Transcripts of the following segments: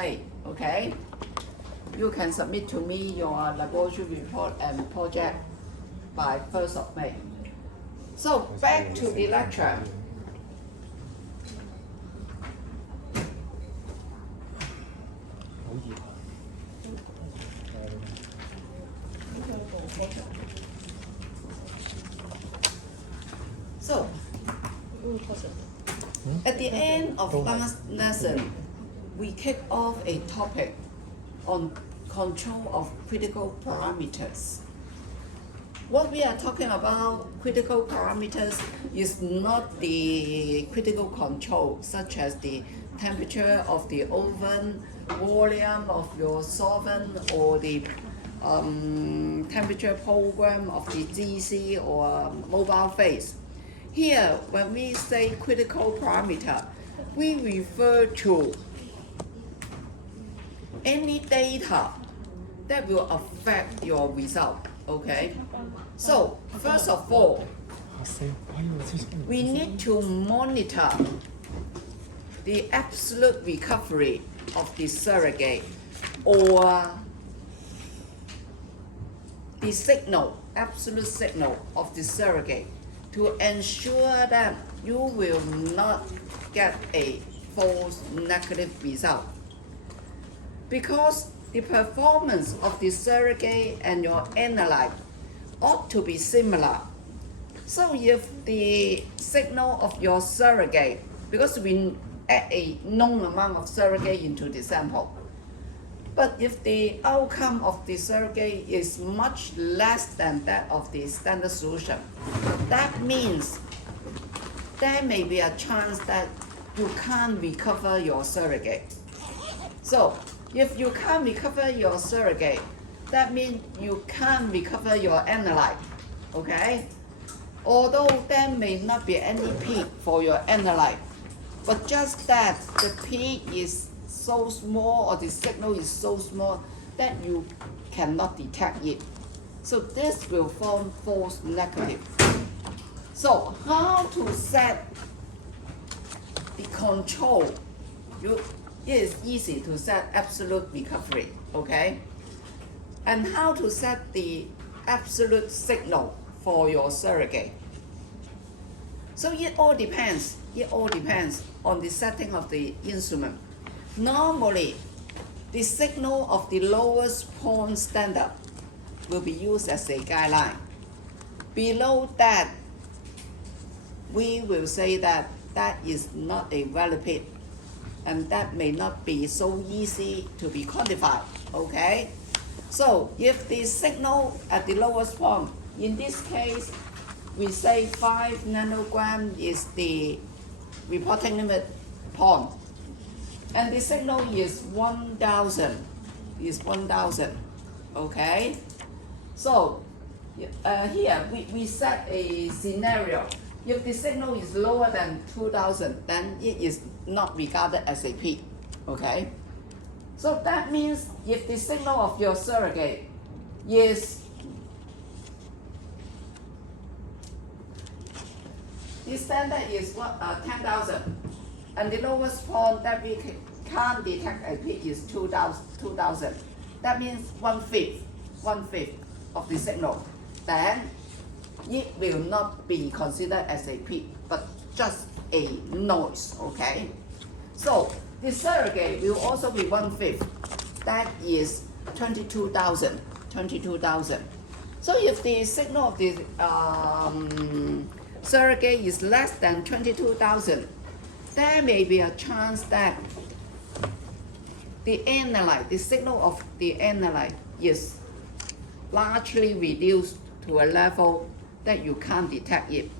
May, okay? You can submit to me your laboratory report and project by 1st of May. So back to the lecture. So, at the end of last lesson, we kicked off a topic on control of critical parameters. What we are talking about, critical parameters, is not the critical control, such as the temperature of the oven, volume of your solvent, or the temperature program of the GC or mobile phase. Here, when we say critical parameter, we refer to any data that will affect your result, okay? So, first of all, we need to monitor the absolute recovery of the surrogate or the signal, absolute signal of the surrogate to ensure that you will not get a false negative result. Because the performance of the surrogate and your analyte ought to be similar. So if the signal of your surrogate, because we add a known amount of surrogate into the sample, but if the outcome of the surrogate is much less than that of the standard solution, that means there may be a chance that you can't recover your surrogate. So, if you can't recover your surrogate, that means you can't recover your analyte, okay? Although there may not be any peak for your analyte, but just that the peak is so small or the signal is so small that you cannot detect it. So this will form false negative. So how to set the control? It is easy to set absolute recovery, okay? And how to set the absolute signal for your surrogate? So it all depends on the setting of the instrument. Normally, the signal of the lowest point standard will be used as a guideline. Below that, we will say that that is not a valid peak, and that may not be so easy to be quantified, okay? So if the signal at the lowest point, in this case, we say 5 nanogram is the reporting limit point, and the signal is 1,000, okay? So here we set a scenario. If the signal is lower than 2,000, then it is not regarded as a peak, okay? So that means if the signal of your surrogate is the standard is 10,000, and the lowest point that we can't detect a peak is 2,000. That means one fifth of the signal. Then it will not be considered as a peak, but just a noise, okay? So the surrogate will also be 1/5. That is 22,000. So if the signal of the surrogate is less than 22,000, there may be a chance that the analyte, the signal of the analyte is largely reduced to a level that you can't detect it.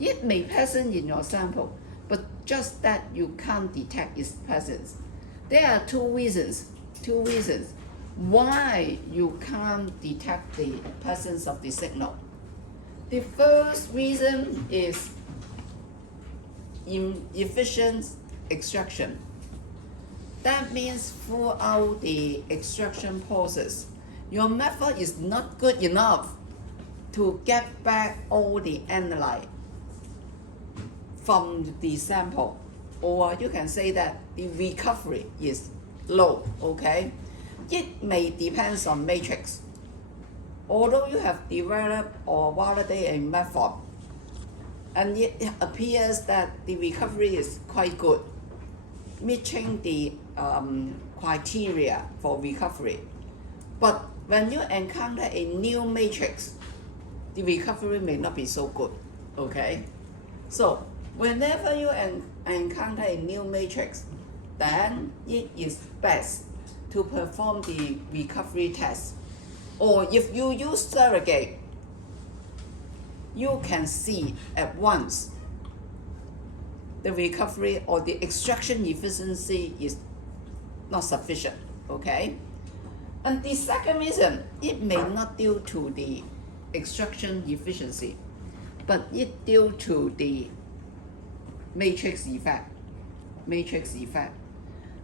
It may present in your sample, but just that you can't detect its presence. There are two reasons why you can't detect the presence of the signal. The first reason is inefficient extraction. That means throughout the extraction process, your method is not good enough to get back all the analyte from the sample, or you can say that the recovery is low, okay? It may depend on matrix. Although you have developed or validated a method, and it appears that the recovery is quite good, meeting the criteria for recovery. But when you encounter a new matrix, the recovery may not be so good, okay? So whenever you encounter a new matrix, then it is best to perform the recovery test. Or if you use surrogate, you can see at once the recovery or the extraction efficiency is not sufficient, okay? And the second reason, it may not due to the extraction efficiency, but it due to the matrix effect.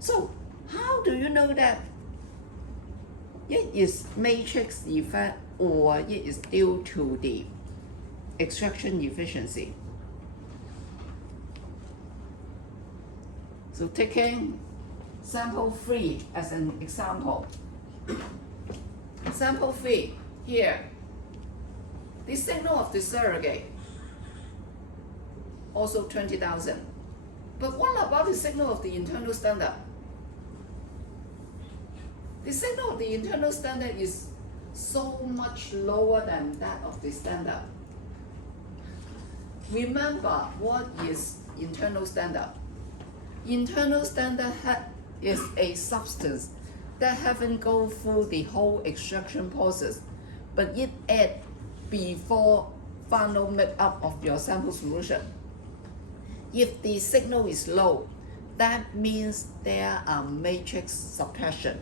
So how do you know that it is matrix effect or it is due to the extraction efficiency? So taking sample 3 as an example. Sample 3 here, the signal of the surrogate also 20,000. But what about the signal of the internal standard? The signal of the internal standard is so much lower than that of the standard. Remember, what is internal standard? Internal standard is a substance that haven't gone through the whole extraction process, but it add before final makeup of your sample solution. If the signal is low, that means there are matrix suppression,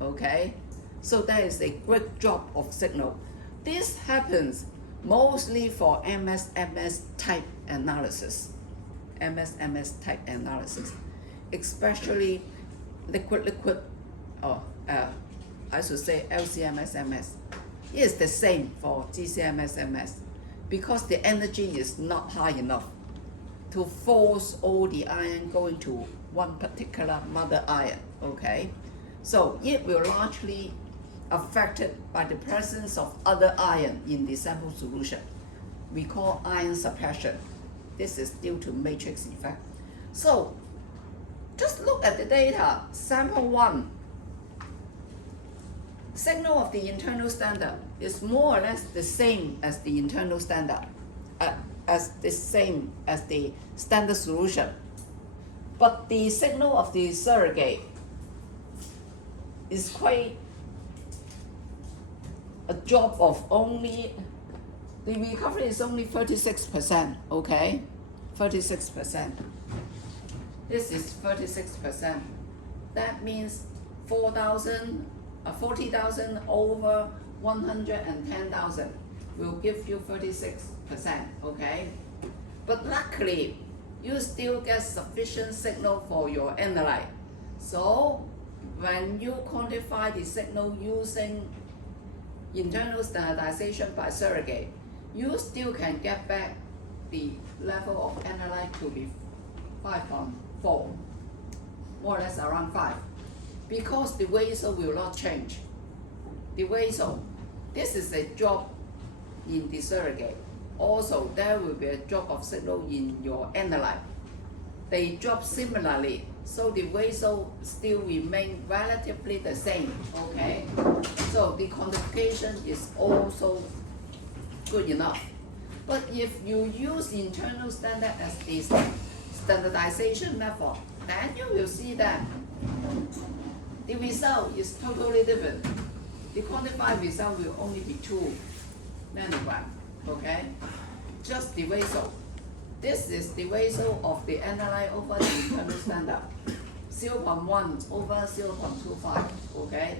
okay? So that is a great drop of signal. This happens mostly for MS-MS type analysis. MS-MS type analysis, especially liquid-liquid, or I should say LC-MS-MS. It is the same for GC-MS-MS because the energy is not high enough to force all the ion going to one particular mother ion, okay? So it will largely affected by the presence of other ion in the sample solution. We call ion suppression. This is due to matrix effect. So just look at the data. Sample 1, signal of the internal standard is more or less the same as the internal standard, as the same as the standard solution. But the signal of the surrogate is quite a drop of only, the recovery is only 36%, okay? 36%. This is 36%. That means 40,000 over 110,000 will give you 36%, okay? But luckily, you still get sufficient signal for your analyte. So when you quantify the signal using internal standardization by surrogate, you still can get back the level of analyte to be 5.4, more or less around 5, because the Wieso will not change. The Wieso, this is a drop in the surrogate. Also, there will be a drop of signal in your analyte. They drop similarly, so the Wieso still remain relatively the same, okay? So the quantification is also good enough. But if you use internal standard as the standardization method, then you will see that the result is totally different. The quantified result will only be 2 nanogram, okay? Just the Wieso. This is the Wieso of the analyte over the internal standard, 0.1 over 0.25, okay?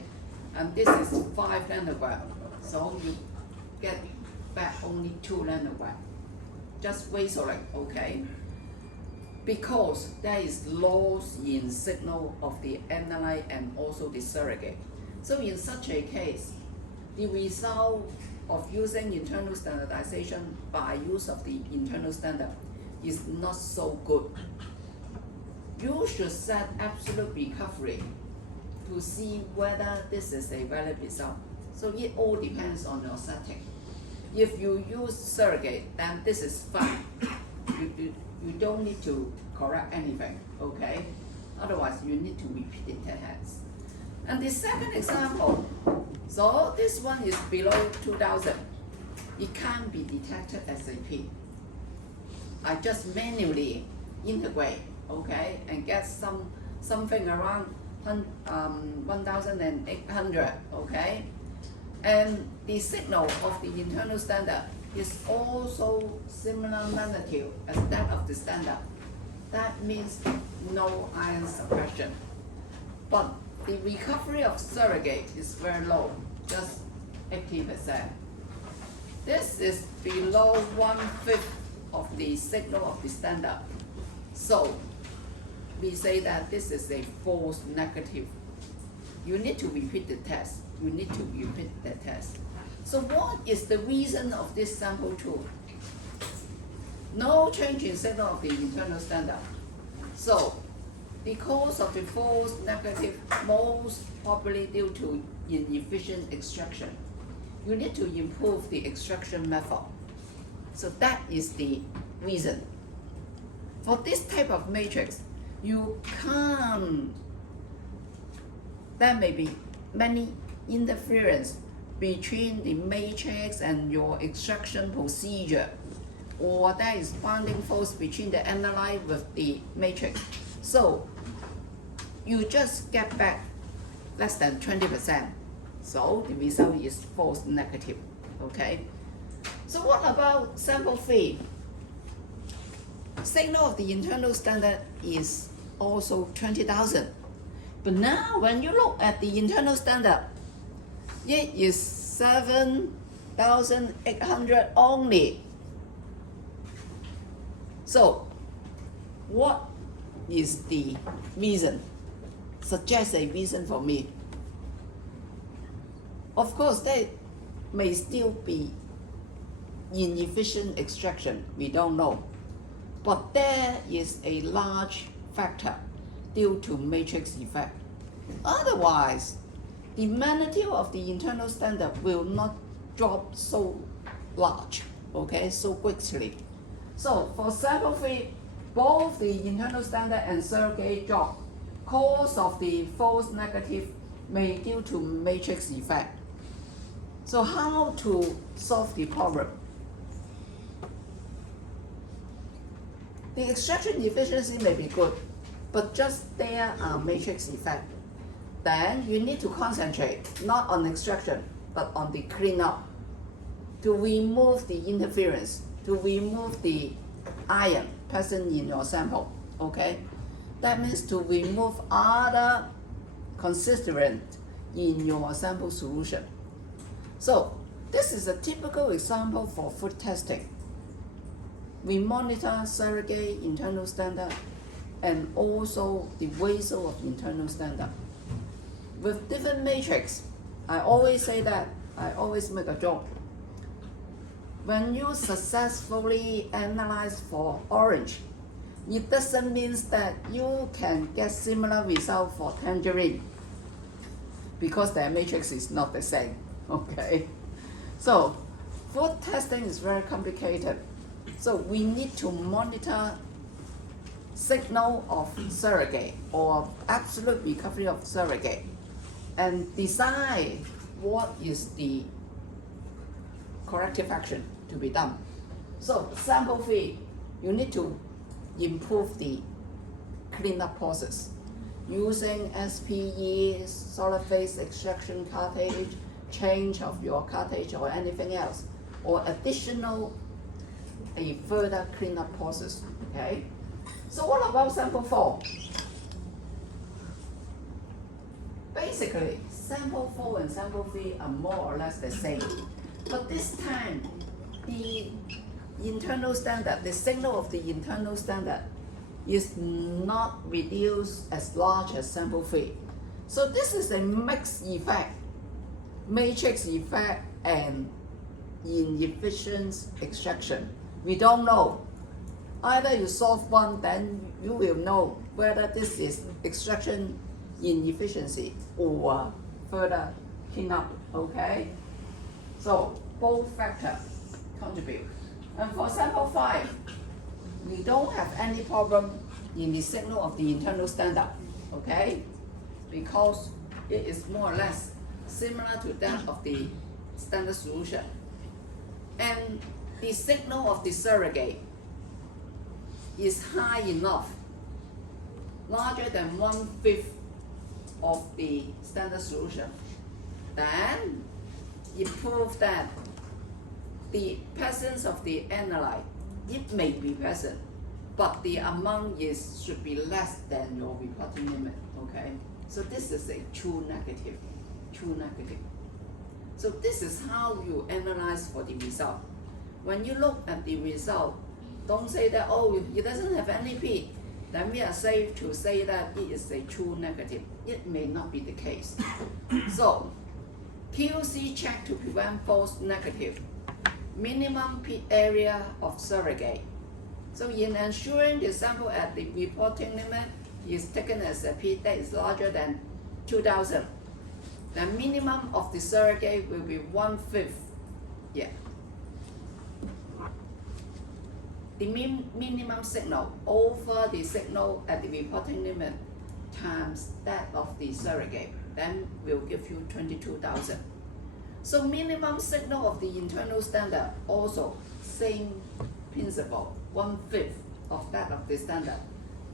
And this is 5 nanogram, so you get back only 2 nanogram. Just Wieso, okay? Because there is loss in signal of the analyte and also the surrogate. So in such a case, the result of using internal standardization by use of the internal standard is not so good. you should set absolute recovery to see whether this is a valid result. So it all depends on your setting. If you use surrogate, then this is fine. You don't need to correct anything, okay? Otherwise, you need to repeat the test. And the second example, so this one is below 2000. It can't be detected as a P. I just manually integrate, okay, and get something around 1,800, okay? And the signal of the internal standard is also similar magnitude as that of the standard. That means no ion suppression. But the recovery of surrogate is very low, just 80%. This is below 1/5 of the signal of the standard. So we say that this is a false negative. You need to repeat the test. You need to repeat the test. So what is the reason of this sample 2? No change in signal of the internal standard. So the cause of the false negative most probably due to inefficient extraction. You need to improve the extraction method. So that is the reason. For this type of matrix, you can't, there may be many interference between the matrix and your extraction procedure, or there is bonding force between the analyte with the matrix. So you just get back less than 20%. So the result is false negative, okay? So what about sample 3? Signal of the internal standard is also 20,000. But now when you look at the internal standard, it is 7,800 only. So what is the reason? Suggest a reason for me. Of course, there may still be inefficient extraction, we don't know. But there is a large factor due to matrix effect. Otherwise, the magnitude of the internal standard will not drop so large, okay, so quickly. So for sample 3, both the internal standard and surrogate drop. Cause of the false negative may due to matrix effect. So how to solve the problem? The extraction efficiency may be good, but just there are matrix effect. Then you need to concentrate not on extraction, but on the cleanup to remove the interference, to remove the ion present in your sample, okay? That means to remove other constituents in your sample solution. So this is a typical example for food testing. We monitor surrogate internal standard and also the ratio of internal standard. With different matrix, I always say that, I always make a joke. When you successfully analyze for orange, it doesn't mean that you can get similar result for tangerine because their matrix is not the same, okay? So food testing is very complicated. So we need to monitor signal of surrogate or absolute recovery of surrogate and decide what is the corrective action to be done. So sample 3, you need to improve the cleanup process using SPE, solid phase extraction cartridge, change of your cartridge or anything else, or additional a further cleanup process, okay? So what about sample 4? Basically, sample 4 and sample 3 are more or less the same, but this time the internal standard, the signal of the internal standard is not reduced as large as sample 3. So this is a mixed effect, matrix effect and inefficient extraction. We don't know. Either you solve one, then you will know whether this is extraction inefficiency or further cleanup, okay? So both factors contribute. And for sample 5, we don't have any problem in the signal of the internal standard, okay? Because it is more or less similar to that of the standard solution. And the signal of the surrogate is high enough, larger than 1/5 of the standard solution. Then it proves that the presence of the analyte, it may be present, but the amount should be less than your reporting limit, okay? So this is a true negative, true negative. So this is how you analyze for the result. When you look at the result, don't say that, oh, it doesn't have any P, then we are safe to say that it is a true negative. It may not be the case. So, QC check to prevent false negative. Minimum P area of surrogate. So in ensuring the sample at the reporting limit is taken as a P that is larger than 2000, the minimum of the surrogate will be 1/5. Yeah. The minimum signal over the signal at the reporting limit times that of the surrogate, then will give you 22,000. So minimum signal of the internal standard also same principle, 1/5 of that of the standard,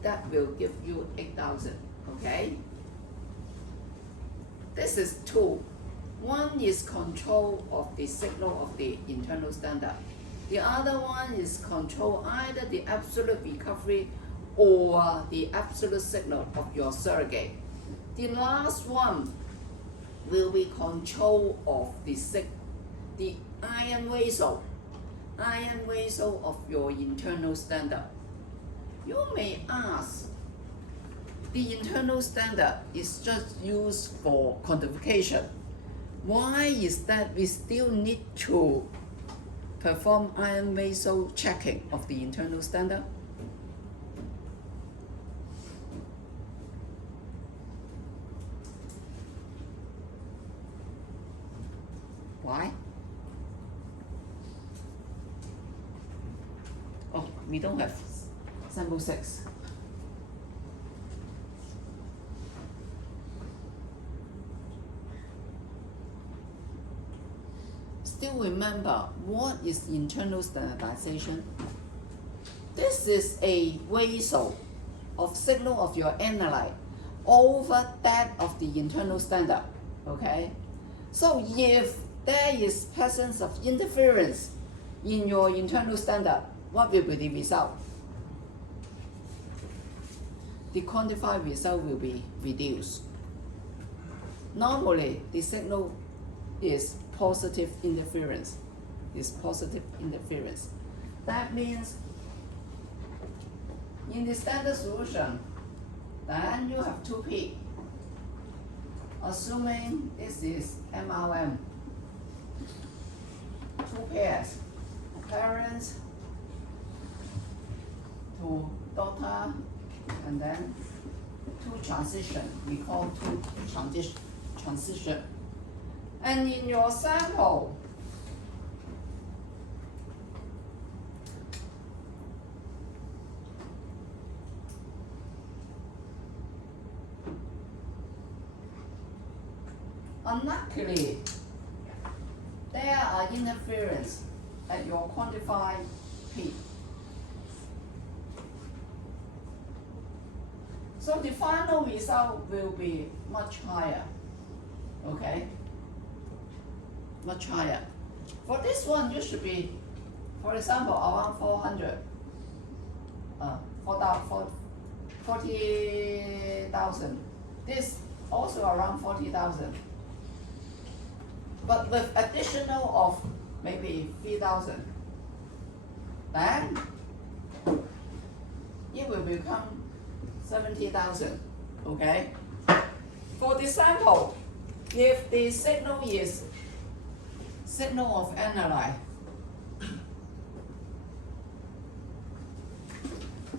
that will give you 8,000. Okay. This is two. One is control of the signal of the internal standard. The other one is control either the absolute recovery or the absolute signal of your surrogate. The last one will be control of the iron ratio of your internal standard. You may ask, the internal standard is just used for quantification. Why is that we still need to perform iron ratio checking of the internal standard? Why? Oh, we don't have sample 6. Still remember what is internal standardization? This is a ratio of signal of your analyte over that of the internal standard, okay? So if there is presence of interference in your internal standard, what will be the result? The quantified result will be reduced. Normally, the signal is positive interference. That means in the standard solution, then you have 2P. Assuming this is MRM, 2 pairs, parent to daughter, and then 2 transition. We call 2 transition. And in your sample, unluckily, there are interference at your quantified P. So the final result will be much higher, okay? Much higher. For this one, you should be, for example, around 400, 40,000. This also around 40,000. But with additional of maybe 3,000, then it will become 70,000, okay? For the sample, if the signal is signal of analyte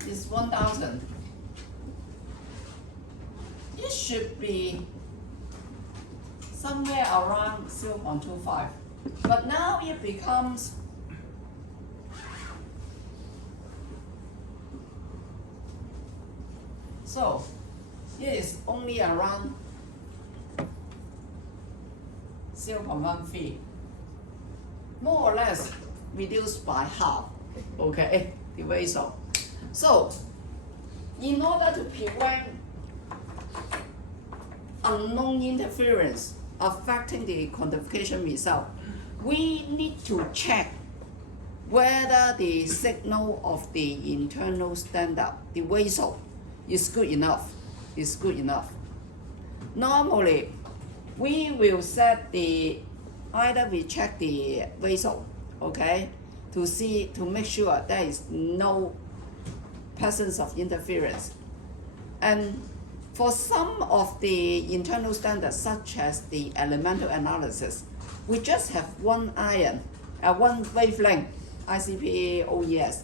is 1,000, This should be somewhere around 0.25. But now it becomes so it is only around 0.13, more or less reduced by half, okay, the ratio. So, in order to prevent unknown interference affecting the quantification result, we need to check whether the signal of the internal standard, the ratio, is good enough. Normally, we will set either we check the ratio, okay, to make sure there is no presence of interference. And for some of the internal standards, such as the elemental analysis, we just have one wavelength, ICP OES.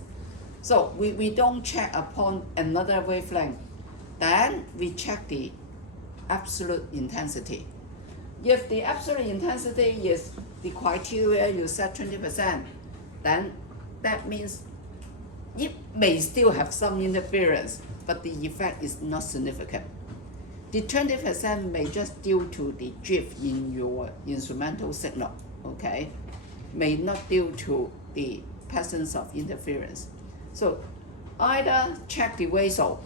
So we don't check upon another wavelength. Then we check the absolute intensity. If the absolute intensity is the criteria you set 20%, then that means it may still have some interference, but the effect is not significant. The 20% may just due to the drift in your instrumental signal, okay? May not due to the presence of interference. So either check the ratio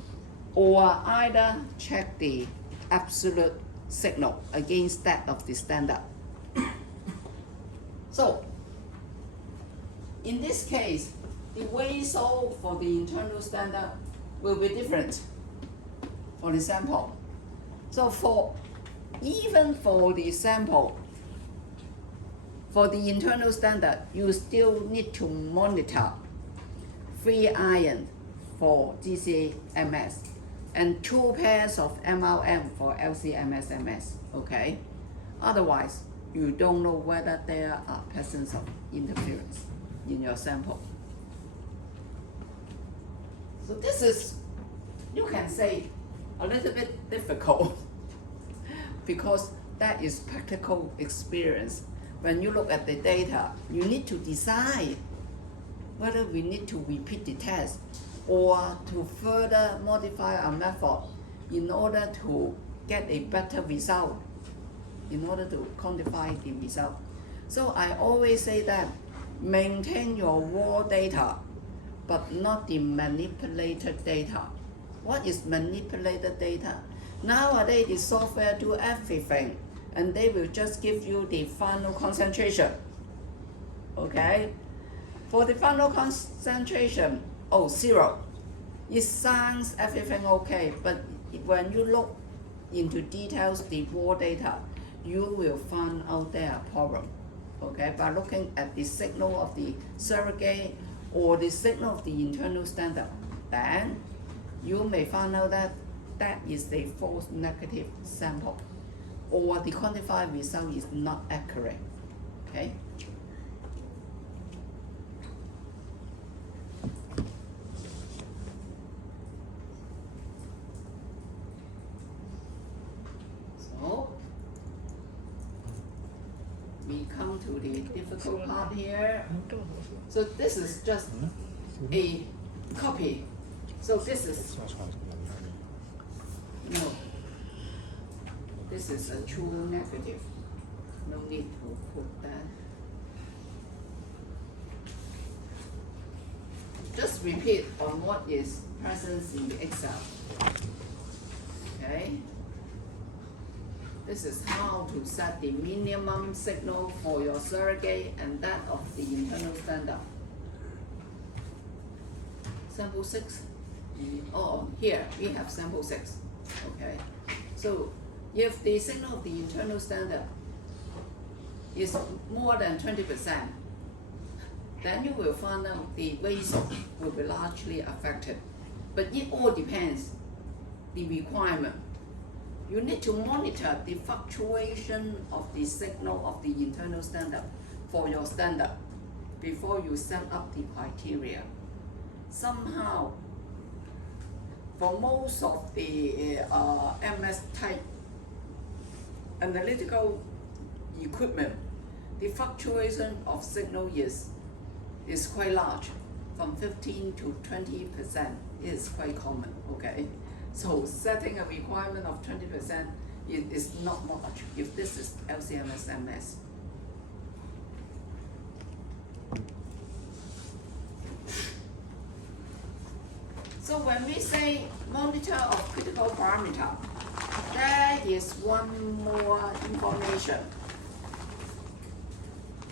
or either check the absolute signal against that of the standard. So in this case, the ratio for the internal standard will be different for the sample. So even for the sample, for the internal standard, you still need to monitor 3 iron for GC-MS and 2 pairs of MRM for LC-MS, okay? Otherwise, you don't know whether there are presence of interference in your sample. So this is, you can say, a little bit difficult because that is practical experience. When you look at the data, you need to decide whether we need to repeat the test or to further modify our method in order to get a better result, in order to quantify the result. So I always say that maintain your raw data, but not the manipulated data. What is manipulated data? Nowadays, the software do everything, and they will just give you the final concentration, okay? For the final concentration, 0. It sounds everything okay, but when you look into details, the raw data, you will find out there are problem, okay? By looking at the signal of the surrogate or the signal of the internal standard, then you may find out that that is a false negative sample, or the quantified result is not accurate, okay? So, we come to the difficult part here. So this is just a copy. So this is, no, this is a true negative. No need to put that. Just repeat on what is present in the Excel. Okay. This is how to set the minimum signal for your surrogate and that of the internal standard. Sample 6. Oh, here we have sample 6. Okay. So if the signal of the internal standard is more than 20%, then you will find out the ratio will be largely affected. But it all depends the requirement. You need to monitor the fluctuation of the signal of the internal standard for your standard before you set up the criteria. Somehow, for most of the MS type analytical equipment, the fluctuation of signal is quite large, from 15 to 20% is quite common, okay? So setting a requirement of 20% is not much if this is LC-MS MS. So when we say monitor of critical parameter, there is one more information.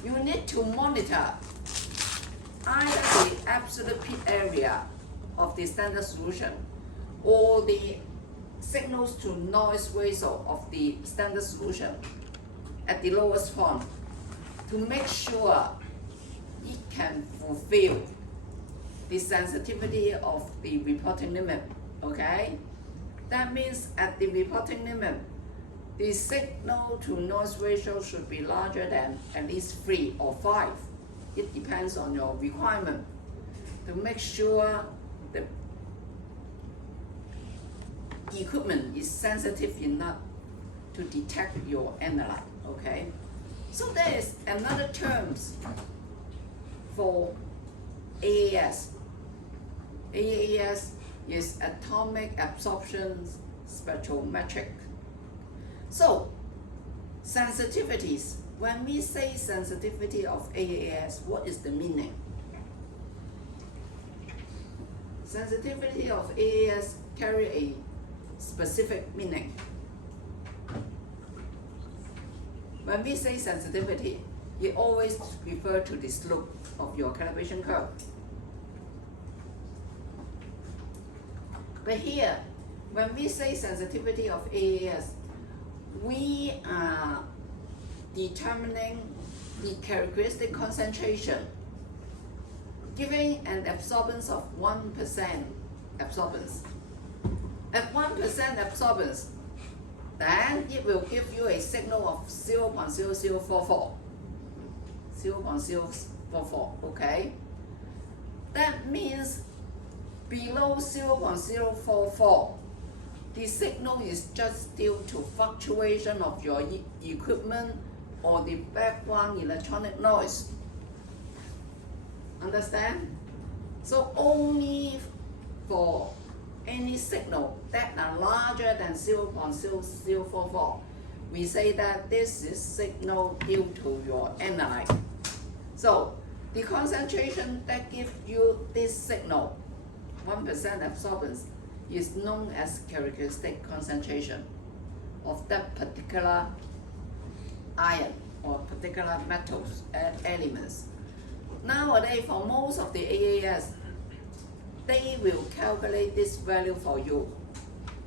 You need to monitor either the absolute peak area of the standard solution or the signals to noise ratio of the standard solution at the lowest point to make sure it can fulfill the sensitivity of the reporting limit, okay? That means at the reporting limit, the signal to noise ratio should be larger than at least 3 or 5. It depends on your requirement to make sure the equipment is sensitive enough to detect your analyte, okay? So there is another terms for AAS. AAS is atomic absorption spectrometric. So sensitivities, when we say sensitivity of AAS, what is the meaning? Sensitivity of AAS carry a specific meaning. When we say sensitivity, it always refer to the slope of your calibration curve. But here, when we say sensitivity of AAS, we are determining the characteristic concentration, giving an absorbance of 1% absorbance. At 1% absorbance, then it will give you a signal of 0.0044. 0.044, okay? That means below 0.044, the signal is just due to fluctuation of your equipment or the background electronic noise. Understand? So only for any signal that are larger than 0.0044, we say that this is signal due to your analyte. So the concentration that gives you this signal, 1% absorbance, is known as characteristic concentration of that particular ion or particular metals elements. Nowadays, for most of the AAS, they will calculate this value for you.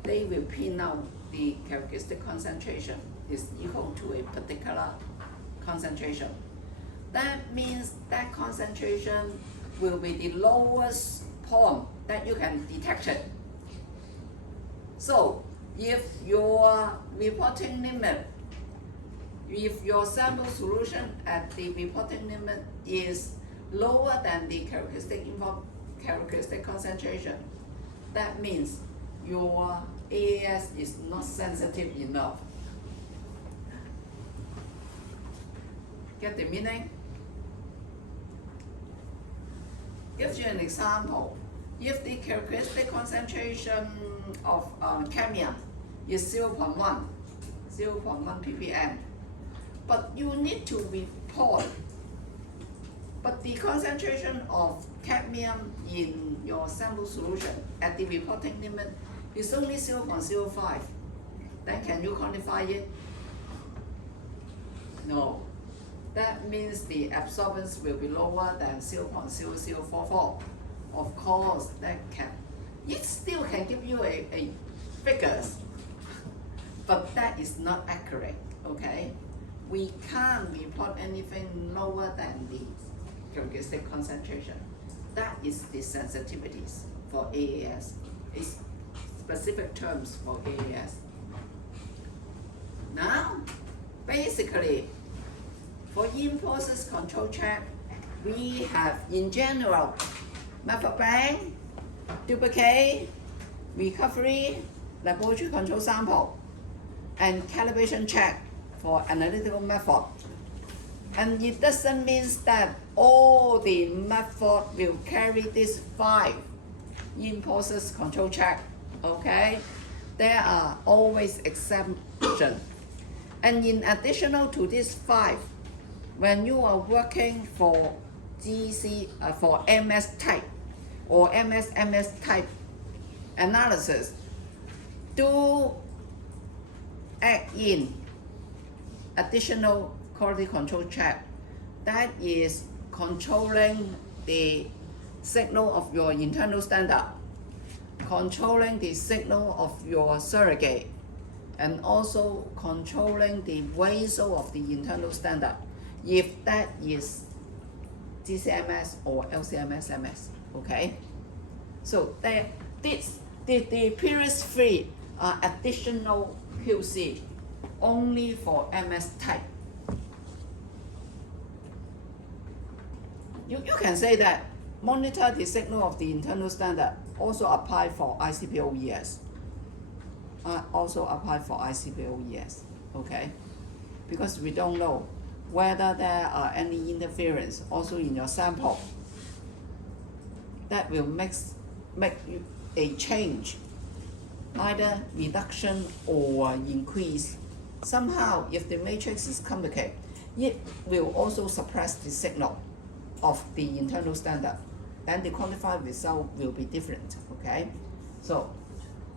They will pin out the characteristic concentration is equal to a particular concentration. That means that concentration will be the lowest point that you can detect it. So if your reporting limit, if your sample solution at the reporting limit is lower than the characteristic concentration, that means your AAS is not sensitive enough. Get the meaning? Gives you an example. If the characteristic concentration of cadmium is 0.1 ppm, but you need to report, but the concentration of cadmium in your sample solution at the reporting limit is only 0.05, then can you quantify it? No. That means the absorbance will be lower than 0.0044. Of course, it still can give you a figures, but that is not accurate, okay? We can't report anything lower than the characteristic concentration. That is the sensitivities for AAS. It's specific terms for AAS. Now, basically, for in-process control check, we have in general method bank, duplicate, recovery, laboratory control sample, and calibration check for analytical method. And it doesn't mean that all the method will carry this 5 in-process control check, okay? There are always exceptions. And in additional to this 5, when you are working for for MS type or MS type analysis, do add in additional quality control check that is controlling the signal of your internal standard, controlling the signal of your surrogate, and also controlling the ratio of the internal standard, if that is GCMS or LCMS-MS, okay? So the previous 3 are additional QC only for MS type. You can say that monitor the signal of the internal standard also apply for ICP-OES. Also apply for ICP-OES, okay? Because we don't know whether there are any interference also in your sample that will make you a change, either reduction or increase. Somehow, if the matrix is complicated, it will also suppress the signal of the internal standard. Then the quantified result will be different, okay? So,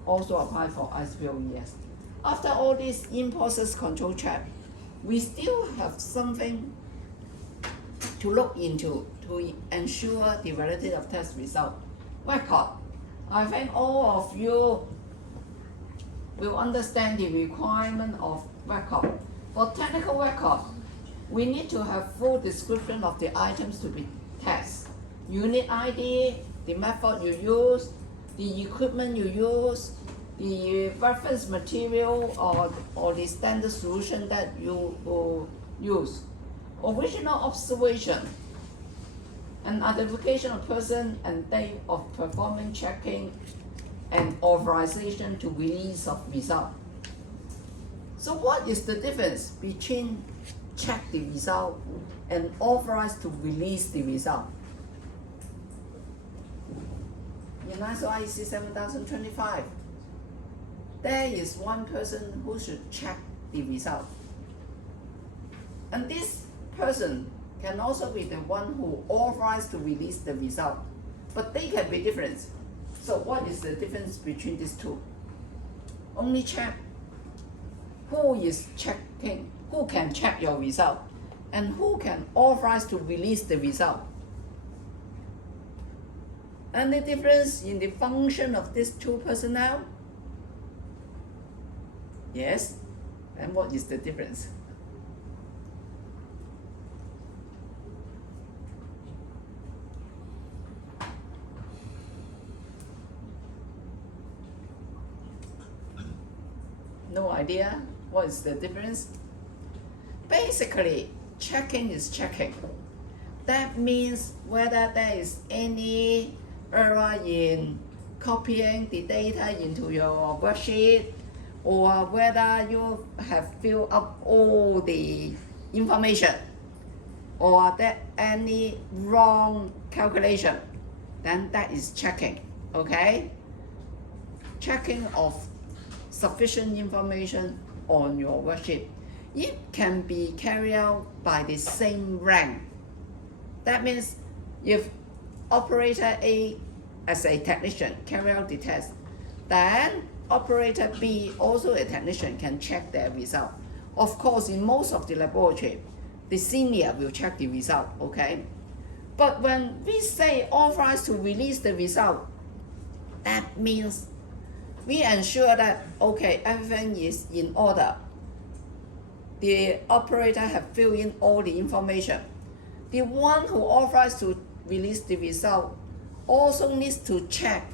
also apply for ICP-OES. After all this in-process control check, we still have something to look into to ensure the validity of test result. Record. I think all of you will understand the requirement of record. For technical record, we need to have full description of the items to be tested. Unit ID, the method you use, the equipment you use, the reference material or the standard solution that you use, original observation, and identification of person and date of performing checking, and authorization to release of result. So what is the difference between check the result and authorize to release the result? In ISO IEC 7025, there is one person who should check the result. And this person can also be the one who authorized to release the result. But they can be different. So what is the difference between these two? Only check who is checking, who can check your result, and who can authorize to release the result. Any difference in the function of these two personnel? Yes? And what is the difference? No idea? What is the difference? Basically, checking is checking. That means whether there is any error in copying the data into your worksheet, or whether you have filled up all the information, or that any wrong calculation, then that is checking, okay? Checking of sufficient information on your worksheet. It can be carried out by the same rank. That means if operator A as a technician carry out the test, then operator B, also a technician, can check their result. Of course, in most of the laboratory, the senior will check the result, okay? But when we say authorized to release the result, that means we ensure that, okay, everything is in order. The operator have filled in all the information. The one who authorized to release the result also needs to check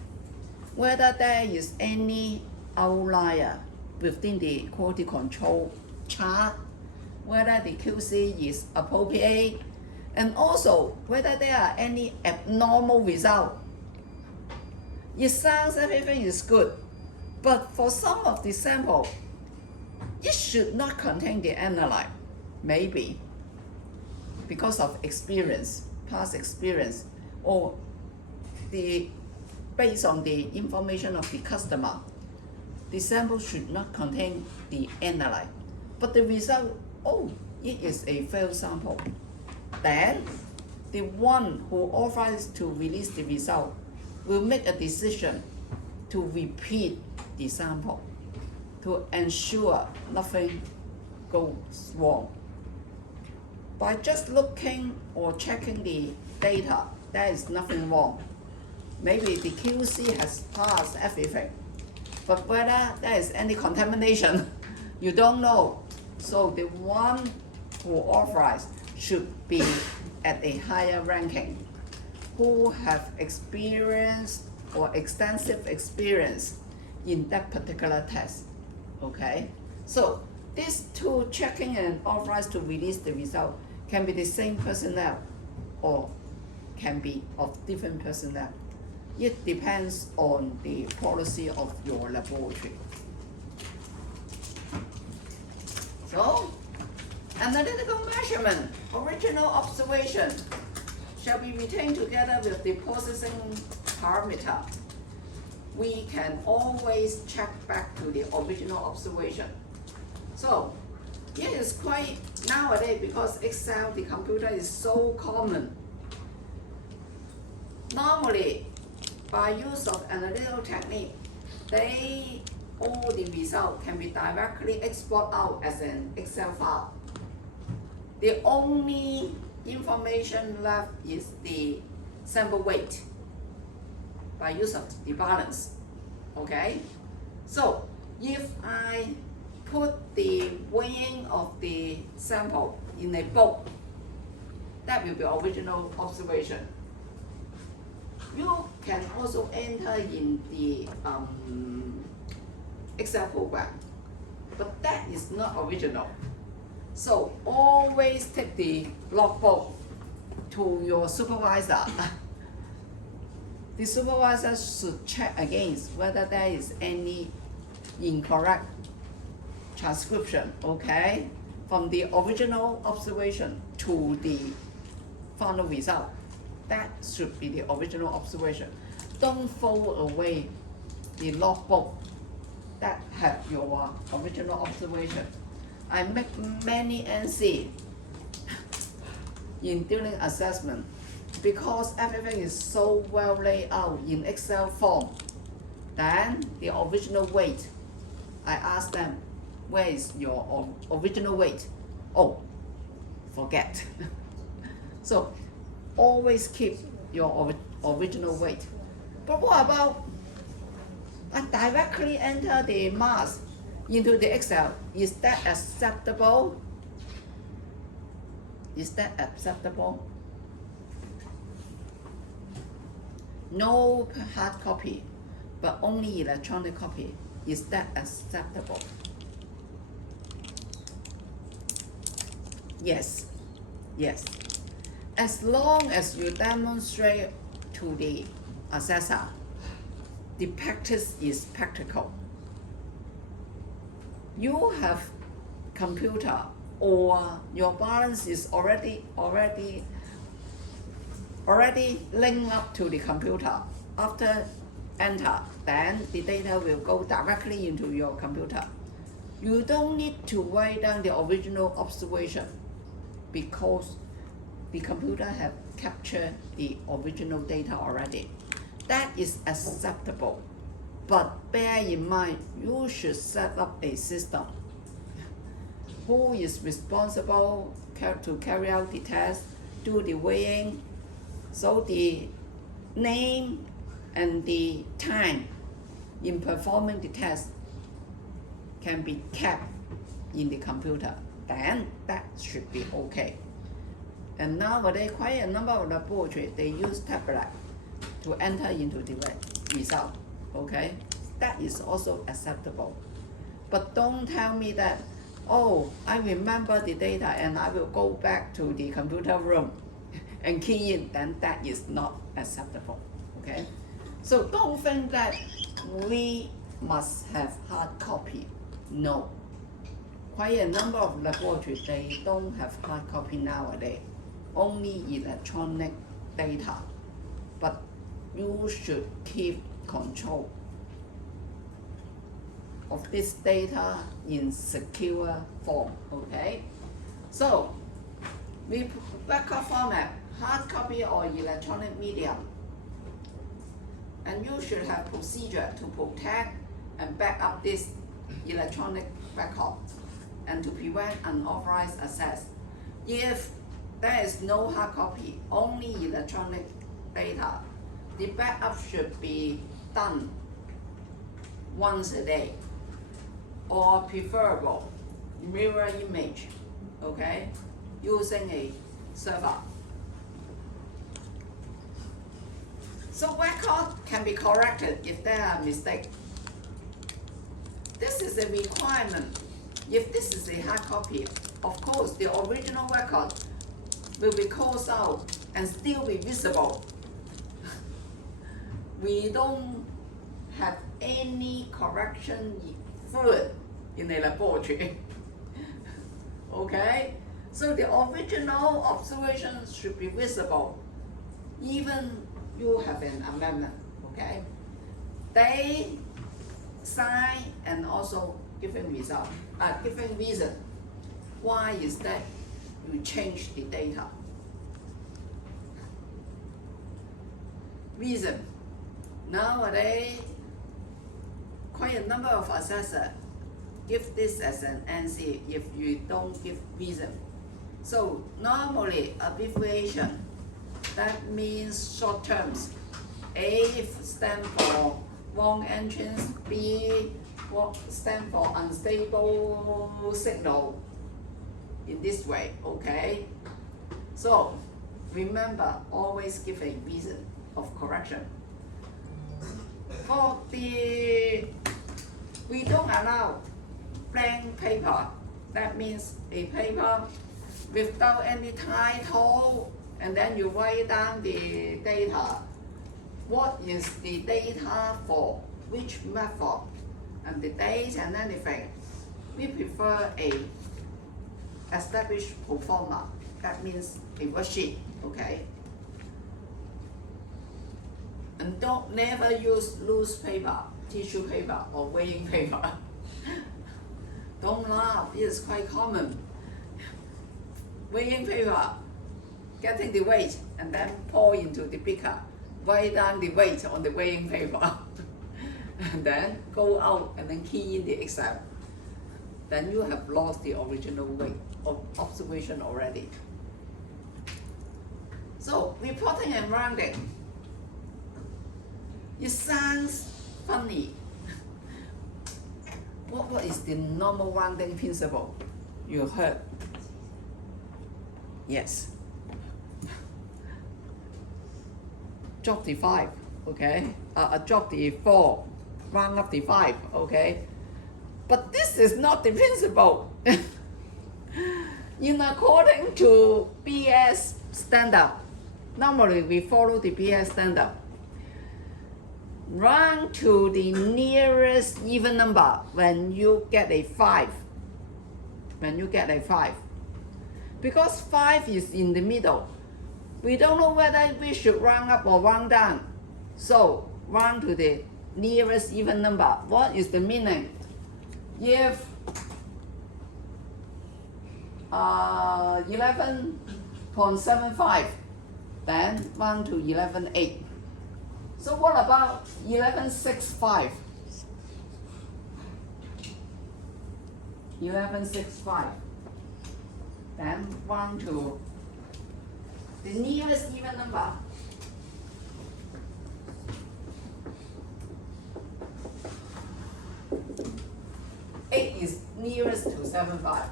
whether there is any outlier within the quality control chart, whether the QC is appropriate, and also whether there are any abnormal results. It sounds everything is good, but for some of the sample, it should not contain the analyte, maybe because of experience, past experience, or based on the information of the customer, the sample should not contain the analyte. But the result, oh, it is a failed sample. Then the one who authorized to release the result will make a decision to repeat the sample to ensure nothing goes wrong. By just looking or checking the data, there is nothing wrong. Maybe the QC has passed everything, but whether there is any contamination, you don't know. So the one who authorized should be at a higher ranking, who have experience or extensive experience in that particular test. Okay, so these two, checking and authorized to release the result, can be the same personnel or can be of different personnel. It depends on the policy of your laboratory. So, analytical measurement, original observation, shall be retained together with the processing parameter. We can always check back to the original observation. So, it is quite nowadays, because Excel, the computer is so common. Normally, by use of analytical technique, all the result can be directly exported out as an Excel file. The only information left is the sample weight by use of the balance. Okay? So if I put the weighing of the sample in a book, that will be original observation. You can also enter in the Excel program, but that is not original. So always take the logbook to your supervisor. The supervisor should check against whether there is any incorrect transcription, okay, from the original observation to the final result. That should be the original observation. Don't throw away the logbook that have your original observation. I make many NC in during assessment because everything is so well laid out in Excel form. Then the original weight, I ask them, where is your original weight? Oh, forget. So always keep your original weight. But what about I directly enter the mass into the Excel? Is that acceptable? Is that acceptable? No hard copy, but only electronic copy. Is that acceptable? Yes, yes. As long as you demonstrate to the assessor, the practice is practical. You have computer or your balance is already linked up to the computer. After enter, then the data will go directly into your computer. You don't need to write down the original observation because the computer have captured the original data already. That is acceptable, but bear in mind, you should set up a system. Who is responsible to carry out the test, do the weighing, so the name and the time in performing the test can be kept in the computer. Then that should be okay. And nowadays, quite a number of laboratories, they use tablet to enter into the result, okay? That is also acceptable. But don't tell me that, oh, I remember the data and I will go back to the computer room and key in, then that is not acceptable, okay? So don't think that we must have hard copy. No. Quite a number of laboratories, they don't have hard copy nowadays, only electronic data. But you should keep control of this data in secure form, okay? So, record format, hard copy or electronic medium. And you should have procedure to protect and back up this electronic record and to prevent unauthorized access. If there is no hard copy, only electronic data, the backup should be done once a day, or preferable mirror image, okay, using a server. So record can be corrected if there are mistakes. This is a requirement. If this is a hard copy, of course the original record will be closed out and still be visible. We don't have any correction fluid in the laboratory. Okay? So the original observations should be visible, even you have an amendment. Okay? They sign and also giving result, giving reason. Why is that you change the data? Reason. Nowadays, quite a number of assessors give this as an NC if you don't give reason. So normally abbreviation, that means short terms. A stands for wrong entrance, B stands for unstable signal, in this way, okay? So remember, always give a reason of correction. For the, we don't allow blank paper. That means a paper without any title, and then you write down the data. What is the data for which method, and the date and anything. We prefer a established pro forma. That means a worksheet, okay? And don't never use loose paper, tissue paper, or weighing paper. Don't laugh, it is quite common. Weighing paper, getting the weight and then pour into the beaker. Write down the weight on the weighing paper. And then go out and then key in the Excel. Then you have lost the original weight of observation already. So, reporting and rounding. It sounds funny. What is the normal rounding principle? You heard? Yes. Drop the 5, okay? Drop the 4, round up the 5, okay? But this is not the principle. In according to BS standard, normally we follow the BS standard. Round to the nearest even number when you get a 5. When you get a 5. Because 5 is in the middle. We don't know whether we should round up or round down. So, round to the nearest even number. What is the meaning? If 11.75, then round to 11.8. So what about 11.65? 11.65. Then round to the nearest even number. Eight is nearest to 75.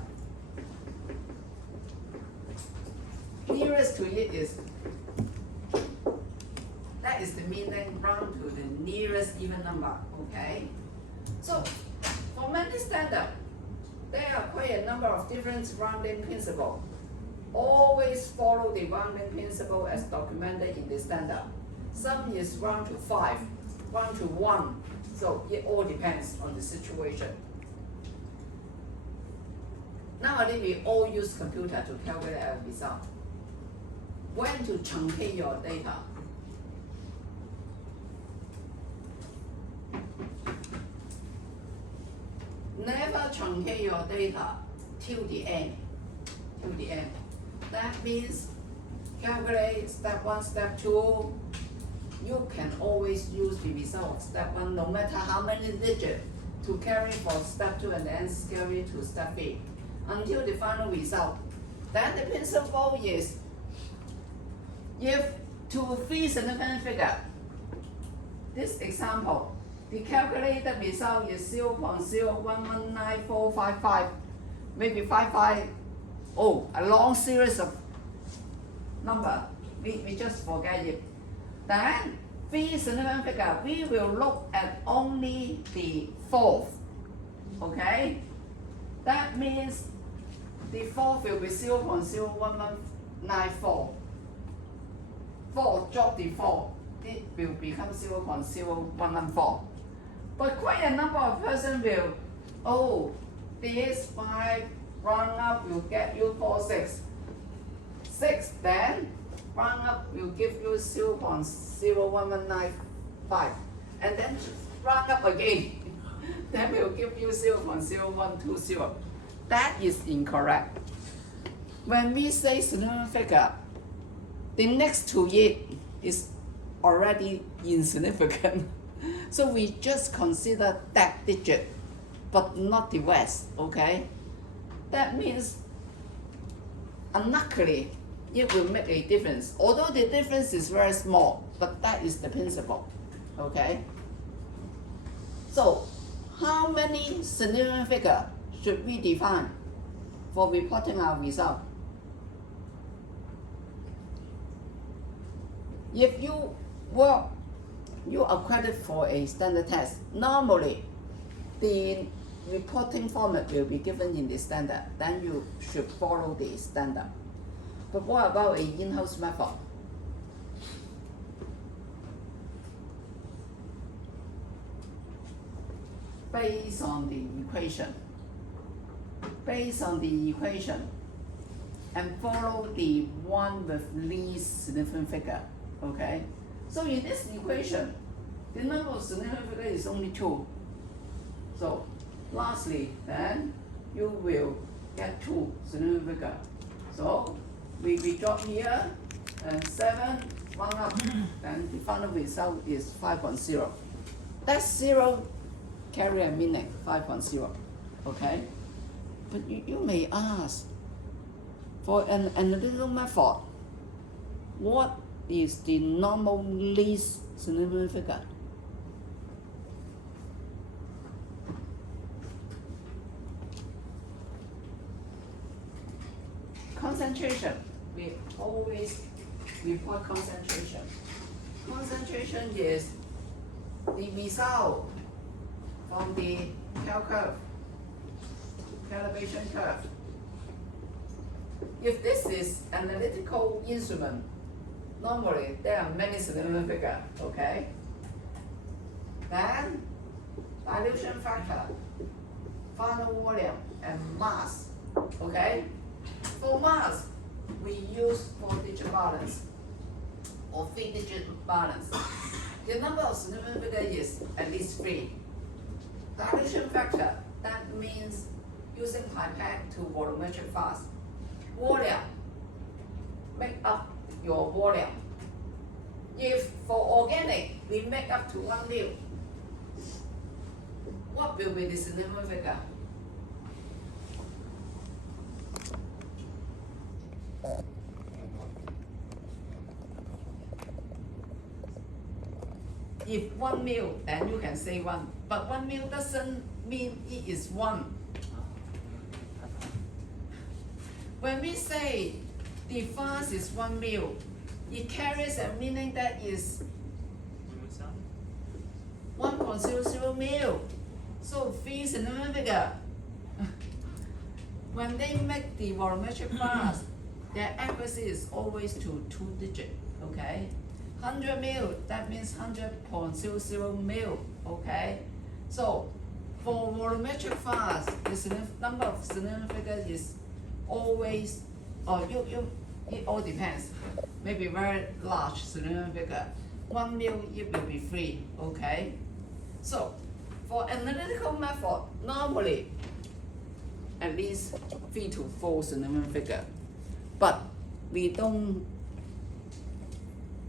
Nearest to it is, that is the meaning, round to the nearest even number, okay? So, for many standard, there are quite a number of different rounding principles. Always follow the rounding principle as documented in the standard. Some is round to 5, 1 to 1. So it all depends on the situation. Nowadays we all use computer to calculate our result. When to truncate your data? Never truncate your data till the end. Till the end. That means calculate step 1, step 2. You can always use the result of step 1 no matter how many digits to carry for step 2 and then carry to step 3 until the final result. Then the principle is if to 3 significant figure, this example, the calculated result is 0.011945, maybe 55, a long series of number. We just forget it. Then 3 significant figure, we will look at only the fourth. Okay? That means the fourth will be 0.01194. 4 drop the 4, it will become 0.0114. But quite a number of persons will, this 5 round up will get you 4.6. 6 then round up will give you 0.01195. And then round up again, then will give you 0.0120. That is incorrect. When we say significant figure, the next to it is already insignificant. So we just consider that digit, but not the rest, okay? That means, unluckily, it will make a difference. Although the difference is very small, but that is the principle, okay? So, how many significant figures should we define for reporting our result? If you are accredited for a standard test, normally the reporting format will be given in the standard, then you should follow the standard. But what about an in-house method? Based on the equation, and follow the one with least significant figure. Okay, so in this equation, the number of significant figure is only 2. So, lastly, then you will get 2 significant figure. So we drop here and 7, 1 up, and the final result is 5.0. That 0 carry a meaning, 5.0. Okay, but you may ask, for an analytical method, what is the normal least significant figure? Concentration. We always report concentration. Concentration is the result from the calibration curve. If this is analytical instrument, normally there are many significant figures, okay? Then dilution factor, final volume, and mass, okay? For mass, we use 4-digit balance or 3-digit balance. The number of significant figures is at least 3. Dilution factor, that means using pipette to volumetric fast. Volume, make up your volume. If for organic, we make up to 1 mil, what will be the significant figure? If 1 mil, then you can say 1. But 1 mil doesn't mean it is 1. When we say the fast is 1 mil, it carries a meaning that is 1.00 mil. So 3 significant figure. When they make the volumetric fast, their accuracy is always to 2 digits, okay? 100 mil, that means 100.00 mil, okay? So for volumetric flask, the number of cylindrical figure is always, it all depends. Maybe very large cylindrical figure. 1 mil, it will be free, okay? So for analytical method, normally at least 3 to 4 cylindrical figure, but we don't.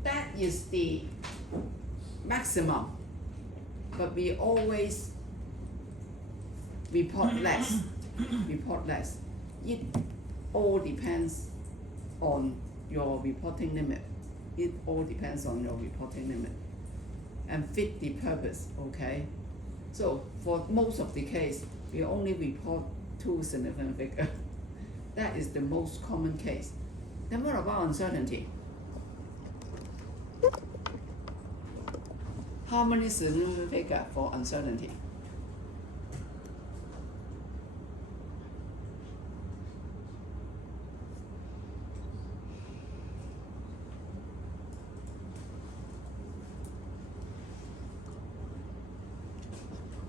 That is the maximum, but we always report less. Report less. It all depends on your reporting limit. It all depends on your reporting limit and fit the purpose, okay? So for most of the case, we only report 2 significant figures. That is the most common case. Then what about uncertainty? How many significant figures for uncertainty?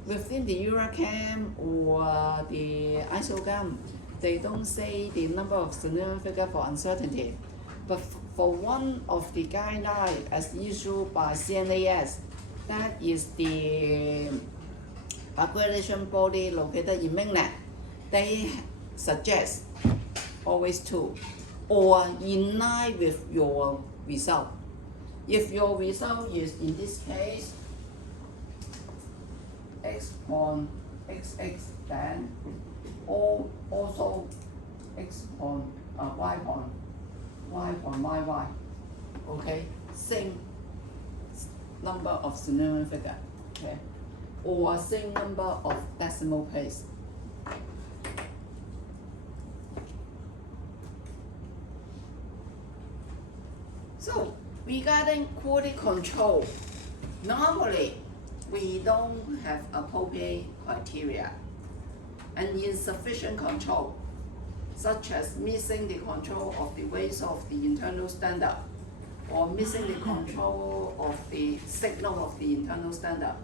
Within the EURACHEM or the ISOGAM, they don't say the number of significant figures for uncertainty. But for one of the guidelines as issued by CNAS, that is the accreditation body located in mainland, they suggest always 2 or in line with your result. If your result is in this case x upon xx, then also x upon y upon yy, okay, same number of significant figure, okay, or same number of decimal place. So regarding quality control, normally we don't have appropriate criteria and insufficient control, such as missing the control of the weights of the internal standard or missing the control of the signal of the internal standard.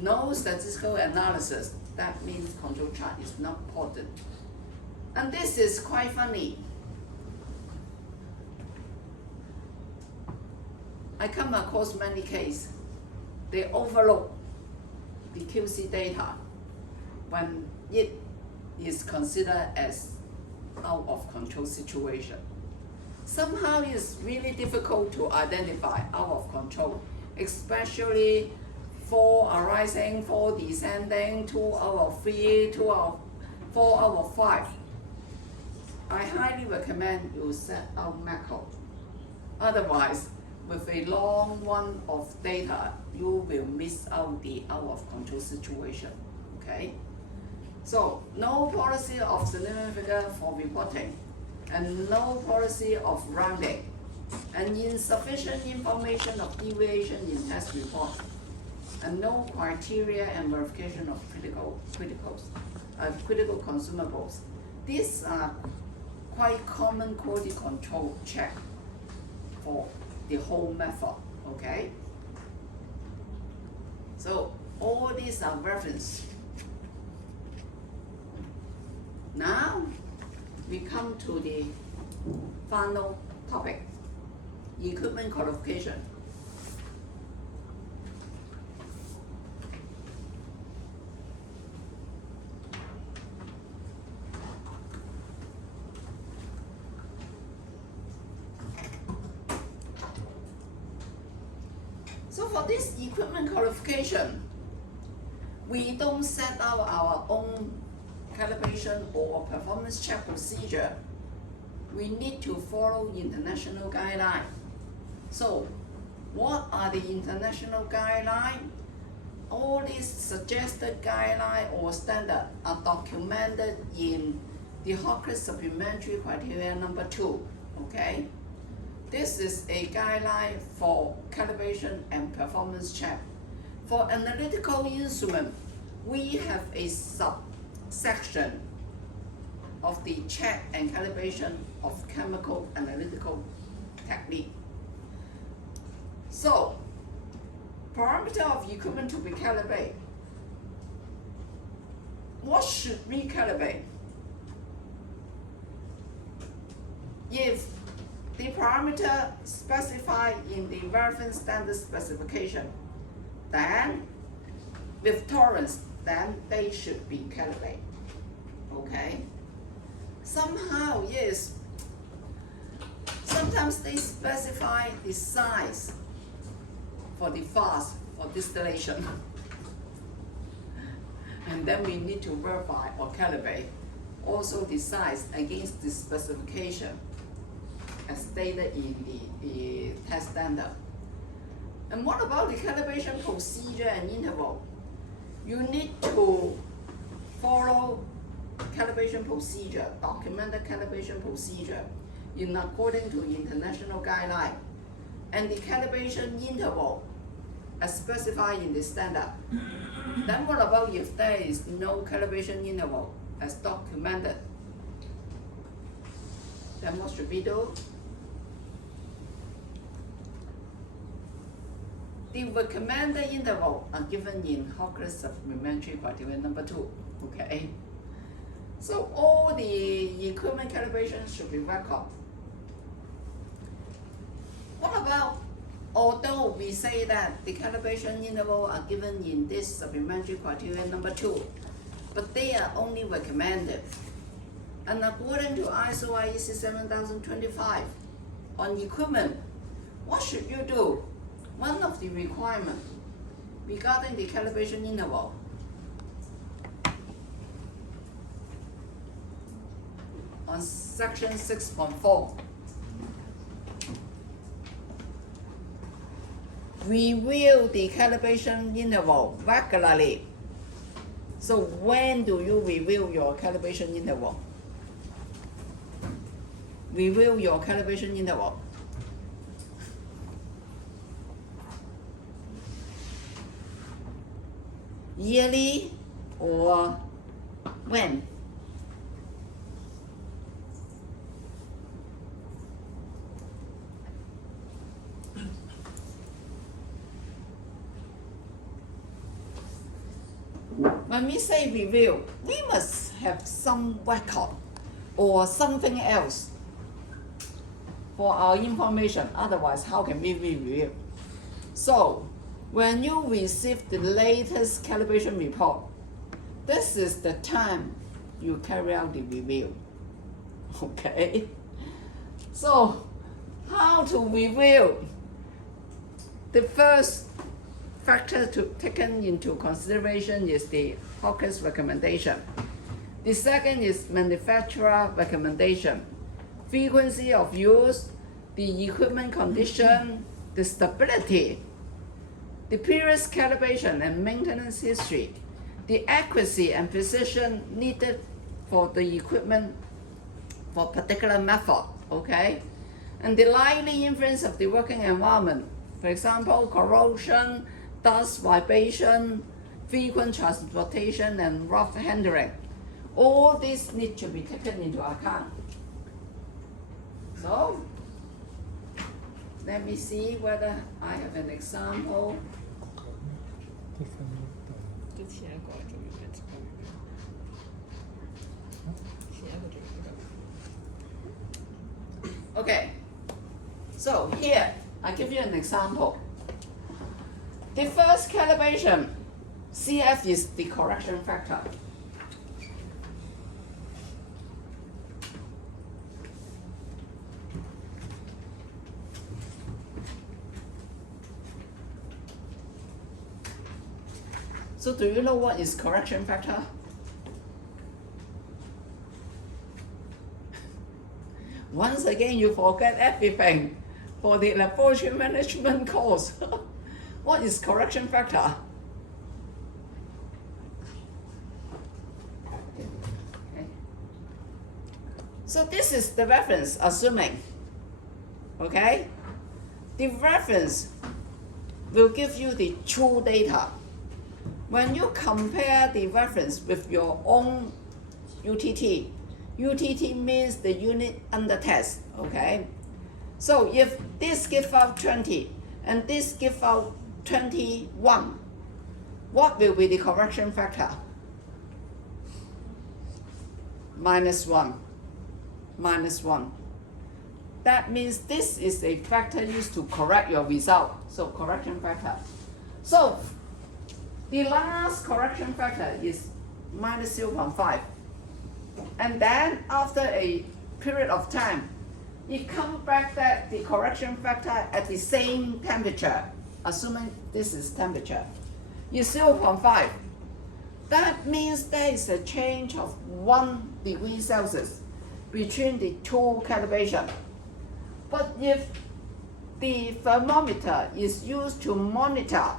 No statistical analysis, that means control chart is not important. And this is quite funny. I come across many cases. They overlook the QC data when it is considered as out of control situation. Somehow it's really difficult to identify out of control, especially 4 arising, 4 descending, 2 out of 3, 4 out of 5. I highly recommend you set out macro. Otherwise, with a long run of data, you will miss out the out of control situation, okay? So no policy of significant figure for reporting, and no policy of rounding, and insufficient information of deviation in test report, and no criteria and verification of critical consumables. These are quite common quality control check for the whole method, okay? So all these are reference. Now we come to the final topic, equipment qualification. So for this equipment qualification, we don't set out our own calibration or performance check procedure. We need to follow international guidelines. So what are the international guidelines? All these suggested guidelines or standards are documented in the Hockley Supplementary Criteria number 2, okay? This is a guideline for calibration and performance check. For analytical instrument, we have a subsection of the check and calibration of chemical analytical technique. So, parameter of equipment to be calibrated. What should we calibrate? If the parameter specified in the reference standard specification, then with tolerance, then they should be calibrated. Okay? Somehow, yes, sometimes they specify the size for the fast for distillation. And then we need to verify or calibrate also the size against the specification as stated in the test standard. And what about the calibration procedure and interval? You need to follow calibration procedure, documented calibration procedure in according to international guideline, and the calibration interval as specified in the standard. Then what about if there is no calibration interval as documented? Then what should we do? The recommended interval are given in Hawkins supplementary criteria number 2. Okay. So all the equipment calibration should be recorded. What about, although we say that the calibration interval are given in this supplementary criteria number 2, but they are only recommended. And according to ISO IEC 7025 on equipment, what should you do? One of the requirements regarding the calibration interval. On section 6.4, review the calibration interval regularly. So when do you review your calibration interval? Review your calibration interval. Yearly or when? When we say review, we must have some record or something else for our information. Otherwise, how can we review? So, when you receive the latest calibration report, this is the time you carry out the review. Okay? So, how to review? The first factor to taken into consideration is the Hawkins recommendation. The second is manufacturer recommendation, frequency of use, the equipment condition, the stability, the previous calibration and maintenance history, the accuracy and precision needed for the equipment for particular method, okay? And the likely influence of the working environment, for example, corrosion, dust, vibration, frequent transportation, and rough handling. All these need to be taken into account. So, let me see whether I have an example. Okay, so here I give you an example. The first calibration, CF is the correction factor. So do you know what is correction factor? Once again, you forget everything for the laboratory management course. What is correction factor? Okay. So this is the reference, assuming. Okay? The reference will give you the true data. When you compare the reference with your own UTT, UTT means the unit under test, okay? So if this gives out 20 and this give out 21. What will be the correction factor? -1. -1. That means this is a factor used to correct your result. So correction factor. So the last correction factor is -0.5. And then after a period of time, it comes back that the correction factor at the same temperature, assuming this is temperature, is 0.5. That means there is a change of 1 degree Celsius between the two calibration. But if the thermometer is used to monitor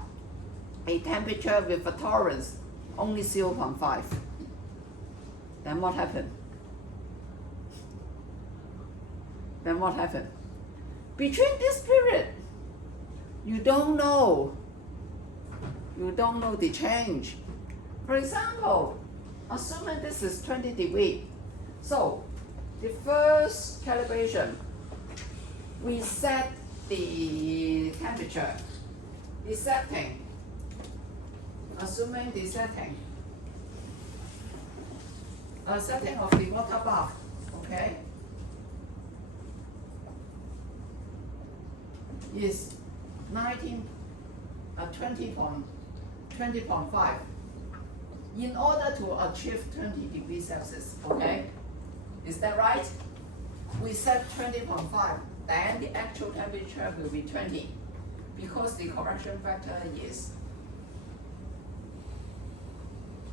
a temperature with a tolerance only 0.5, then what happened? Then what happened? Between this period, you don't know the change. For example, assuming this is 20 degrees, so the first calibration, we set the temperature, the setting, assuming the setting of the water bath, okay, is 20.5 in order to achieve 20 degrees Celsius, okay? Is that right? We set 20.5, then the actual temperature will be 20 because the correction factor is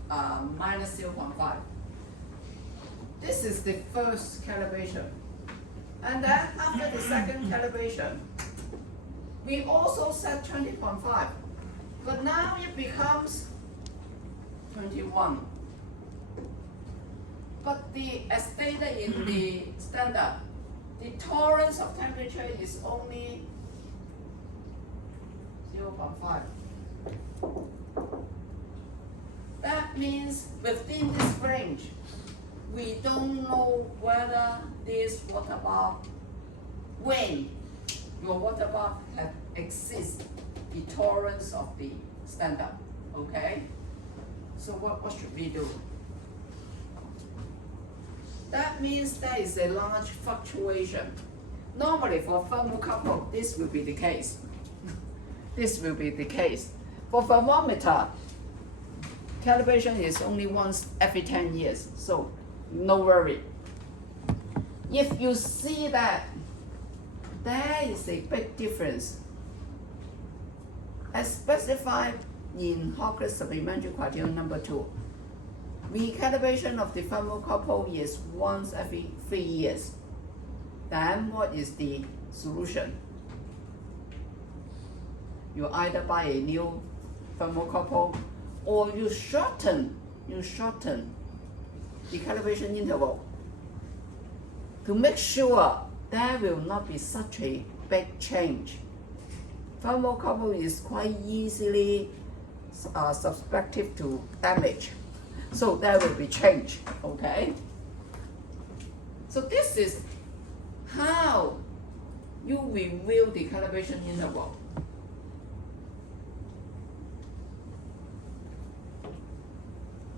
-0.5. This is the first calibration. And then after the second calibration, we also set 20.5, but now it becomes 21. But as stated in the standard, the tolerance of temperature is only 0.5. That means within this range, we don't know whether this water bath, when your water bath exceeds the tolerance of the standard, okay? So what should we do? That means there is a large fluctuation. Normally for thermocouple, this will be the case. This will be the case. For thermometer, calibration is only once every 10 years, so no worry. If you see that there is a big difference, as specified in Hawkins Supplementary Criterion number 2, recalibration of the thermocouple is once every 3 years. Then what is the solution? You either buy a new thermocouple or you shorten the calibration interval to make sure there will not be such a big change. Thermocouple is quite easily susceptible to damage, so there will be change, okay? So this is how you review the calibration interval.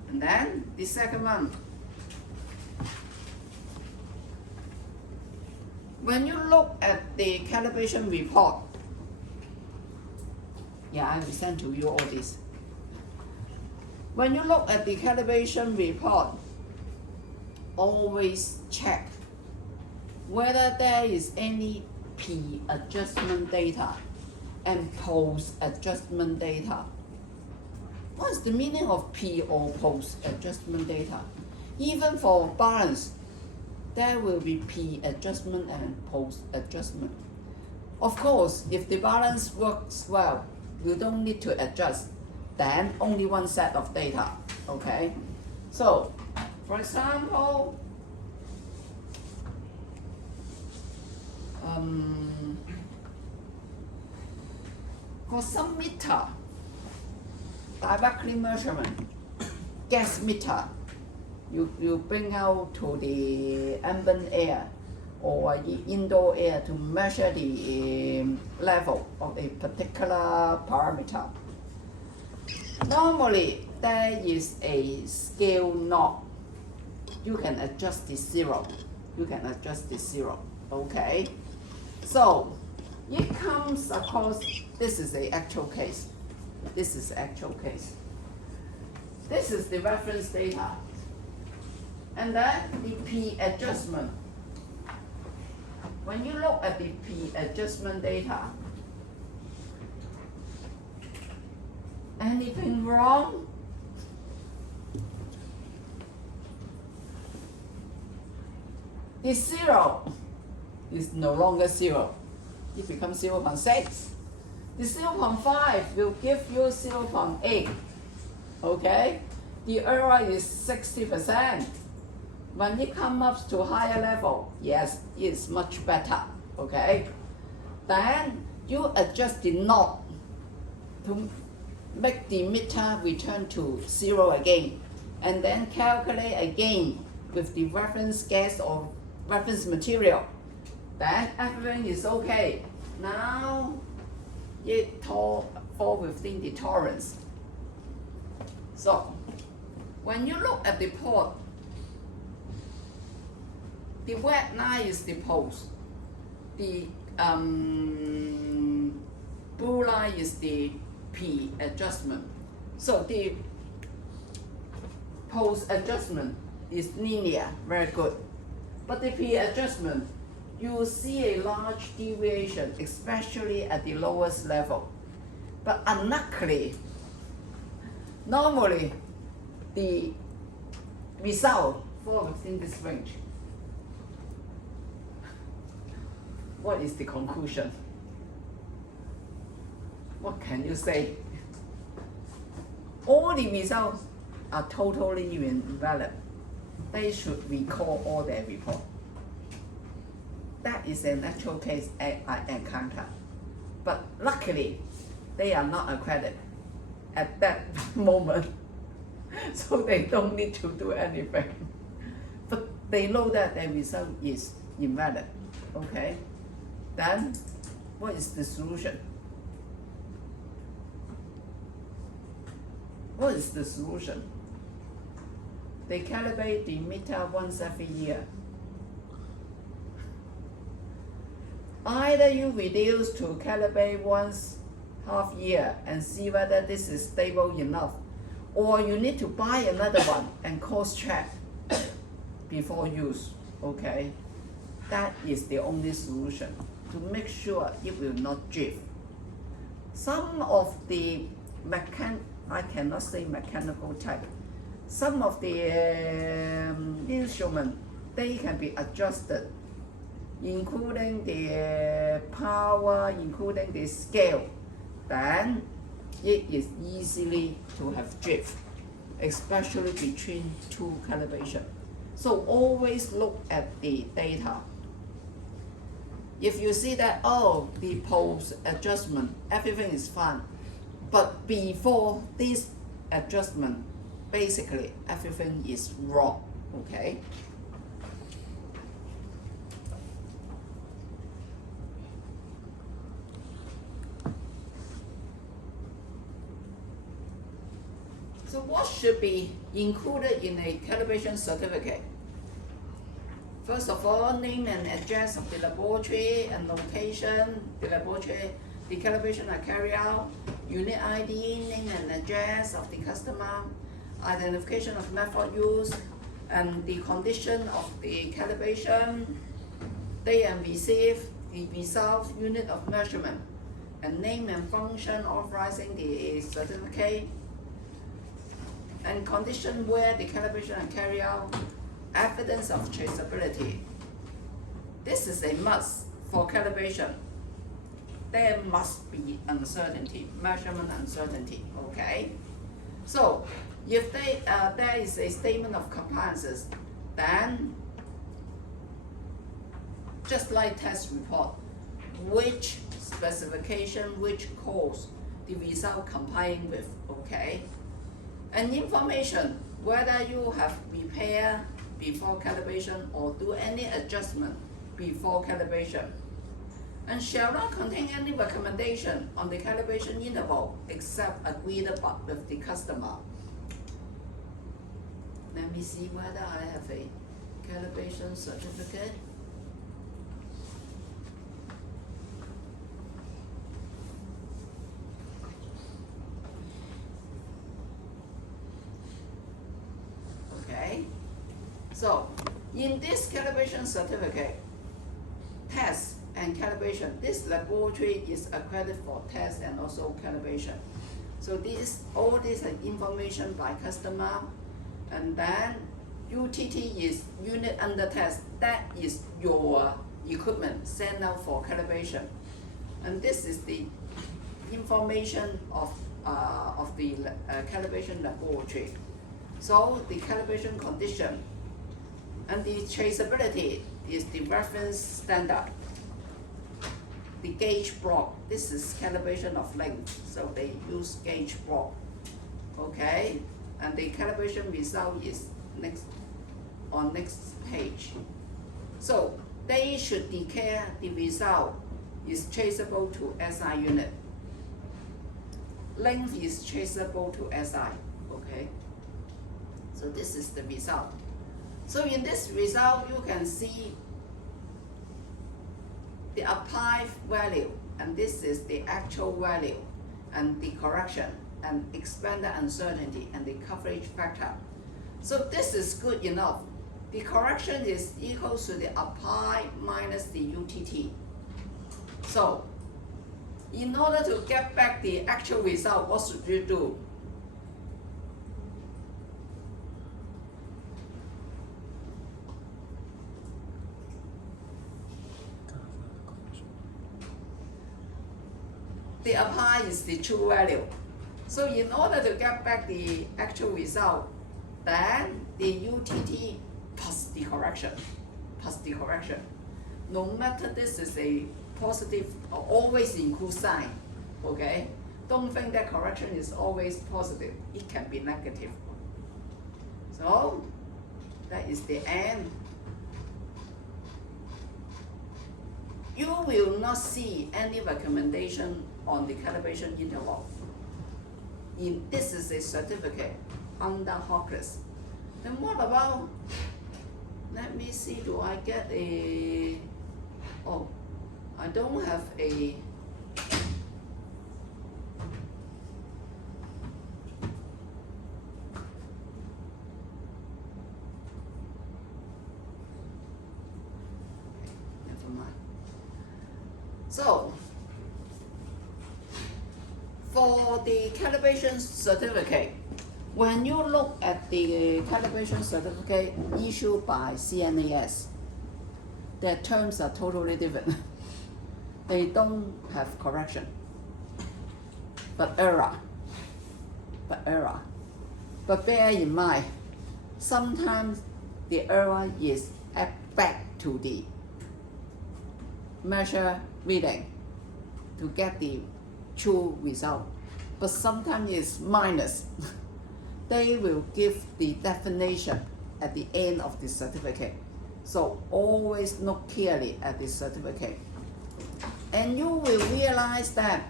And then the second one, when you look at the calibration report, I will send to you all this. When you look at the calibration report, always check whether there is any pre-adjustment data and post-adjustment data. What is the meaning of pre or post-adjustment data? Even for balance, there will be pre-adjustment and post-adjustment. Of course, if the balance works well, you don't need to adjust, then only one set of data, okay? So, for example, for some meter, directly measurement, gas meter, you bring out to the ambient air, or indoor air to measure the level of a particular parameter. Normally, there is a scale knob. You can adjust the zero. Okay? So, it comes across, this is the actual case. This is the reference data. And then the P adjustment. When you look at the P adjustment data, anything wrong? The zero is no longer zero. It becomes 0.6. The 0.5 will give you 0.8. Okay? The error is 60%. When it comes up to higher level, yes, it's much better. Okay? Then you adjust the knob to make the meter return to zero again, and then calculate again with the reference gas or reference material. Then everything is okay. Now it fall within the tolerance. So when you look at the port, the red line is the pulse. The blue line is the P adjustment. So the pulse adjustment is linear, very good. But the P adjustment, you see a large deviation, especially at the lowest level. But unluckily, normally the result falls within this range. What is the conclusion? What can you say? All the results are totally invalid. They should recall all their report. That is an actual case I encountered. But luckily, they are not accredited at that moment. So they don't need to do anything. But they know that their result is invalid. Okay? Then, what is the solution? What is the solution? They calibrate the meter once every year. Either you reduce to calibrate once half year and see whether this is stable enough, or you need to buy another one and cross check before use. Okay? That is the only solution to make sure it will not drift. Some of the I cannot say mechanical type. Some of the instruments, they can be adjusted, including the power, including the scale. Then it is easily to have drift, especially between two calibration. So always look at the data. If you see that, oh, the pulse adjustment, everything is fine, but before this adjustment, basically everything is wrong. Okay? So what should be included in a calibration certificate? First of all, name and address of the laboratory and location, the laboratory, the calibration are carried out, unit ID, name and address of the customer, identification of method used, and the condition of the calibration, date and receive, the result, unit of measurement, and name and function authorizing the certificate, and condition where the calibration are carried out, evidence of traceability. This is a must for calibration. There must be uncertainty, measurement uncertainty, okay? So, if there is a statement of compliances, then just like test report, which specification, which course the result complying with, okay? And information, whether you have repair before calibration or do any adjustment before calibration, and shall not contain any recommendation on the calibration interval except agreed upon with the customer. Let me see whether I have a calibration certificate. Okay, so in this calibration certificate, test and calibration, this laboratory is accredited for test and also calibration. So all this information by customer, and then UTT is unit under test. That is your equipment sent out for calibration, and this is the information of the calibration laboratory. So the calibration condition and the traceability is the reference standard. The gauge block, this is calibration of length, so they use gauge block. Okay, and the calibration result is next page. So they should declare the result is traceable to SI unit. Length is traceable to SI. Okay, so this is the result. So in this result, you can see the applied value, and this is the actual value, and the correction, and expanded uncertainty, and the coverage factor. So this is good enough. The correction is equal to the applied minus the UTT. So in order to get back the actual result, what should you do? The apply is the true value. So in order to get back the actual result, then the UTT plus the correction, No matter this is a positive, always include sign, okay? Don't think that correction is always positive. It can be negative. So that is the end. You will not see any recommendation on the calibration interval. This is a certificate under HOCLIS. Then what about, let me see, do I get a, oh, I don't have a, never mind. So, for the calibration certificate, when you look at the calibration certificate issued by CNAS, their terms are totally different. They don't have correction, but error. But bear in mind, sometimes the error is back to the measure reading to get the true result, but sometimes it's minus. They will give the definition at the end of the certificate. So always look clearly at the certificate. And you will realize that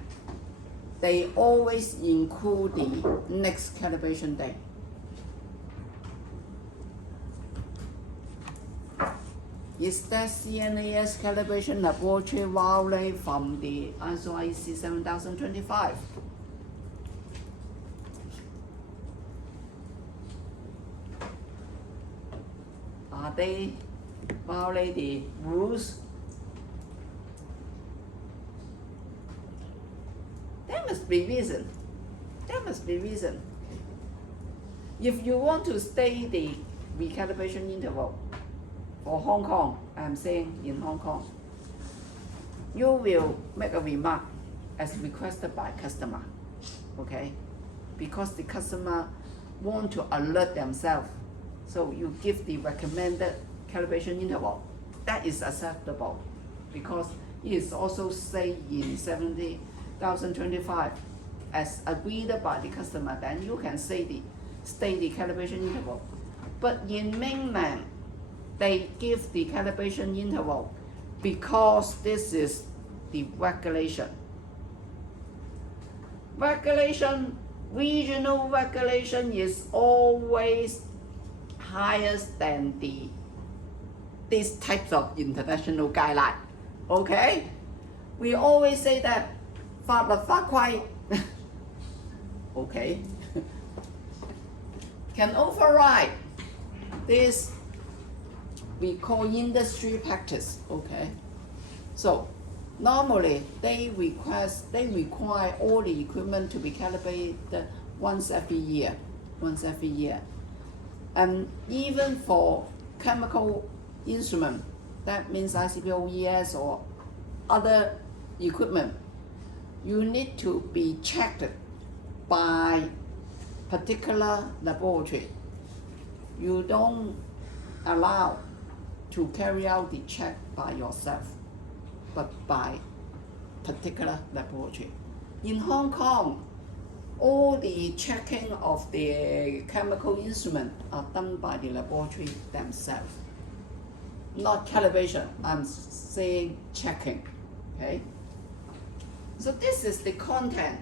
they always include the next calibration day. Is that CNAS calibration laboratory violate from the ISO IEC 7025? Are they violate the rules? There must be reason. If you want to stay the recalibration interval for Hong Kong, I'm saying in Hong Kong, you will make a remark as requested by customer, okay? Because the customer want to alert themselves, so you give the recommended calibration interval. That is acceptable because it is also say in 70,025 as agreed by the customer. Then you can say state the calibration interval. But in mainland, they give the calibration interval because this is the regulation. Regional regulation is always higher than these types of international guideline. Okay? We always say that 法律法規 okay can override this we call industry practice. Okay? So normally they require all the equipment to be calibrated once every year. And even for chemical instrument, that means ICP-OES or other equipment, you need to be checked by particular laboratory. You don't allow to carry out the check by yourself, but by particular laboratory. In Hong Kong, all the checking of the chemical instrument are done by the laboratory themselves. Not calibration, I'm saying checking. Okay? So this is the content.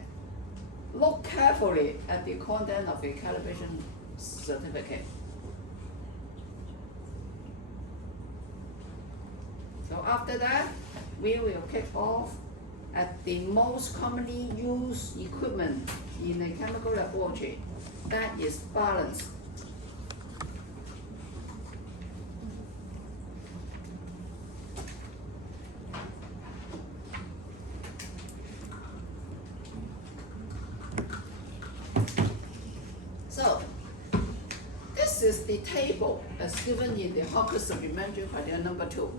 Look carefully at the content of the calibration certificate. So after that, we will kick off at the most commonly used equipment in a chemical laboratory. That is balance. So, this is the table as given in the Hawker Supplementary Criteria number 2.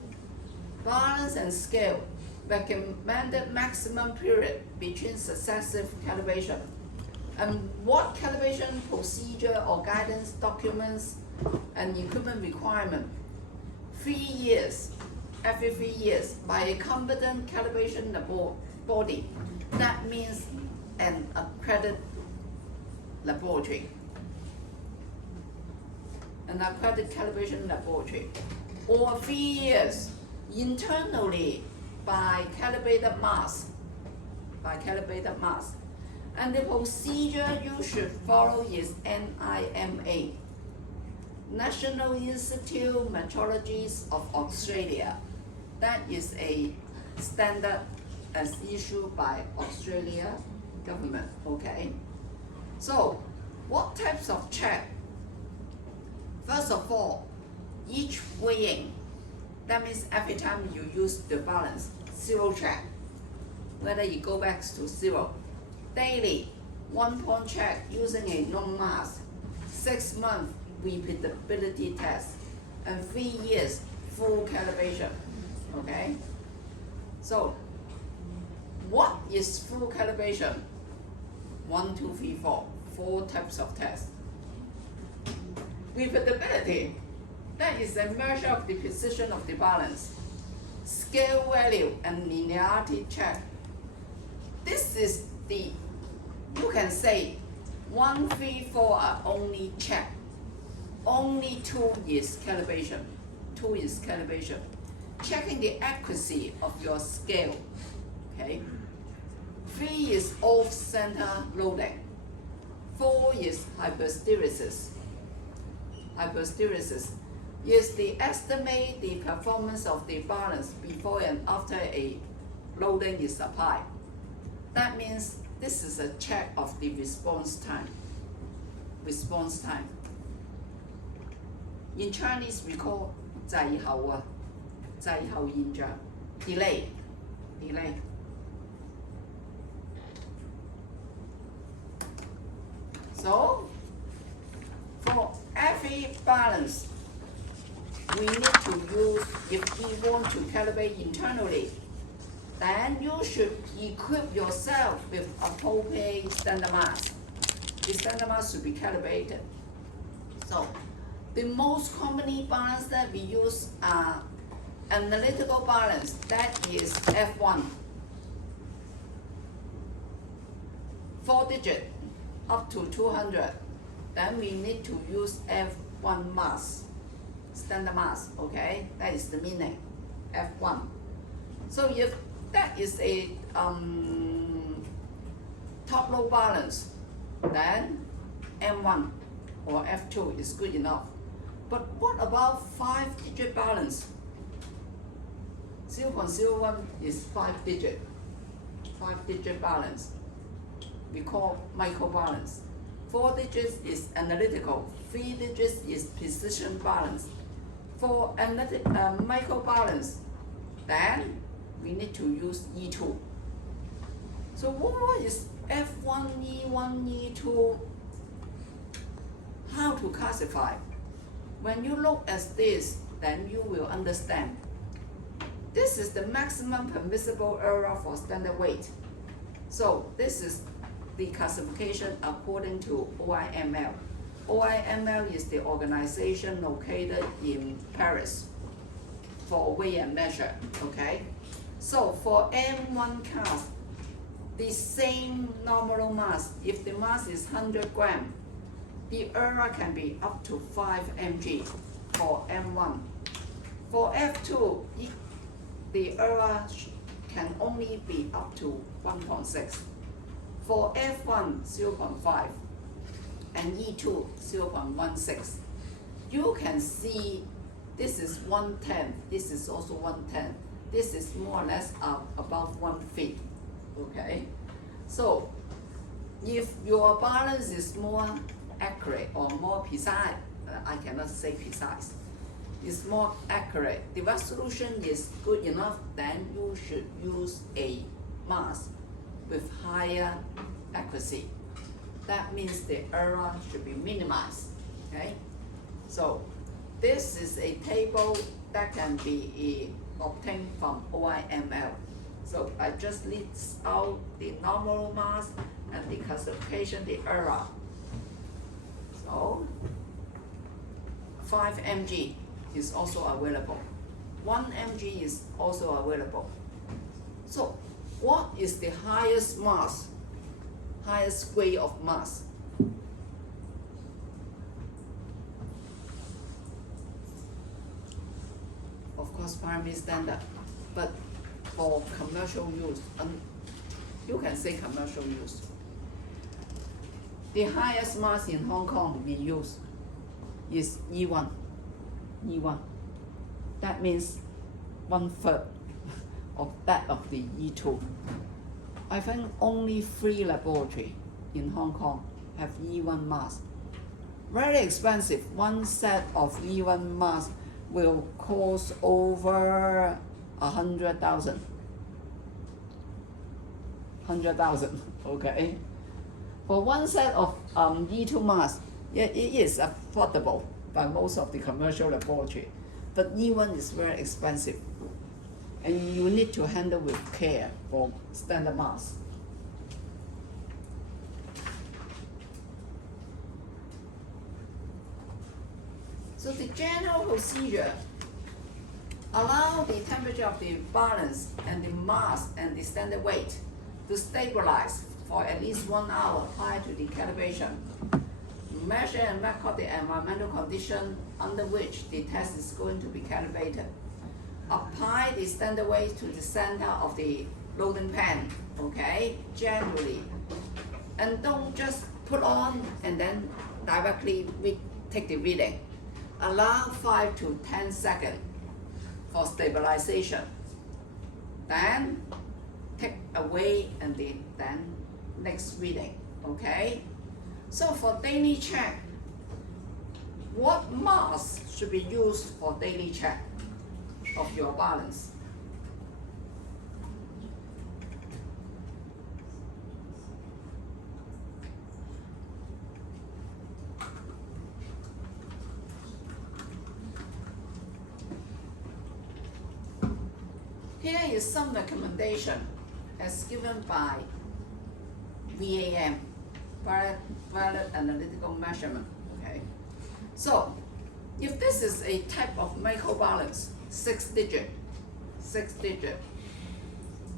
Balance and scale, recommended maximum period between successive calibration. And what calibration procedure or guidance documents and equipment requirement? 3 years, every 3 years, by a competent calibration body. That means an accredited laboratory. An accredited calibration laboratory. Or 3 years internally by calibrated mass. And the procedure you should follow is NIMA, National Institute of Metrology of Australia. That is a standard as issued by Australia government. Okay. So, what types of check? First of all, each weighing. That means every time you use the balance, zero check, whether it go back to zero. Daily, 1 point check using a known mass, 6 month repeatability test, and 3 years full calibration. Okay? So, what is full calibration? 1, 2, 3, 4. 4 types of tests. Repeatability. That is a measure of the precision of the balance. Scale value and linearity check. This is the, you can say 1, 3, 4 are only check. Only 2 is calibration. 2 is calibration. Checking the accuracy of your scale. Okay. 3 is off-center loading. 4 is hypersteresis. Hypersteresis is the estimate the performance of the balance before and after a loading is applied. That means this is a check of the response time. In Chinese we call 滯後啊，滯後現象 delay. So for every balance we need to use, if we want to calibrate internally, then you should equip yourself with appropriate standard mass. The standard mass should be calibrated. So the most commonly balance that we use are analytical balance, that is F1. 4 digit up to 200. Then we need to use F1 mass, standard mass, okay? That is the meaning, F1. So if that is a top-low balance, then M1 or F2 is good enough. But what about 5-digit balance? 0.01 is 5-digit balance. We call microbalance. 4 digits is analytical. 3 digits is precision balance. For microbalance, then we need to use E2. So what is F1, E1, E2? How to classify? When you look at this, then you will understand. This is the maximum permissible error for standard weight. So this is the classification according to OIML. OIML is the organization located in Paris for weigh and measure, okay? So for M1 class, the same nominal mass, if the mass is 100 grams, the error can be up to 5 mg for M1. For F2, the error can only be up to 1.6. For F1, 0.5, and E2, 0.16. You can see this is 1/10, this is also 1/10. This is more or less about 1 feet, okay? So if your balance is more accurate or more precise, I cannot say precise, it's more accurate, the resolution is good enough, then you should use a mask with higher accuracy. That means the error should be minimized, okay? So this is a table that can be obtained from OIML. So I just list out the nominal mass and the classification, the error. So 5 mg is also available. 1 mg is also available. So what is the highest mass, highest grade of mass? Of course, primary standard, but for commercial use, you can say commercial use. The highest mass in Hong Kong we use is E1. E1. That means 1/3 of that of the E2. I think only 3 laboratories in Hong Kong have E1 mask. Very expensive. One set of E1 mask will cost over 100,000. 100,000, okay? For one set of E2 mask, yeah, it is affordable by most of the commercial laboratory, but E1 is very expensive, and you need to handle with care for standard mask. So the general procedure allow the temperature of the balance and the mass and the standard weight to stabilize for at least 1 hour prior to the calibration. Measure and record the environmental condition under which the test is going to be calibrated. Apply the standard weight to the center of the loading pen, okay, generally. And don't just put on and then directly take the reading. Allow 5 to 10 seconds for stabilization. Then take away and then next reading, okay? So for daily check, what mask should be used for daily check of your balance? Here is some recommendation as given by VAM, Valid Analytical Measurement, okay? So, if this is a type of microbalance, 6 digit,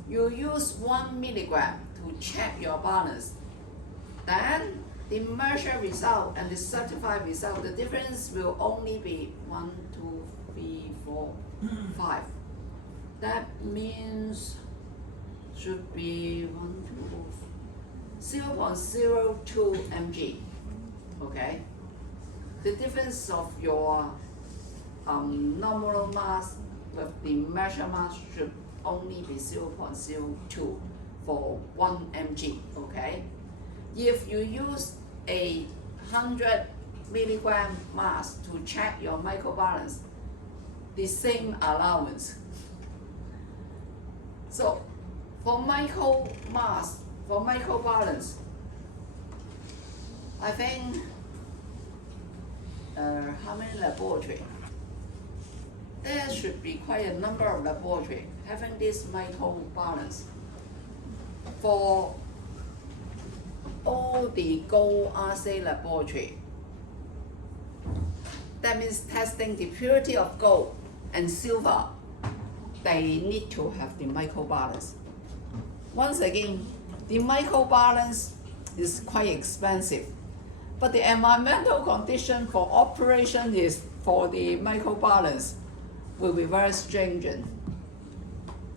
you use 1 milligram to check your balance. Then the measured result and the certified result, the difference will only be 1, 2, 3, 4, 5. That means should be 0.02 mg. Okay? The difference of your nominal mass with the measured mass should only be 0.02 for 1 mg. Okay? If you use a 100 milligram mass to check your microbalance, the same allowance. So for micromass, for microbalance, I think how many laboratory? There should be quite a number of laboratory having this microbalance for all the gold assay laboratory. That means testing the purity of gold and silver, they need to have the microbalance. Once again, the microbalance is quite expensive, but the environmental condition for operation is for the microbalance will be very stringent,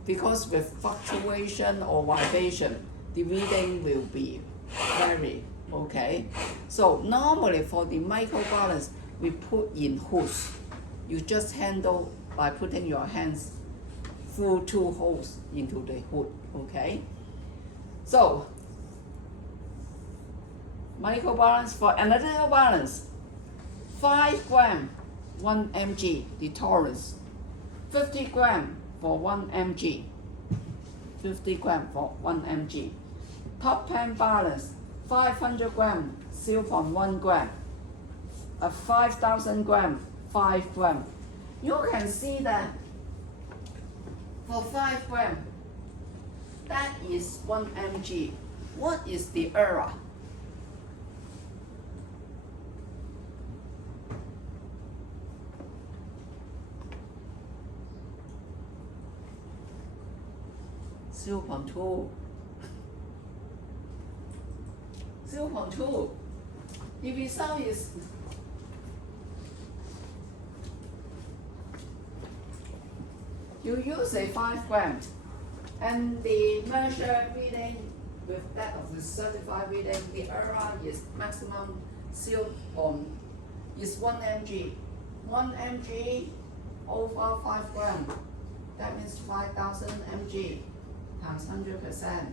because with fluctuation or vibration, the reading will be vary. Okay, so normally for the microbalance, we put in hoods. You just handle by putting your hands through 2 holes into the hood. Okay, so microbalance for analytical balance, 5 gram 1 mg the tolerance, 50 gram for 1 mg, 50 gram for 1 mg. Top pen balance, 500 gram 0.1 gram, 5,000 gram 5 gram. You can see that for 5 gram, that is 1 mg. What is the error? (0.2). 0.2. The result is you use a 5 gram and the measure reading with that of the certified reading, the error is maximum is 1 mg. 1 mg over 5 gram, that means 5,000 mg times 100%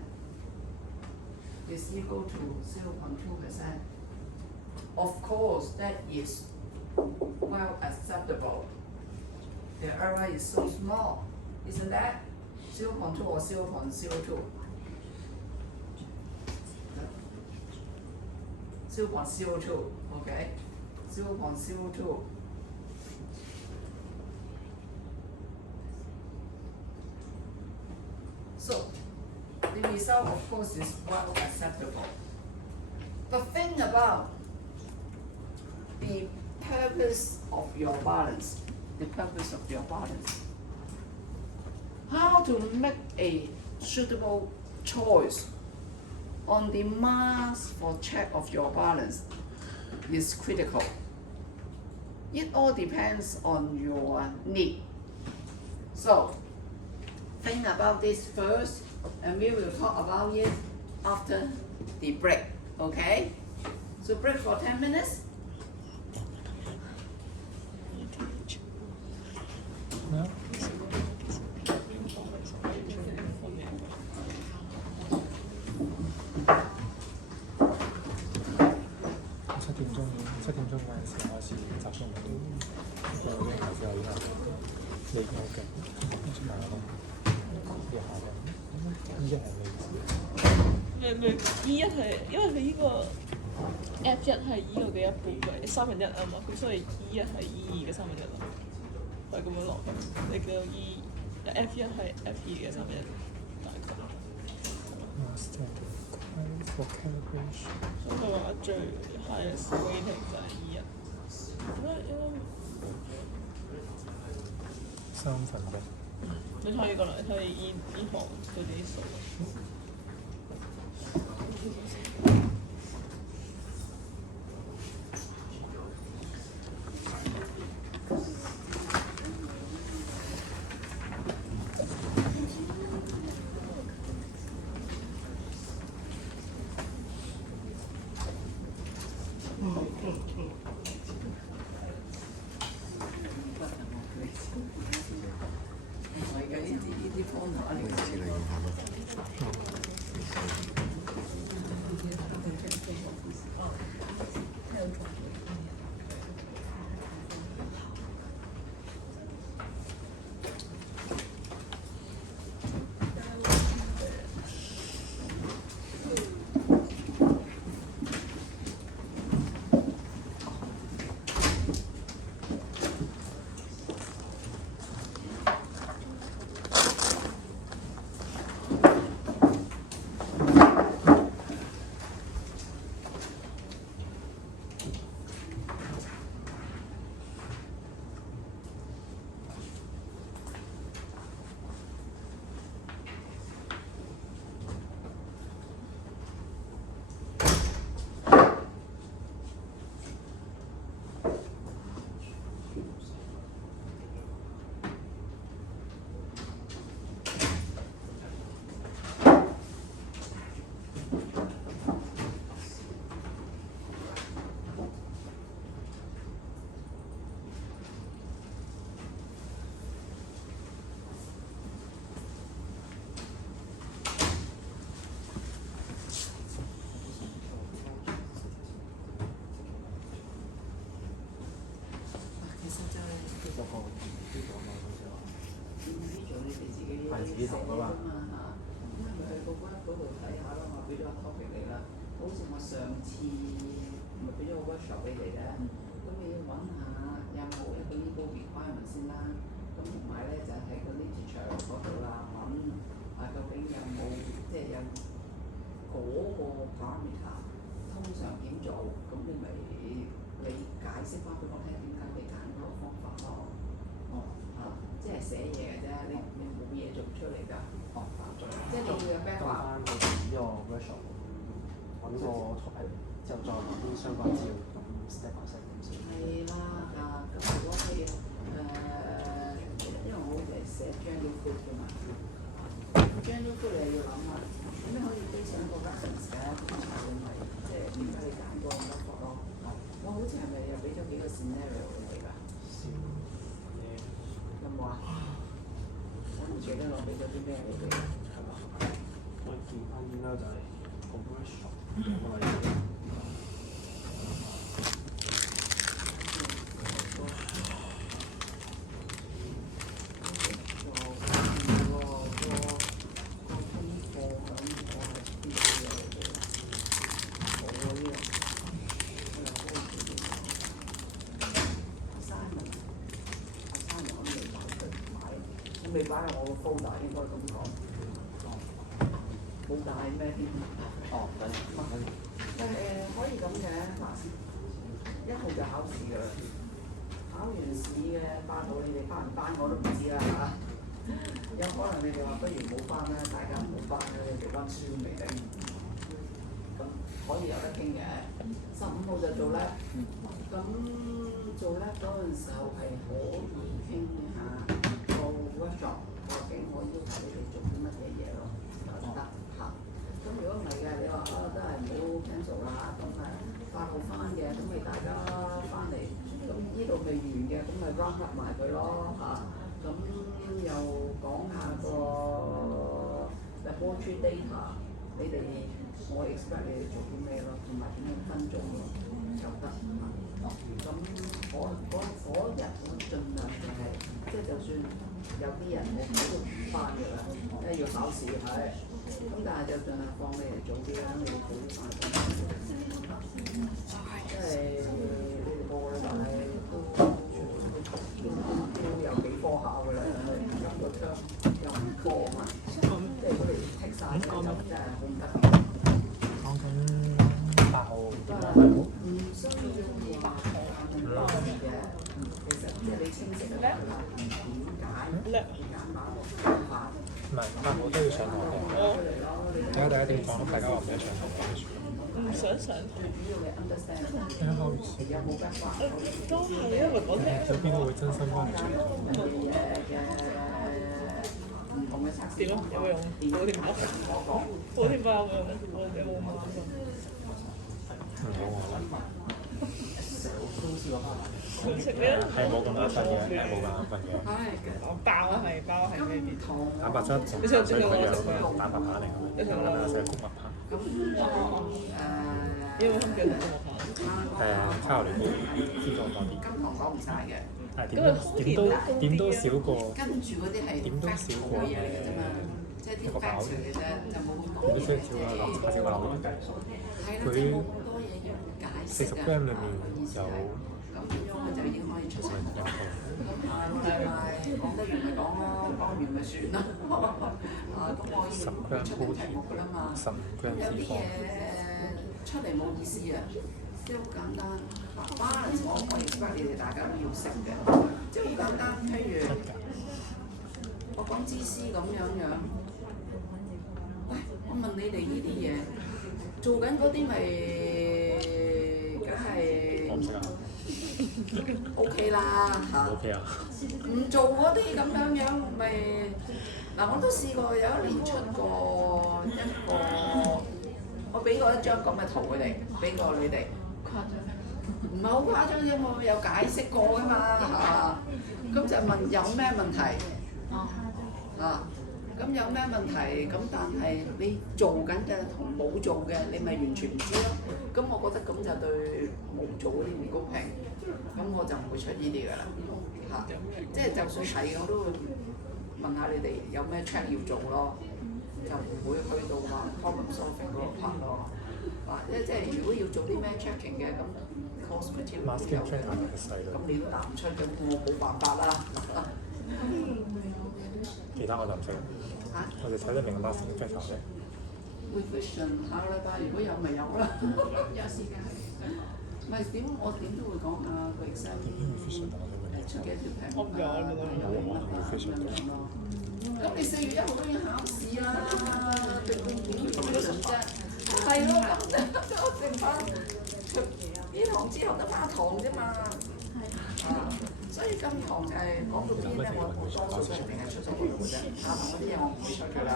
is equal to 0.2%. Of course, that is well acceptable. The error is so small, isn't that? 0.2 or 0.02? 0.02, okay? 0.02. So, the result, of course, is well acceptable. But think about the purpose of your balance. The purpose of your balance. How to make a suitable choice on the mass for check of your balance is critical. It all depends on your need. So, think about this first, and we will talk about it after the break, okay? So break for 10 minutes. No? 7點鐘嗰陣時開始集中到，不過嗰啲還是有啲理我嘅，跟住埋咯，啲下嘅，E1係咩意思？E1係因為佢呢個 F1係呢個嘅一半嘅1/3啊嘛，咁所以 E1係 E2嘅1/3咯，係咁樣落去。你叫 F1係 F2嘅1/3大概。For calibration。咁佢話最 highest rating 就係 E1。1/3。你可以過嚟睇呢行佢啲數。先嚟用下咯。其實就係呢個呢個嘛，好似話呢種你哋自己係自己同㗎嘛嚇，咁咪去個 web 嗰度睇下咯，我俾咗個 topic 你啦。好似我上次咪俾咗個 workshop 俾你嘅，咁你要揾下有冇一個 legal requirement 先啦。咁同埋咧就係個 literature 嗰度啦，揾究竟有冇即係有嗰個 parameter 通常點做，咁你咪你解釋翻俾我聽點解你揀嗰個方法咯。哦，嚇，即係寫嘢嘅啫，你冇嘢做出嚟㗎。哦，即係你會有咩跟話？翻佢哋呢個 workshop 揾個 topic 之後再揾啲相關資料咁 step by step 咁先。係啦，咁如果你因為我係寫 general food 㗎嘛，general food 你要諗下，咁你可以基上個 reference 嘅，咁就咪即係點解你揀嗰個 method 咯？我好似係咪又俾咗幾個 scenario 你㗎？有冇啊？我唔記得我俾咗啲咩你哋。係嘛？我見翻應該就係個 workshop 咁個例子。未擺喺我個 folder 應該咁講，冇帶咩添？哦，等可以咁嘅嗱，1號就考試㗎啦，考完試嘅8號你哋翻唔翻我都唔知啦嚇。有可能你哋話不如冇翻啦，大家唔好翻啦，你哋温書未定，咁可以有得傾嘅。15號就做咧，咁做咧嗰陣時候係可以傾下。workshop 究竟我要求你哋做啲乜嘢嘢咯，就得嚇。咁如果唔係嘅，你話都係唔好 cancel 啦。咁8號翻嘅，咁咪大家翻嚟，咁呢度未完嘅，咁咪 round up 埋佢咯嚇。咁又講下個 laboratory data， 你哋我 expect 你哋做啲咩咯，同埋點樣分組咯，就得嚇。咁嗰日我盡量就係，即係就算。有啲人我睇都唔翻㗎啦，因為要考試係，咁但係就盡量放你哋早啲啦，你哋早啲翻。即係你哋個個禮拜都有幾科考㗎啦，咁個 term 又唔科嘛，即係佢哋剔晒嘅就真係好唔得。講緊8號唔需要8號嘅，其實即係你清晰嘅啦。唔係8號都要上堂嘅。大家點講？大家話唔想上堂嘅。唔想上堂。啱考完試。都係因為我聽。有邊個會真心翻嚟上堂？點啊？有冇用？冇電話。冇電話有冇用？我哋冇買。唔好玩。食咩？係冇咁眼瞓嘅，係冇咁眼瞓嘅。我爆啊係包係咩啲？蛋白質同碳水佢有蛋白棒嚟嘅，我食谷物棒。因為佢叫同學卡路里高啲，脂肪多啲。金糖講唔晒嘅，係點都少過。跟住嗰啲係點都 fat 少嘅過嘢嚟嘅啫嘛，即係啲 fat 嚟嘅啫，就冇咁多點都少少啊，少個流。係啦，就冇咁多嘢要解釋啊。40 gram 裡面有咁變咗佢就已經可以出成有咁講得完咪講咯，講完咪算咯。咁我已經出定題目㗎啦嘛。15 gram 有啲脂肪。嘢出嚟冇意思啊，即係好簡單。我 expect 你哋大家都要識嘅，即係好簡單。譬如我講芝士咁樣，喂，我問你哋呢啲嘢，做緊嗰啲咪梗係我唔識啊。 OK 啦嚇。 OK 啊。唔做嗰啲咁樣咪嗱，我都試過有一年出過一個，我俾過一張咁嘅圖佢哋，俾過你哋。唔係好誇張啫，我有解釋過㗎嘛嚇。咁就問有咩問題？咁有咩問題？咁但係你做緊嘅同冇做嘅，你咪完全唔知咯。咁我覺得咁就對冇做嗰啲唔公平。咁我就唔會出呢啲㗎啦嚇。即係就算係我都會問下你哋有咩 check 要做咯，就唔會去到話 problem solving 嗰個 part 咯。即係如果要做啲咩 checking 嘅咁 course material 都有嘅，咁你都答唔出，咁我冇辦法啦。其他我就唔識。我哋睇得明 last factor 嘅。revision 下個禮拜如果有咪有啦。有時間。唔係點？我點都會講下個 exam。出嘅條題目啊，有冇乜啊咁樣咯。咁你4月1號都要考試啦，定點 revision 啫？係咯，咁我剩翻呢堂之後得翻堂啫嘛。所以今堂就係講到邊咧，我多數都係淨係出咗嗰度嘅啫，下堂嗰啲嘢我唔會出㗎啦。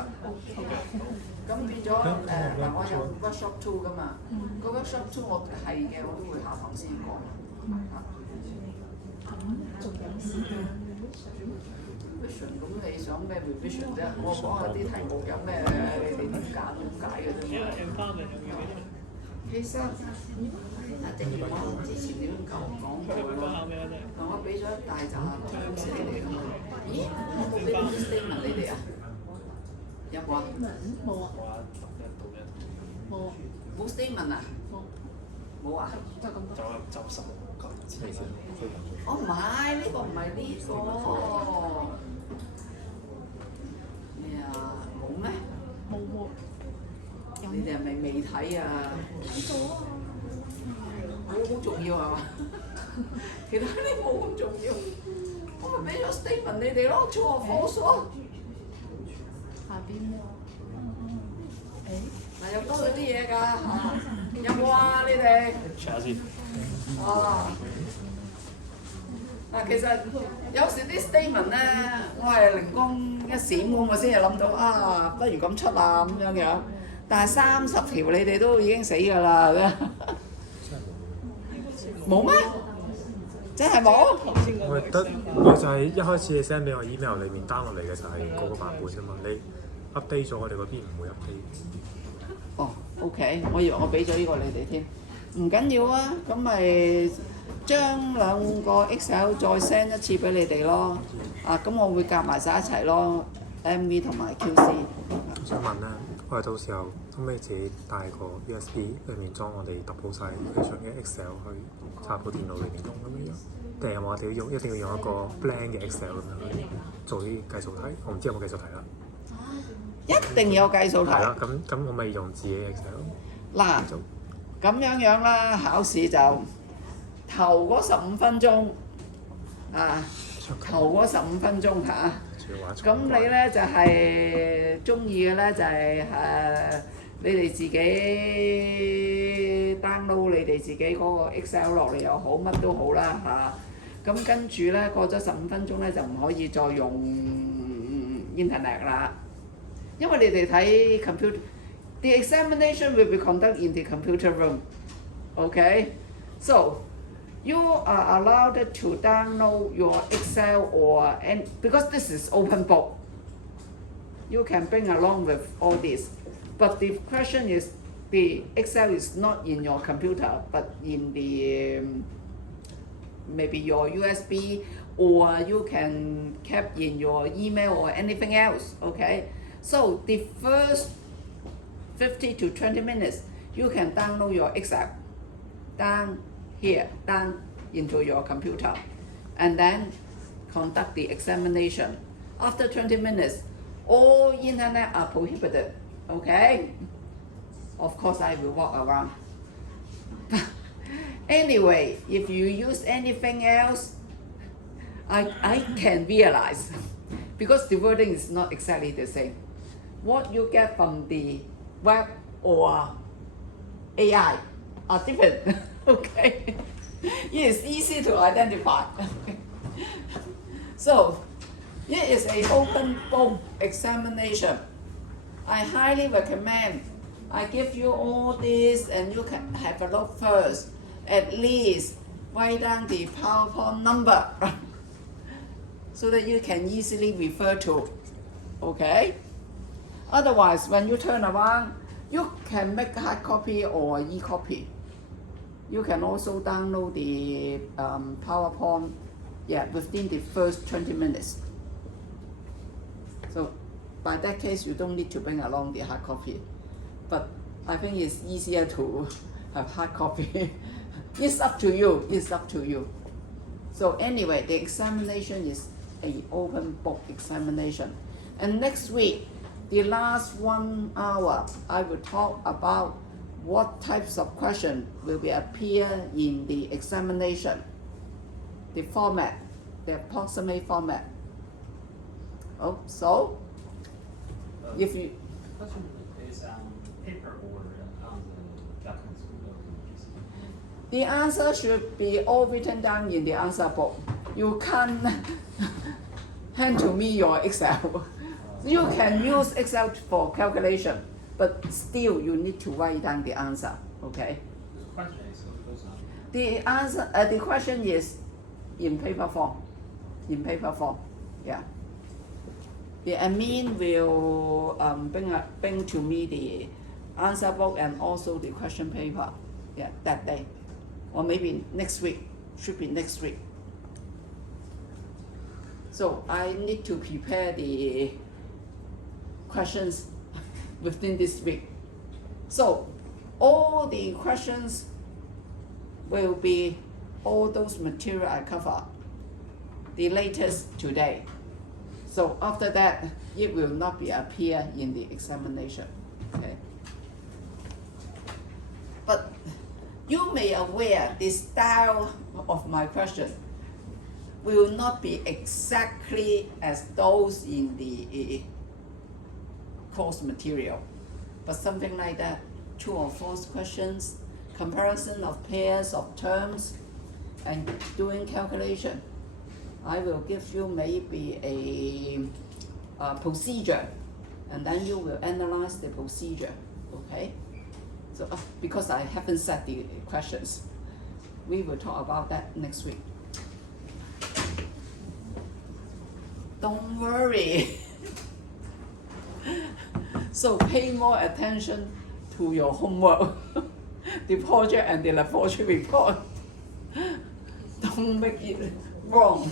咁變咗嗱，我有 workshop 2㗎嘛，個 workshop 2我係嘅，我都會下堂先講。revision 咁你想咩 revision 啫？我講下啲題目有咩，你哋點解嘅啫嘛。其實正如我之前點講過啦，我俾咗一大紮通識你哋㗎嘛。咦？我冇俾啲 statement 你哋啊？有冇啊？冇啊。冇 statement 啊？冇啊？就10個字。我唔係，呢個唔係呢個。咩啊？冇咩？冇喎。你哋係咪未睇啊？睇咗啊！好重要係嘛？其他啲冇咁重要，我咪俾咗 statement 你哋咯，錯火鎖。下邊嗱又多咗啲嘢㗎嚇，有冇啊你哋？查下先。嗱，其實有時啲 statement 咧，我係靈光一閃咁，我先至諗到啊，不如咁出啊咁樣樣。但係30條你哋都已經死㗎啦，冇咩？真係冇？我得我就係一開始你 send 俾我 email 裡面 down 落嚟嘅就係嗰個版本啫嘛，你 update 咗我哋嗰邊唔會 update。哦 ，OK， 我以為我俾咗呢個你哋添，唔緊要啊，咁咪將2個 Excel 再 send 一次俾你哋咯。咁我會夾埋晒一齊咯 ，MV 同埋 QC。我想問咧，我哋到時候可唔可以自己帶個 USB 裡面裝我哋揼好晒非常嘅 Excel 去插到電腦裡面用咁樣？定係我哋一定要用一個 blank 嘅 Excel 咁樣去做啲計數題？我唔知有冇計數題啦。一定有計數題。係啦，咁我咪用自己 Excel。嗱，咁樣啦，考試就頭嗰15分鐘頭嗰15分鐘嚇。咁你咧就係中意嘅咧就係你哋自己 download 你哋自己嗰個 Excel 落嚟又好，乜都好啦嚇。咁跟住咧過咗15分鐘咧就唔可以再用 internet 啦，因為你哋睇 computer。The examination will be conducted in the computer room. Okay? So you are allowed to download your Excel and because this is open book, you can bring along with all this. But the question is, the Excel is not in your computer, but in the maybe your USB, or you can keep in your email or anything else, okay? So the first 50 to 20 minutes, you can download your Excel down here, down into your computer, and then conduct the examination. After 20 minutes, all internet are prohibited, okay? Of course, I will walk around. Anyway, if you use anything else, I can realize, because the wording is not exactly the same. What you get from the web or AI are different, okay? It is easy to identify. So, it is an open book examination. I highly recommend I give you all this and you can have a look first. At least write down the PowerPoint number so that you can easily refer to, okay? Otherwise, when you turn around, you can make hard copy or e-copy. You can also download the PowerPoint, within the first 20 minutes. So by that case, you don't need to bring along the hard copy. But I think it's easier to have hard copy. It's up to you, it's up to you. So anyway, the examination is an open book examination. And next week, the last 1 hour, I will talk about what types of questions will be appear in the examination, the format, the approximate format. Oh, so if you question is paper or on the documents? the answer should be all written down in the answer book. You can't hand to me your Excel. You can use Excel for calculation, but still you need to write down the answer, okay? The question is goes on. The answer, the question is in paper form, yeah. The admin will bring to me the answer book and also the question paper, that day. Or maybe next week, should be next week. So I need to prepare the questions within this week. So all the questions will be all those material I cover, the latest today. So after that, it will not be appear in the examination, okay? But you may aware the style of my question will not be exactly as those in the course material, but something like that, true or false questions, comparison of pairs of terms, and doing calculation. I will give you maybe a procedure, and then you will analyze the procedure, okay? So because I haven't set the questions, we will talk about that next week. Don't worry. So pay more attention to your homework, the project and the laboratory report. Don't make it wrong.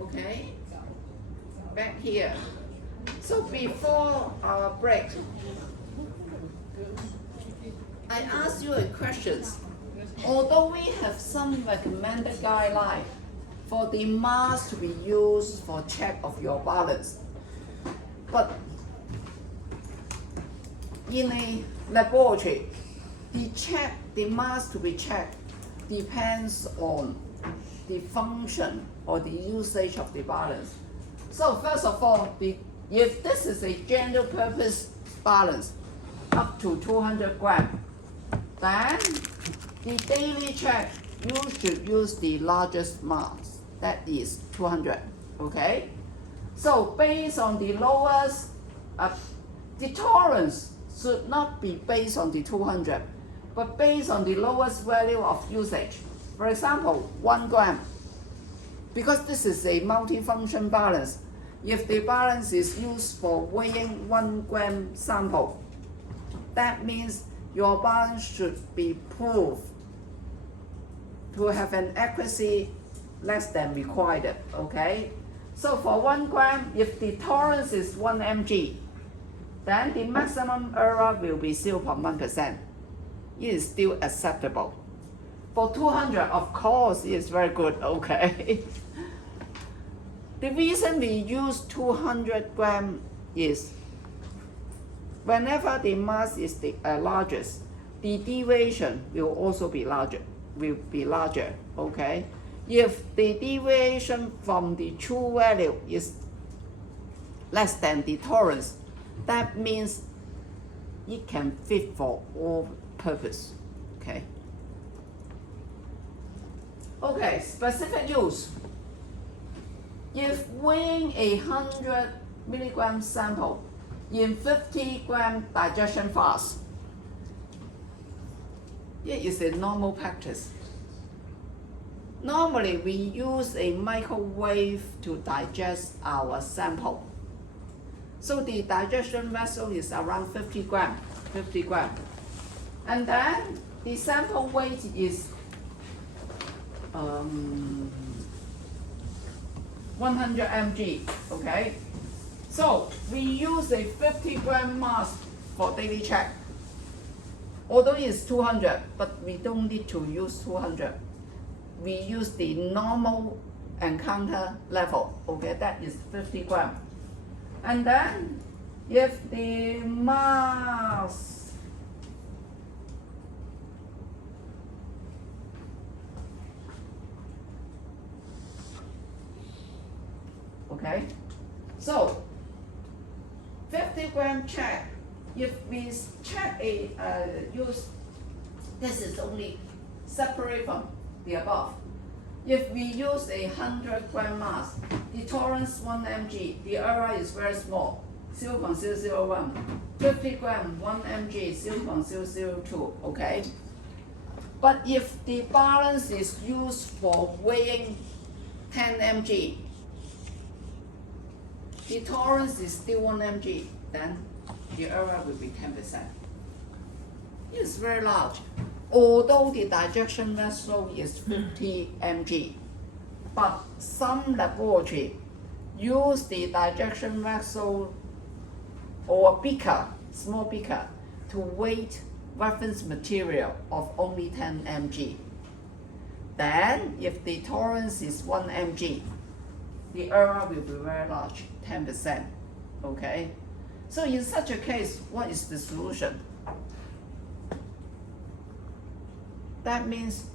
Okay, back here. So before our break, I asked you a question. Although we have some recommended guideline for the mass to be used for check of your balance, but in a laboratory, the mass to be checked depends on the function or the usage of the balance. So first of all, if this is a general purpose balance up to 200 grams, then the daily check you should use the largest mass, that is 200, okay? So based on the lowest, the tolerance should not be based on the 200, but based on the lowest value of usage. For example, 1 gram. Because this is a multifunction balance, if the balance is used for weighing 1 gram sample, that means your balance should be proved to have an accuracy less than required, okay? So for 1 gram, if the tolerance is 1 mg, then the maximum error will be 0.1%. It is still acceptable. For 200, of course, it is very good, okay? The reason we use 200 grams is whenever the mass is the largest, the deviation will also be larger, okay? If the deviation from the true value is less than the tolerance, that means it can fit for all purpose, okay? Okay, specific use. If weighing 100 milligram sample in 50 gram digestion fast, it is a normal practice. Normally, we use a microwave to digest our sample. So the digestion vessel is around 50 gram. And then the sample weight is 100 mg, okay? So we use a 50 gram mass for daily check. Although it's 200, but we don't need to use 200. We use the normal encounter level, okay? That is 50 gram. And then if the mass okay, so 50 gram check, if we check use, this is only separate from the above. If we use 100 gram mass, the tolerance 1 mg, the error is very small, 0.001. 50 gram, 1 mg, 0.002, okay? But if the balance is used for weighing 10 mg, the tolerance is still 1 mg, then the error will be 10%. It is very large. Although the digestion vessel is 50 mg, but some laboratory use the digestion vessel or beaker, small beaker, to weight reference material of only 10 mg. Then, if the tolerance is 1 mg, the error will be very large, 10%, okay? So in such a case, what is the solution? That means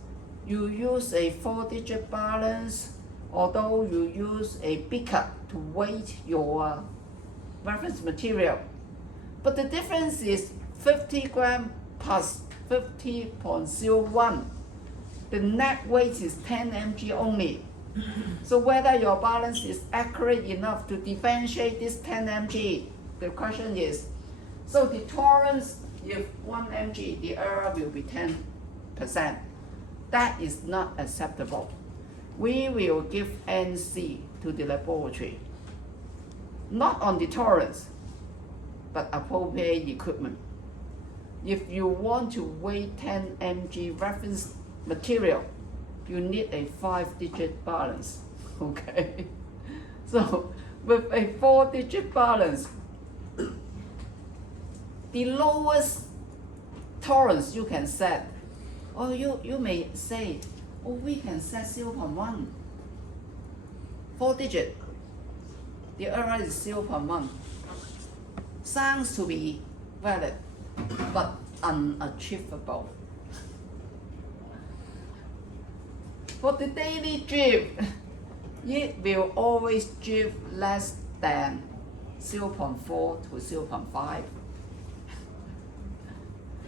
you use a 4-digit balance, although you use a beaker to weight your reference material. But the difference is 50 gram plus 50.01. The net weight is 10 mg only. So whether your balance is accurate enough to differentiate this 10 mg, the question is, so the tolerance, if 1 mg, the error will be 10%. That is not acceptable. We will give NC to the laboratory, not on the tolerance, but appropriate equipment. If you want to weigh 10 mg reference material, you need a 5-digit balance, okay? So with a 4-digit balance, the lowest tolerance you can set, or you may say, oh, we can set 0.1, 4 digit. The error is 0.1. Sounds to be valid, but unachievable. For the daily drift, it will always drift less than 0.4 to 0.5.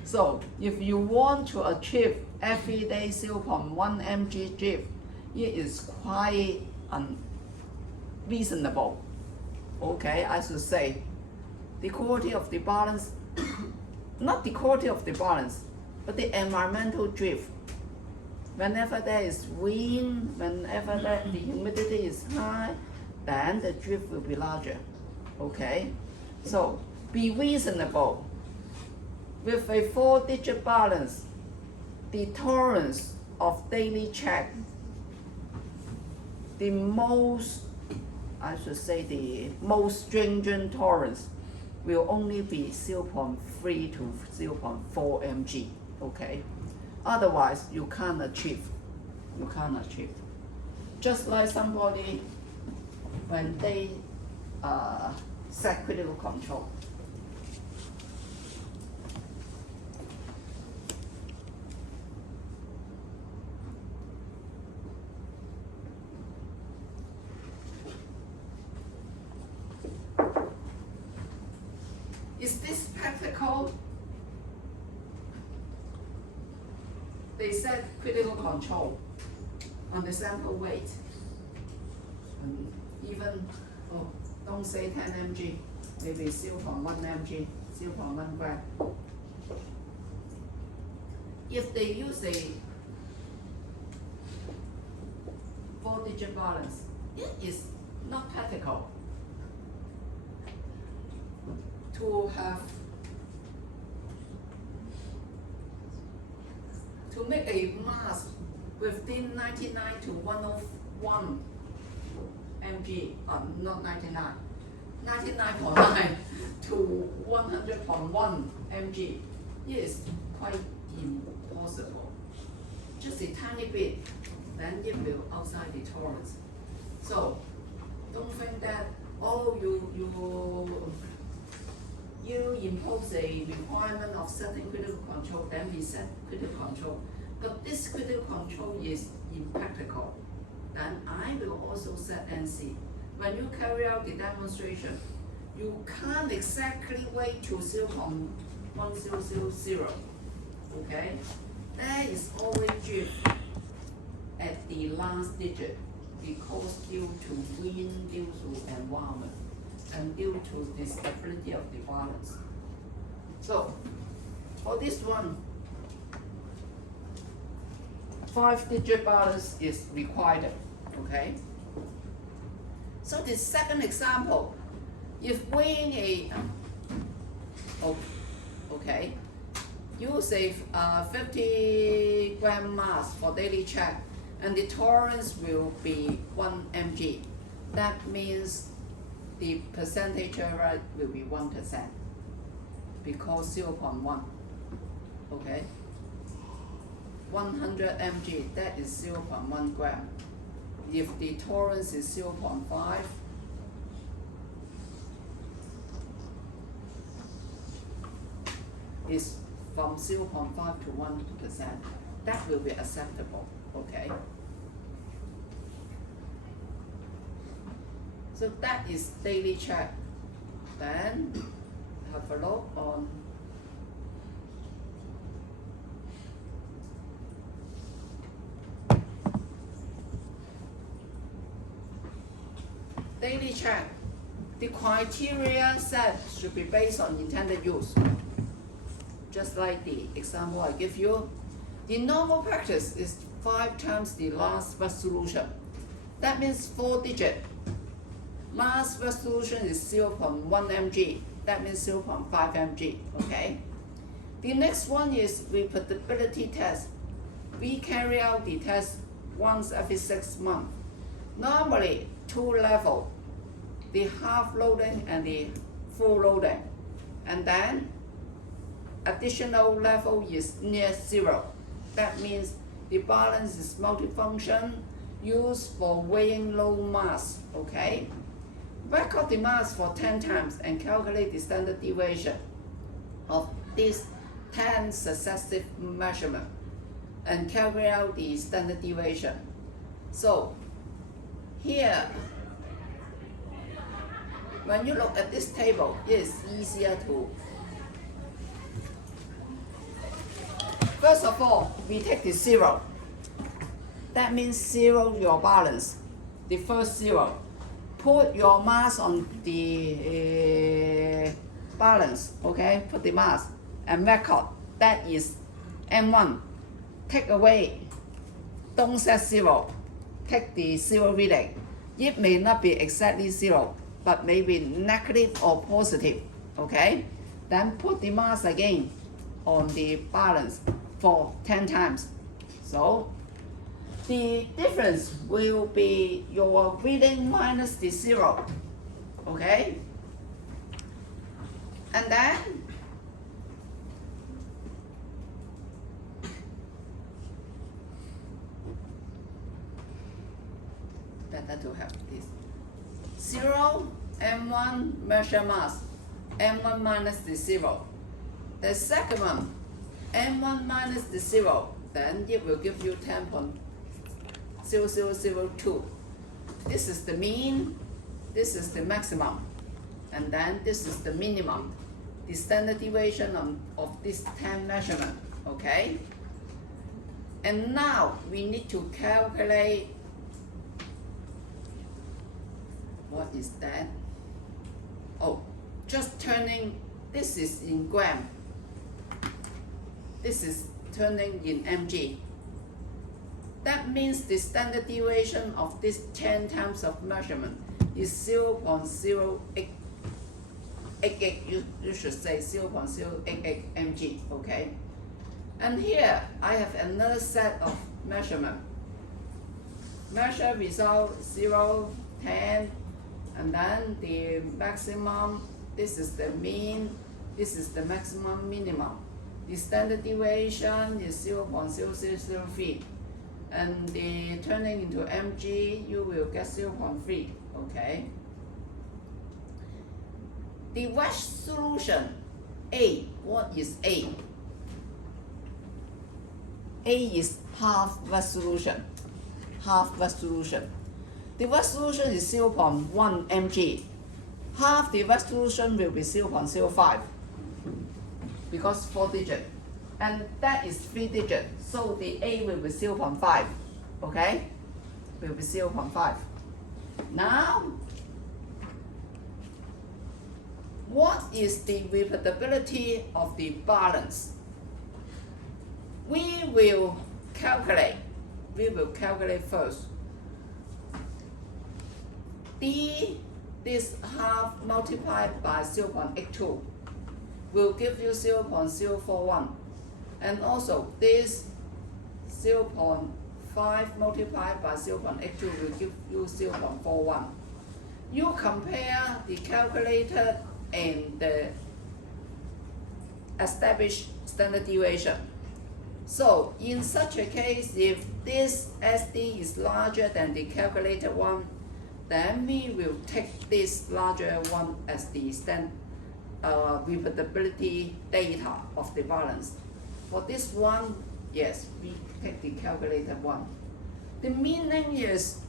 So if you want to achieve everyday 0.1 mg drift, it is quite unreasonable. Okay, I should say the quality of the balance, not the quality of the balance, but the environmental drift. Whenever there is wind, whenever the humidity is high, then the drift will be larger. Okay, so be reasonable. With a 4-digit balance, the tolerance of daily check, the most stringent tolerance will only be 0.3 to 0.4 mg. Okay, otherwise you can't achieve. Just like somebody when they set critical control. Is this practical? They set critical control on the sample weight. And even, don't say 10 mg, maybe 0.1 mg, 0.1 gram. If they use a 4-digit balance, it is not practical to have to make a mask within 99 to 101 mg, not 99, 99.9 to 100.1 mg. It is quite impossible. Just a tiny bit, then it will outside the tolerance. So don't think that, oh, you impose a requirement of setting critical control, then we set critical control. But this critical control is impractical. Then I will also set NC. When you carry out the demonstration, you can't exactly wait to 0.1000. Okay? There is always drift at the last digit because due to wind, due to environment, and due to the stability of the balance. So, for this one, 5-digit balance is required, okay? So the second example, if weighing a, okay, use a 50 gram mass for daily check, and the tolerance will be 1 mg. That means the percentage error will be 1% because 0.1, okay? 100 mg, that is 0.1 gram. If the tolerance is 0.5, is from 0.5 to 1%. That will be acceptable, okay? So that is daily check. Then have a look on daily check. The criteria set should be based on intended use. Just like the example I give you. The normal practice is 5 times the last resolution. That means 4 digit. Last resolution is 0.1 mg. That means 0.5 mg, okay? The next one is repeatability test. We carry out the test once every 6 months. Normally, 2 levels, the half loading and the full loading. And then additional level is near zero. That means the balance is multifunction used for weighing low mass, okay? Record the mass for 10 times and calculate the standard deviation of these 10 successive measurements and calculate out the standard deviation. So here, when you look at this table, it is easier to. First of all, we take the zero. That means zero your balance, the first zero. Put your mass on the balance, okay? Put the mass and record. That is M1. Take away, don't set zero. Take the zero reading. It may not be exactly zero, but maybe negative or positive, okay? Then put the mass again on the balance for 10 times. So the difference will be your reading minus the zero, okay? And then better to have this. 0, M1 measure mass, M1 minus the 0. The second one, M1 minus the 0, then it will give you 10.0002. This is the mean, this is the maximum, and then this is the minimum, the standard deviation of this 10 measurement, okay? And now we need to calculate, what is that? Oh, just turning, this is in gram, this is turning in mg. That means the standard deviation of this 10 times of measurement is 0.088. You should say 0.088 mg, okay? And here I have another set of measurement. Measure result 0, 10, and then the maximum, this is the mean, this is the maximum minimum. The standard deviation is 0.0003. And the turning into mg, you will get 0.3, okay? The wedge solution, A, what is A? A is half wedge solution, half wedge solution. The wedge solution is 0.1 mg. Half the wedge solution will be 0.05 because 4 digits. And that is 3 digits, so the A will be 0.5, okay? Will be 0.5. Now, what is the repeatability of the balance? We will calculate first. D, this half multiplied by 0.82 will give you 0.041. And also this 0.5 multiplied by 0.82 will give you 0.41. You compare the calculated and the established standard deviation. So in such a case, if this SD is larger than the calculated one, then we will take this larger one as the repeatability data of the balance. For this one, yes, we take the calculated one. The meaning is,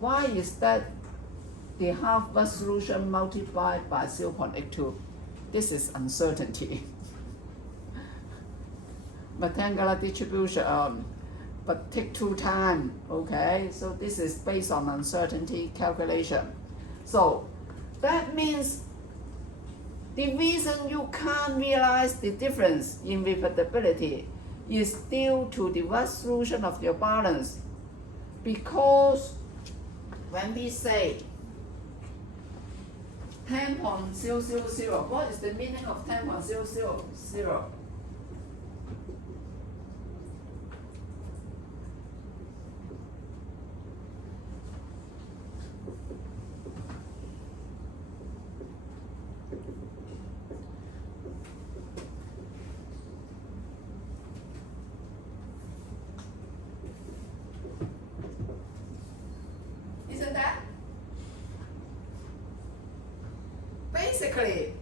why is that the half wedge solution multiplied by 0.82? This is uncertainty. Rectangular distribution, but take 2 times, okay? So this is based on uncertainty calculation. So that means the reason you can't realize the difference in repeatability is due to the wedge solution of your balance. Because when we say 10.000, what is the meaning of 10.000?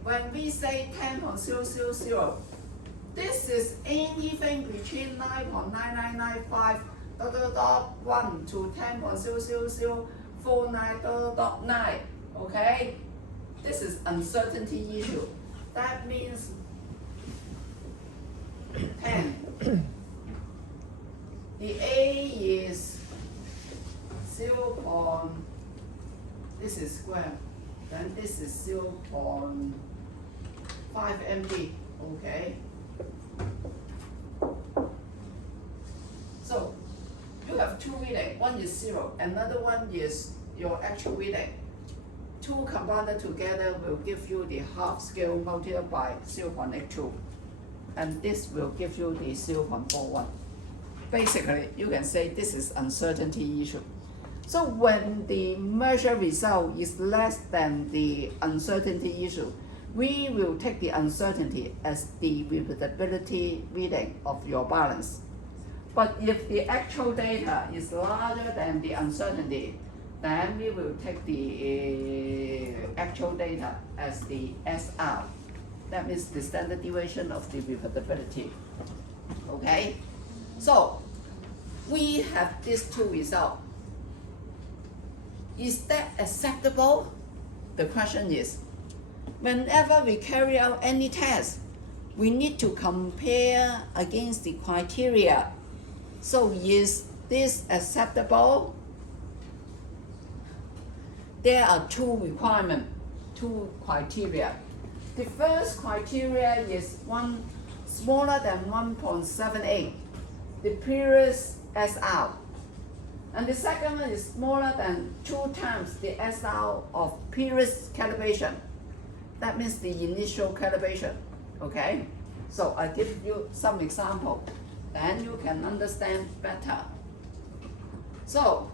when we say 10.000, this is anything between 9.9995 1 to 10.00049 okay? This is uncertainty issue. That means 10. The A is 0. This is square. Then this is 0.5 MB. Okay. So you have two readings. One is 0. Another one is your actual reading. Two combined together will give you the half scale multiplied by 0.82, and this will give you the 0.41. Basically, you can say this is uncertainty issue. So when the measure result is less than the uncertainty issue, we will take the uncertainty as the repeatability reading of your balance. But if the actual data is larger than the uncertainty, then we will take the actual data as the SR. That means the standard deviation of the repeatability. Okay? So, we have these two results. Is that acceptable? The question is, whenever we carry out any test, we need to compare against the criteria. So, is this acceptable? There are two requirements, two criteria. The first criteria is one smaller than 1.78, the previous SR. And the second one is smaller than 2 times the SR of previous calibration. That means the initial calibration, okay? So I give you some example, then you can understand better. So,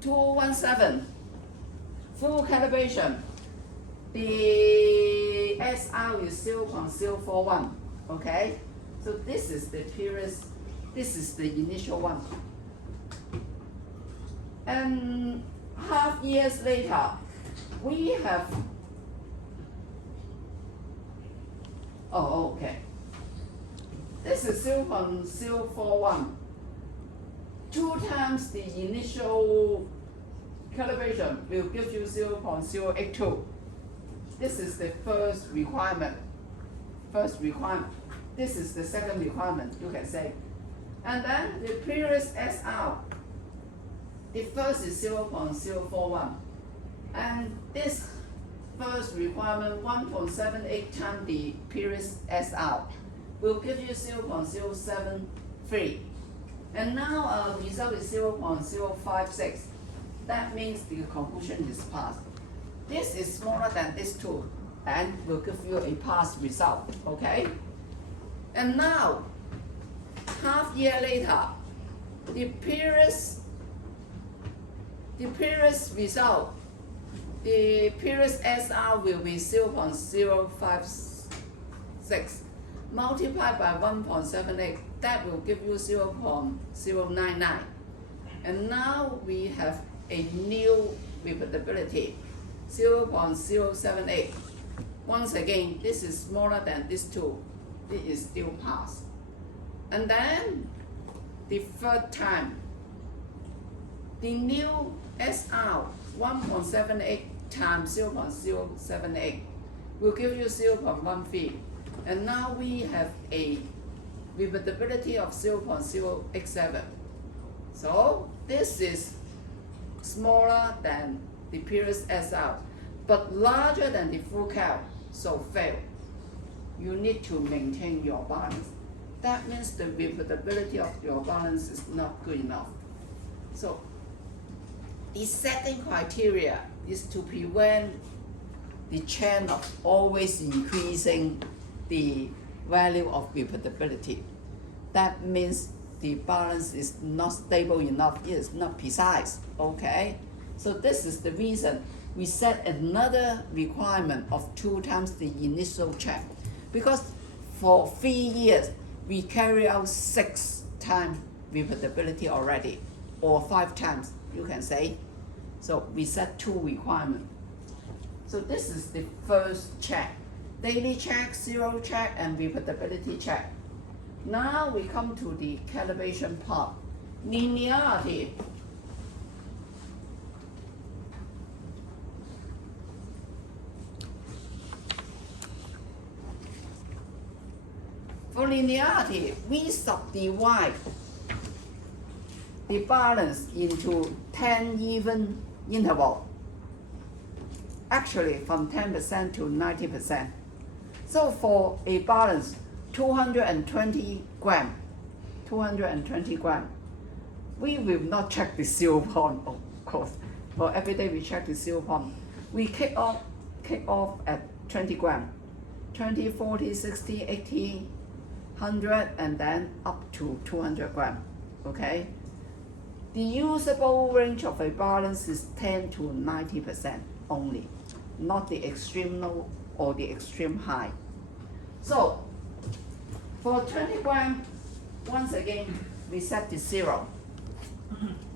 217, full calibration, the SR is 0.041, okay? So this is the previous, this is the initial one. And half years later, we have, oh, okay. This is 0.041. 2 times the initial calibration will give you 0.082. This is the first requirement. This is the second requirement, you can say. And then the previous SR, the first is 0.041. And this first requirement, 1.78 times the previous SR, will give you 0.073. And now our result is 0.056. That means the conclusion is passed. This is smaller than this two, and will give you a pass result, okay? And now, half year later, the previous result, the previous SR will be 0.056 multiplied by 1.78. That will give you 0.099. And now we have a new repeatability, 0.078. Once again, this is smaller than this two. This is still pass. And then the third time, the new SR 1.78 times 0.078 will give you 0.13. And now we have a repeatability of 0.087. So this is smaller than the previous SR, but larger than the full cal, so fail. You need to maintain your balance. That means the repeatability of your balance is not good enough. So the second criteria is to prevent the trend of always increasing the value of repeatability. That means the balance is not stable enough, it is not precise, okay? So this is the reason we set another requirement of 2 times the initial check. Because for 3 years, we carry out 6 times repeatability already, or 5 times, you can say. So we set 2 requirements. So this is the first check. Daily check, zero check, and repeatability check. Now we come to the calibration part. Linearity. For linearity, we subdivide the balance into 10 even interval. Actually, from 10% to 90%. So for a balance, 220 gram, we will not check the 0 point, of course. For every day we check the 0 point. We kick off at 20 gram, 20, 40, 60, 80, 100, and then up to 200 gram, okay? The usable range of a balance is 10 to 90% only, not the extreme low or the extreme high. So, for 20 gram, once again, we set the 0.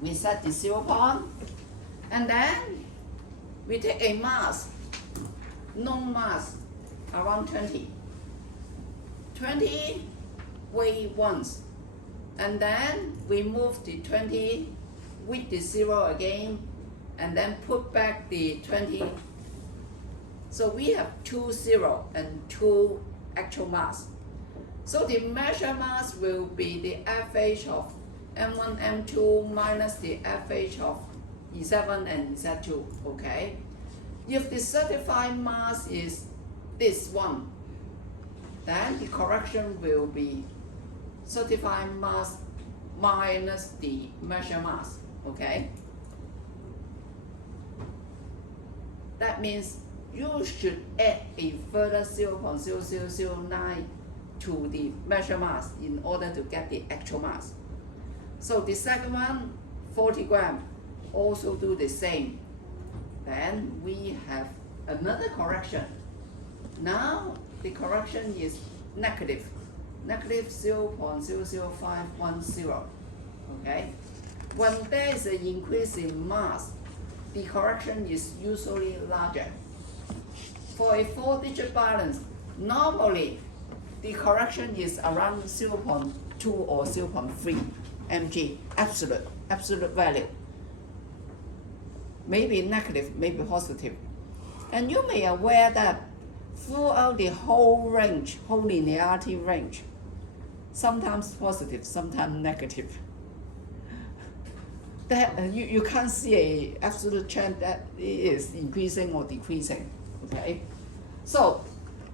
We set the 0 point, and then we take a mass, known mass, around 20. 20 weigh once, and then we move the 20 with the 0 again, and then put back the 20. So we have 2 0 and 2 actual mass. So the measured mass will be the FH of M1, M2 minus the FH of E7 and Z2, okay? If the certified mass is this one, then the correction will be certified mass minus the measured mass, okay? That means you should add a further 0.0009 to the measured mass in order to get the actual mass. So the second one, 40 gram, also do the same. Then we have another correction. Now the correction is negative 0.00510, okay? When there is an increase in mass, the correction is usually larger. For a 4-digit balance, normally the correction is around 0.2 or 0.3 mg, absolute value. Maybe negative, maybe positive. And you may be aware that throughout the whole range, whole linearity range, sometimes positive, sometimes negative. That you can't see a absolute trend that it is increasing or decreasing, okay? So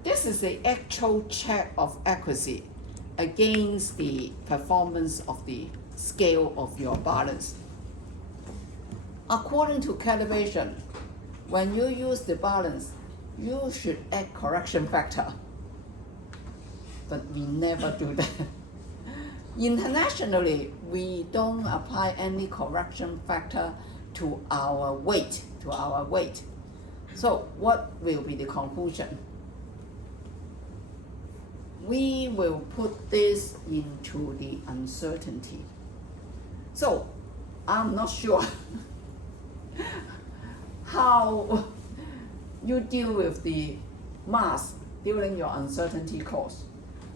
this is the actual check of accuracy against the performance of the scale of your balance. According to calibration, when you use the balance, you should add correction factor. But we never do that. Internationally, we don't apply any correction factor to our weight, So what will be the conclusion? We will put this into the uncertainty. So I'm not sure how you deal with the mass during your uncertainty course.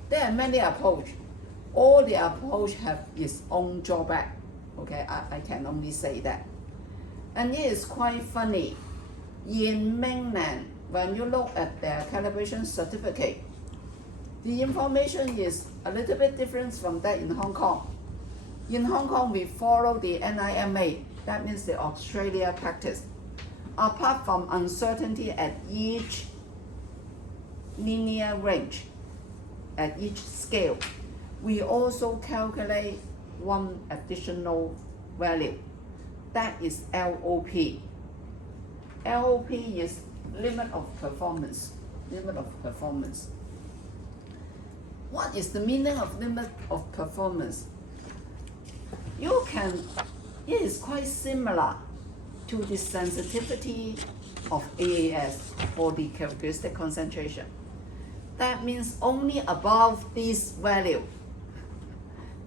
There are many approaches. All the approach have its own drawback. Okay, I can only say that. And it is quite funny. In mainland, when you look at their calibration certificate, the information is a little bit different from that in Hong Kong. In Hong Kong, we follow the NIMA, that means the Australia practice. Apart from uncertainty at each linear range, at each scale, we also calculate one additional value. That is LOP. LOP is limit of performance. What is the meaning of limit of performance? It is quite similar to the sensitivity of AAS for the characteristic concentration. That means only above this value,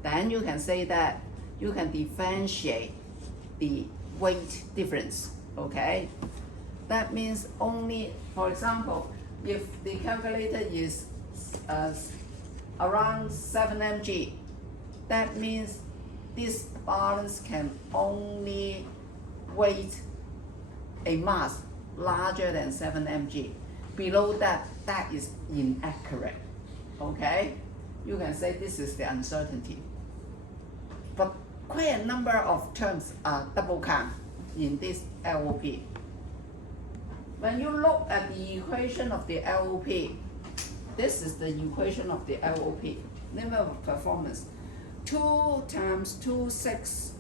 then you can say that you can differentiate the weight difference, okay? that means only, for example, if the calculator is around 7 mg, that means this balance can only weight a mass larger than 7 mg. Below that, that is inaccurate. Okay? You can say this is the uncertainty. But quite a number of terms are double count in this LOP. When you look at the equation of the LOP, this is the equation of the LOP, limit of performance. 2 times 2.6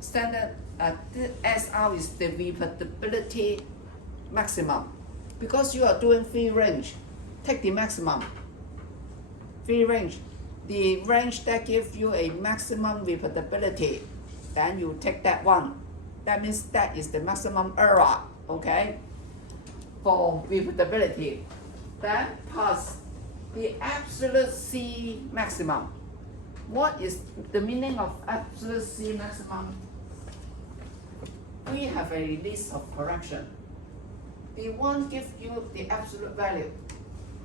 standard, SR is the repeatability maximum. Because you are doing free range, take the maximum. Free range, the range that gives you a maximum repeatability, then you take that one. That means that is the maximum error, okay, for repeatability. Then plus the absolute C maximum. What is the meaning of absolute C maximum? We have a list of correction. The one gives you the absolute value,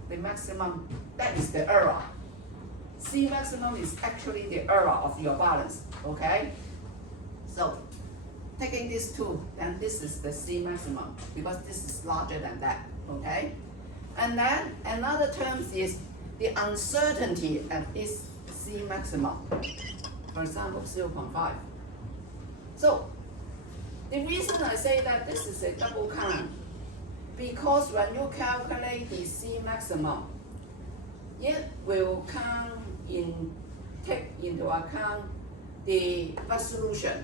the maximum, that is the error. C maximum is actually the error of your balance, okay? So, taking these two, then this is the C maximum, because this is larger than that, okay? And then another term is the uncertainty at its C maximum, for example, 0.5. So, the reason I say that this is a double count, because when you calculate the C maximum, it will take into account the resolution,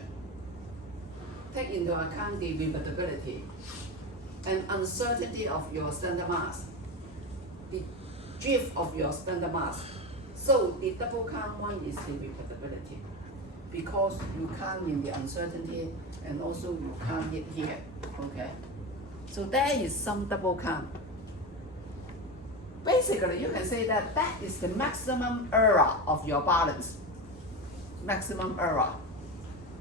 take into account the repeatability and uncertainty of your standard mass, the drift of your standard mass. So the double count one is the repeatability, because you count in the uncertainty and also you count it here, okay? So there is some double count. Basically, you can say that that is the maximum error of your balance. Maximum error.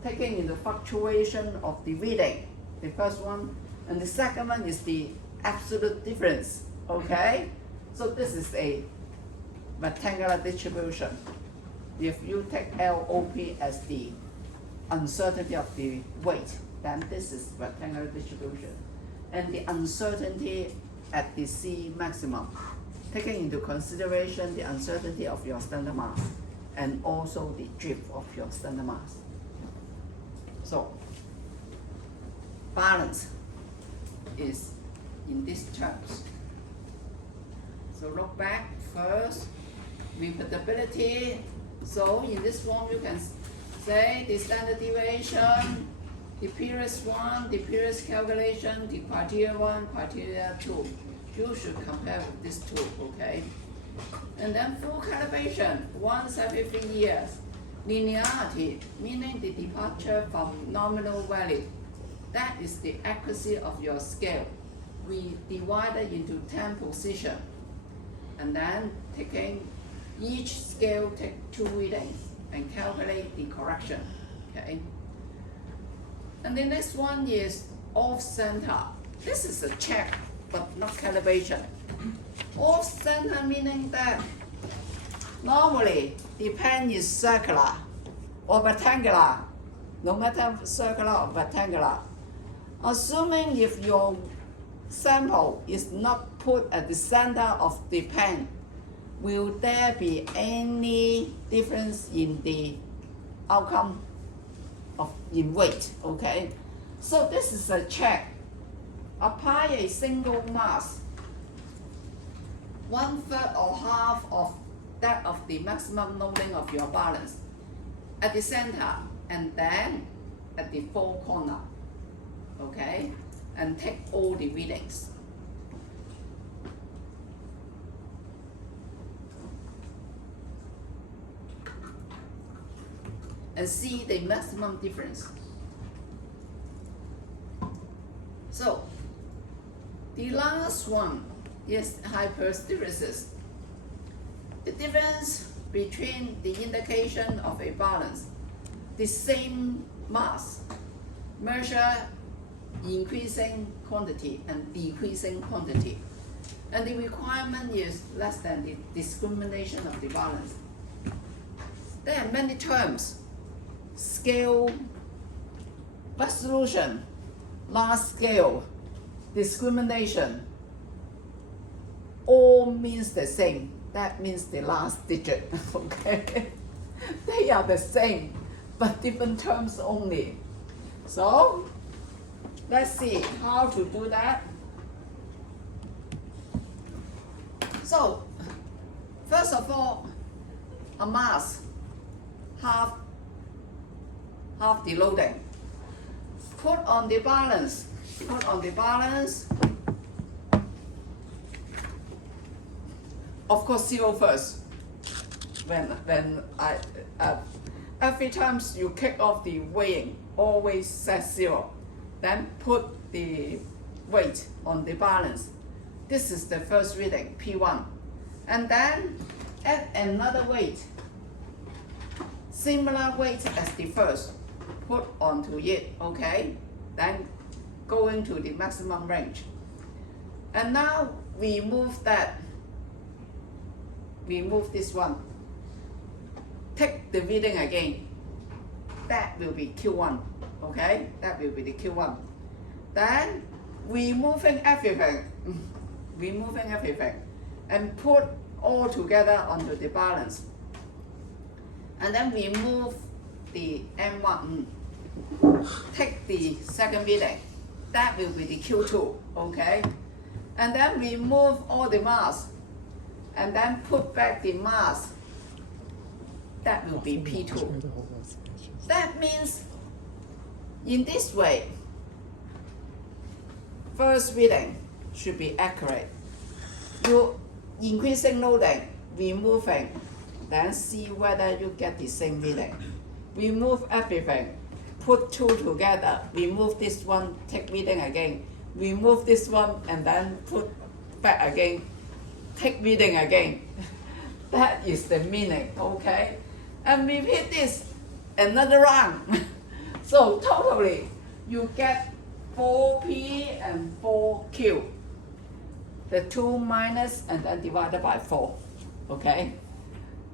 Taking into fluctuation of the reading, the first one, and the second one is the absolute difference, okay? So this is a rectangular distribution. If you take LOP as the uncertainty of the weight, then this is rectangular distribution. And the uncertainty at the C maximum, taking into consideration the uncertainty of your standard mass and also the drift of your standard mass. So, balance is in these terms. So look back first, repeatability. So in this form you can say the standard deviation, the periods 1, the periods calculation, the criteria 1, criteria 2. You should compare with these two, okay? And then full calibration, once every 3 years. Linearity, meaning the departure from nominal value. That is the accuracy of your scale. We divide it into 10 positions. And then taking each scale, take 2 readings and calculate the correction, okay? And the next one is off center. This is a check, but not calibration. Off center meaning that normally the pen is circular or rectangular, no matter circular or rectangular. Assuming if your sample is not put at the center of the pen, will there be any difference in the outcome in weight, okay? So this is a check. Apply a single mass, 1/3 or half of that of the maximum loading of your balance at the center and then at the 4 corners, okay? And take all the readings. And see the maximum difference. So, the last one is hypersteresis. The difference between the indication of a balance, the same mass, measure increasing quantity and decreasing quantity. And the requirement is less than the discrimination of the balance. There are many terms: scale, resolution, large scale, discrimination. All means the same. That means the last digit, okay? They are the same, but different terms only. So, let's see how to do that. So, first of all, a mass, half the loading. Put on the balance. Of course, 0 first. When every time you kick off the weighing, always set 0. Then put the weight on the balance. This is the first reading, P1. And then add another weight, similar weight as the first, put onto it, okay? Then go into the maximum range. And now remove that. Remove this one. Take the reading again. That will be Q1, okay? That will be the Q1. Then removing everything, and put all together onto the balance. And then remove the M1. Take the second reading. That will be the Q2, okay? And then remove all the mass. And then put back the mass. That will be P2. That means, in this way, first reading should be accurate. You increasing loading, removing, then see whether you get the same reading. Remove everything, put 2 together, remove this one, take reading again, remove this one, and then put back again, take reading again. That is the meaning, okay? And repeat this another round. So totally, you get 4P and 4Q. The 2 minus and then divided by 4, okay?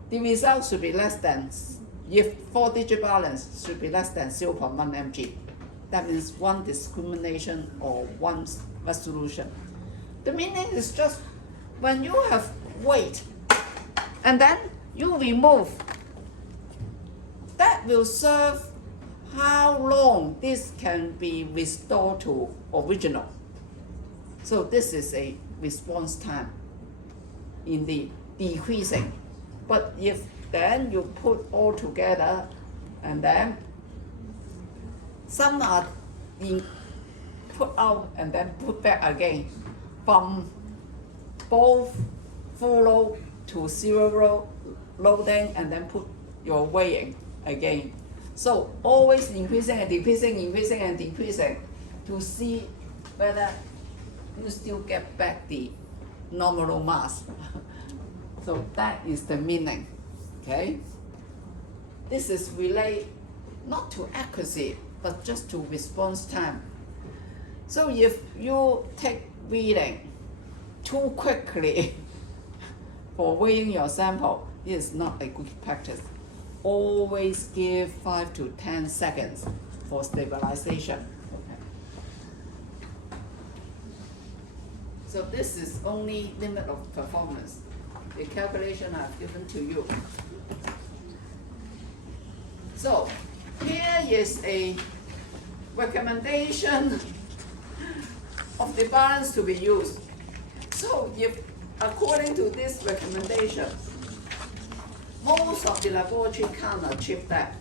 The result should be less than, if 4-digit balance should be less than 0.1 mg. That means 1 discrimination or 1 resolution. The meaning is just when you have weight and then you remove, that will serve how long this can be restored to original. So this is a response time in the decreasing. But if then you put all together and then some are being put out and then put back again from both full load to 0 loading and then put your weighing again. So always increasing and decreasing, increasing and decreasing to see whether you still get back the nominal mass. So that is the meaning, okay? This is related not to accuracy, but just to response time. So if you take reading too quickly for weighing your sample, it is not a good practice. Always give 5 to 10 seconds for stabilization. Okay. So this is only limit of performance. The calculation I've given to you. So here is a recommendation of the balance to be used. So if according to this recommendation, most of the laboratory can't achieve that.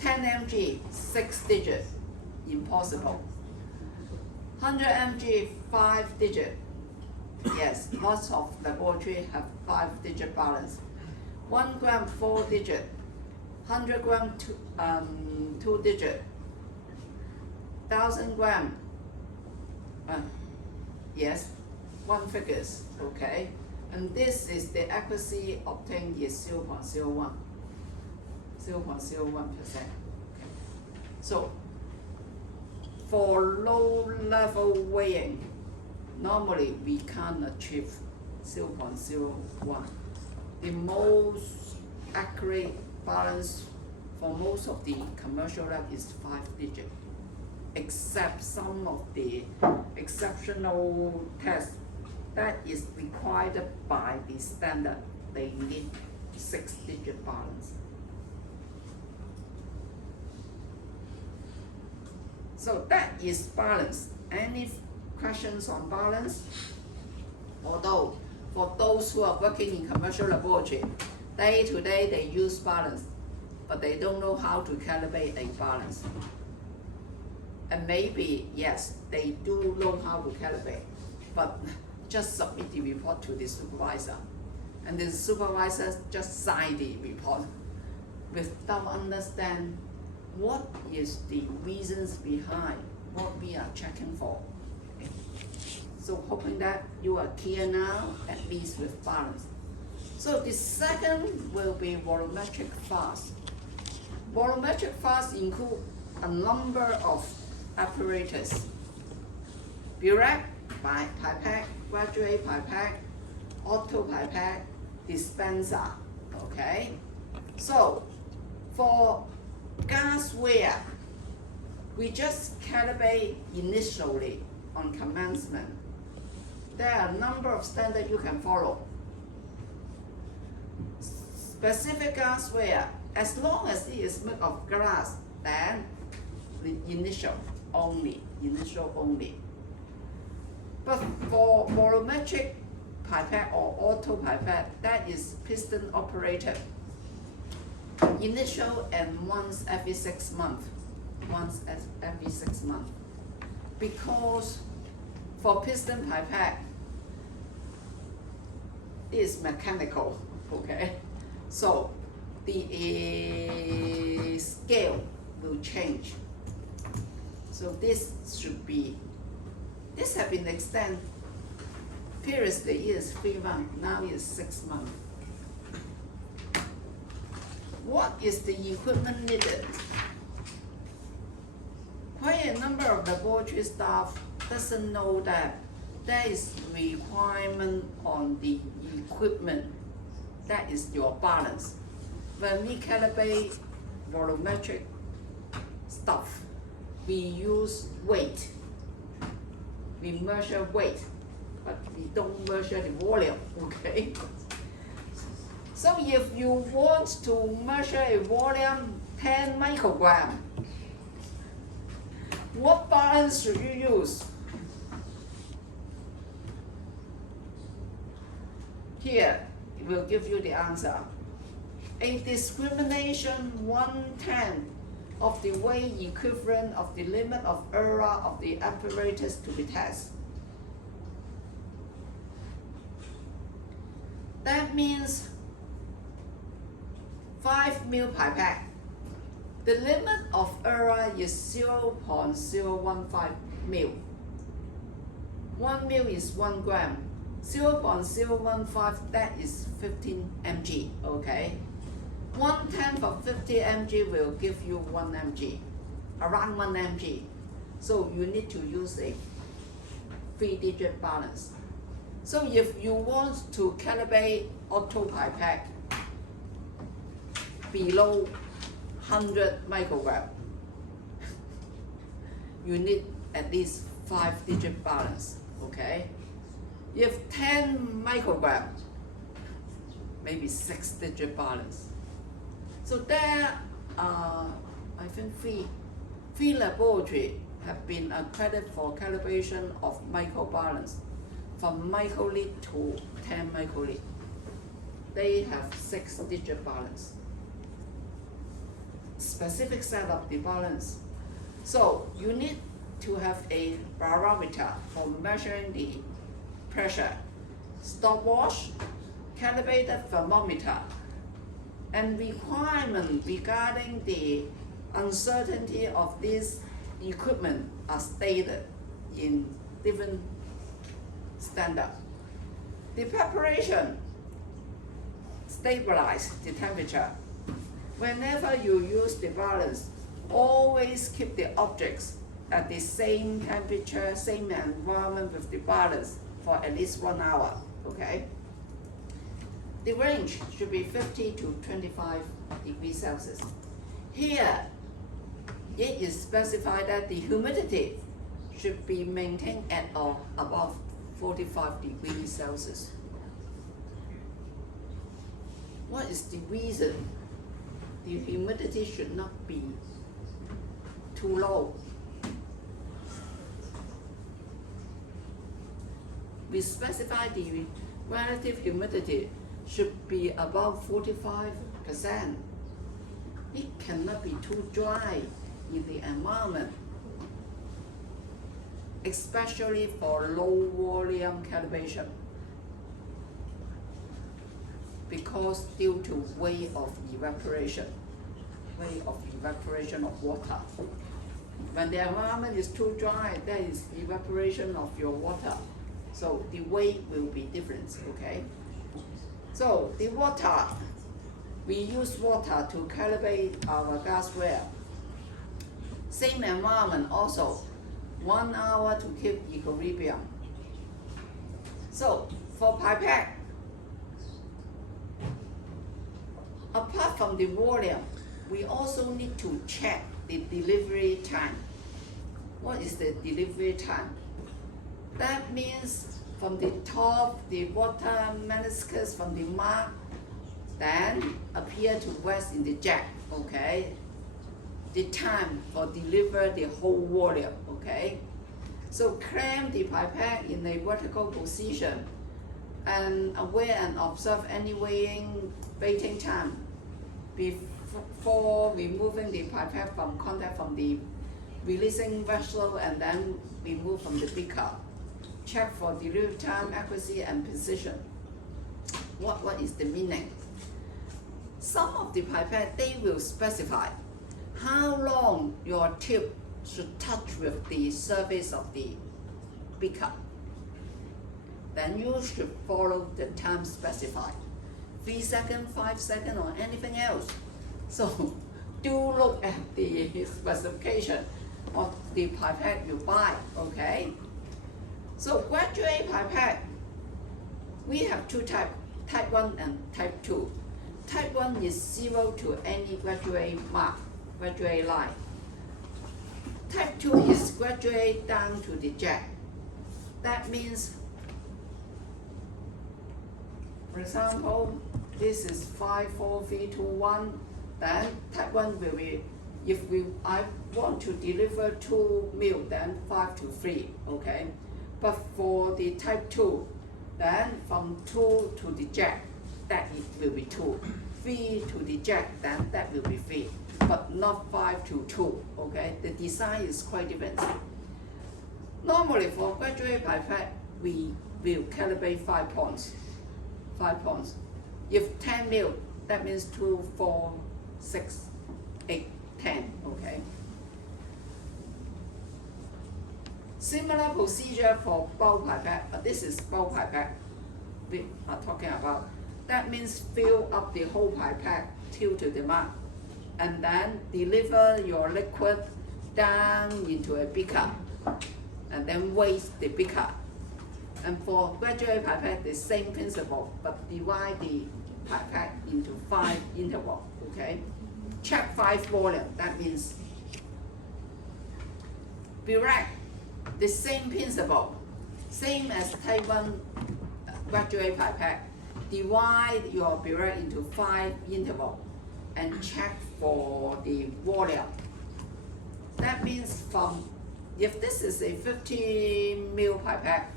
10 mg, 6 digit, impossible. 100 mg, 5 digit. Yes, lots of laboratory have 5-digit balance. 1 gram, 4 digit. 100 gram, 2 digit. 1,000 gram, yes, 1 figures, okay. And this is the accuracy obtained is 0.01%. So for low level weighing, normally we can't achieve 0.01. The most accurate balance for most of the commercial lab is 5 digit, except some of the exceptional tests that is required by the standard. They need 6 digit balance. So that is balance. Any questions on balance? Although for those who are working in commercial laboratory, day to day they use balance, but they don't know how to calibrate a balance. And maybe, yes, they do know how to calibrate, but just submit the report to the supervisor. And the supervisor just sign the report without understand what is the reasons behind what we are checking for. Okay. So hoping that you are clear now, at least with balance. So the second will be volumetric fast. Volumetric fast include a number of apparatus: burette, pipette, graduate pipette, auto pipette, dispenser. Okay. So for gasware, we just calibrate initially on commencement. There are a number of standards you can follow. Specific gasware, as long as it is made of glass, then the initial only. But for volumetric pipette or auto pipette, that is piston operated. Initial and once every 6 months. Because for piston pipette, it is mechanical, okay? So the scale will change. So this has been extended. Previously it is 3 months, now it is 6 months. What is the equipment needed? Quite a number of laboratory staff doesn't know that there is requirement on the equipment. That is your balance. When we calibrate volumetric stuff, we use weight. We measure weight, but we don't measure the volume, okay? So if you want to measure a volume 10 microgram, what balance should you use? Here, it will give you the answer. A discrimination 1/10 of the weight equivalent of the limit of error of the apparatus to be tested. That means 5 ml pipette. The limit of error is 0.015 ml. 1 ml is 1 gram. 0.015, that is 15 mg, okay? 1/10 of 50 mg will give you 1 mg, around 1 mg. So you need to use a 3-digit balance. So if you want to calibrate auto pipette below 100 microgram, you need at least 5-digit balance, okay? If 10 microgram, maybe 6-digit balance. So there are, I think, three laboratories have been accredited for calibration of microbalance, from microliter to 10 microliter. They have 6-digit balance. Specific set of the balance. So you need to have a barometer for measuring the pressure, stopwatch, calibrated thermometer, and requirement regarding the uncertainty of this equipment are stated in different standards. The preparation stabilize the temperature. Whenever you use the balance, always keep the objects at the same temperature, same environment with the ballast for at least 1 hour, okay? The range should be 50 to 25 degrees Celsius. Here, it is specified that the humidity should be maintained at or above 45 degrees Celsius. What is the reason the humidity should not be too low? We specify the relative humidity should be above 45%. It cannot be too dry in the environment, especially for low volume calibration, because due to way of evaporation of water. When the environment is too dry, there is evaporation of your water, so the weight will be different, okay? So the water, we use water to calibrate our gasware. Same environment also, 1 hour to keep equilibrium. So for pipette, apart from the volume, we also need to check the delivery time. What is the delivery time? That means from the top, the water meniscus from the mark, then appear to rest in the jack, okay? The time for deliver the whole volume, okay? So clamp the pipette in a vertical position and aware and observe any waiting time before removing the pipette from contact from the releasing vessel and then remove from the beaker. Check for delivery time, accuracy, and precision. What is the meaning? Some of the pipette, they will specify how long your tip should touch with the surface of the beaker. Then you should follow the time specified. 3 seconds, 5 seconds, or anything else. So do look at the specification of the pipette you buy, okay? So graduate pipette, we have two types, type 1 and type 2. Type 1 is 0 to any graduate mark, graduate line. Type 2 is graduate down to the jack. That means, for example, this is 5, 4, 3, 2, 1. Then type 1 will be, if I want to deliver 2 mil, then 5 to 3, okay? But for the type 2, then from 2 to the jack, that it will be 2. 3 to the jack, then that will be 3. But not 5 to 2, okay? The design is quite different. Normally for graduate pipette, we will calibrate 5 points. 5 points. If 10 mil, that means 2, 4, 6, 8, 10, okay? Similar procedure for bulk pipette, but this is bulk pipette we are talking about. That means fill up the whole pipette till to the mark, and then deliver your liquid down into a beaker, and then weight the beaker. And for graduate pipette, the same principle, but divide the pipette into 5 intervals, okay? Check 5 volume, that means Burette, the same principle, same as type 1 graduate pipette. Divide your burette into 5 intervals and check for the volume. That means if this is a 50 mil pipette,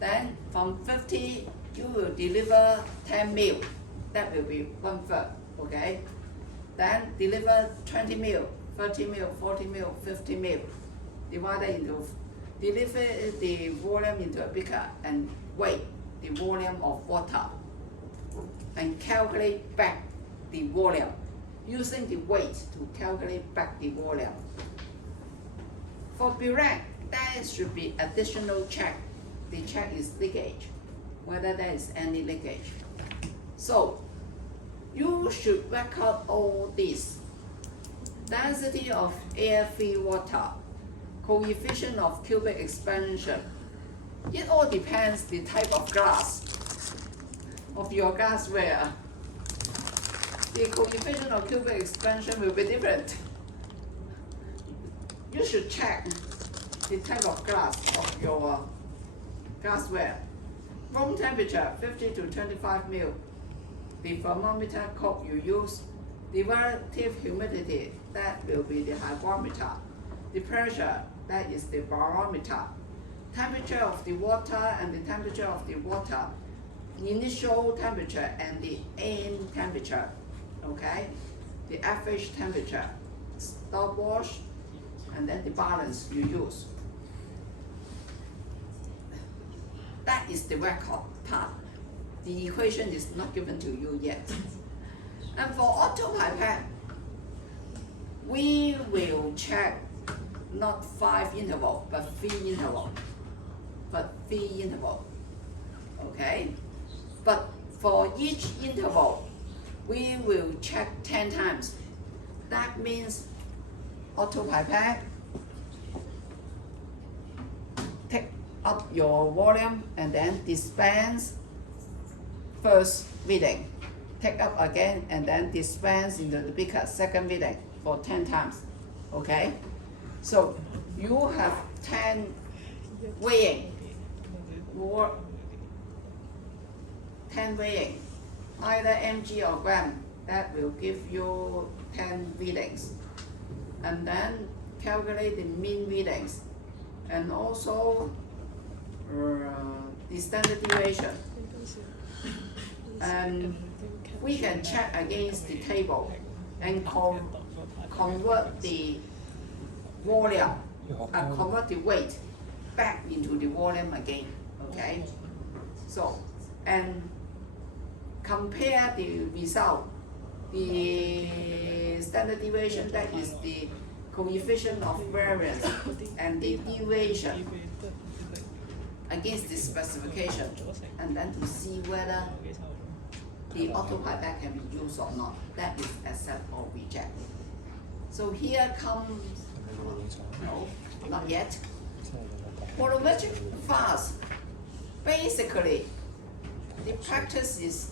then from 50 you will deliver 10 mil. That will be 1/3, okay? Then deliver 20 mil, 30 mil, 40 mil, 50 mil. Deliver the volume into a beaker and weigh the volume of water and calculate back the volume using the weight to calculate back the volume. For burette, there should be additional check. The check is leakage, whether there is any leakage. So you should record all this. Density of air-free water, coefficient of cubic expansion. It all depends the type of glass of your glassware. The coefficient of cubic expansion will be different. You should check the type of glass of your glassware. Room temperature 50 to 25 mil. The thermometer code you use. The relative humidity, that will be the hygrometer. The pressure, that is the barometer. Temperature of the water and the temperature of the water. Initial temperature and the end temperature. Okay? The average temperature. Stopwatch, and then the balance you use. That is the record part. The equation is not given to you yet. And for auto pipette, we will check not 5 interval, but 3 interval. Okay? But for each interval, we will check 10 times. That means auto pipette, take up your volume and then dispense first reading. Take up again and then dispense into the beaker, second reading for 10 times. Okay? So you have 10 weighing, 10 weighing, either mg or gram, that will give you 10 readings. And then calculate the mean readings and also the standard deviation. And we can check against the table and convert the volume, convert the weight back into the volume again. Okay? So, and compare the result. The standard deviation, that is the coefficient of variance, and the deviation against the specification, and then to see whether the auto pipette can be used or not. That is accept or reject. So here comes, no, not yet. Volumetric fast. Basically, the practice is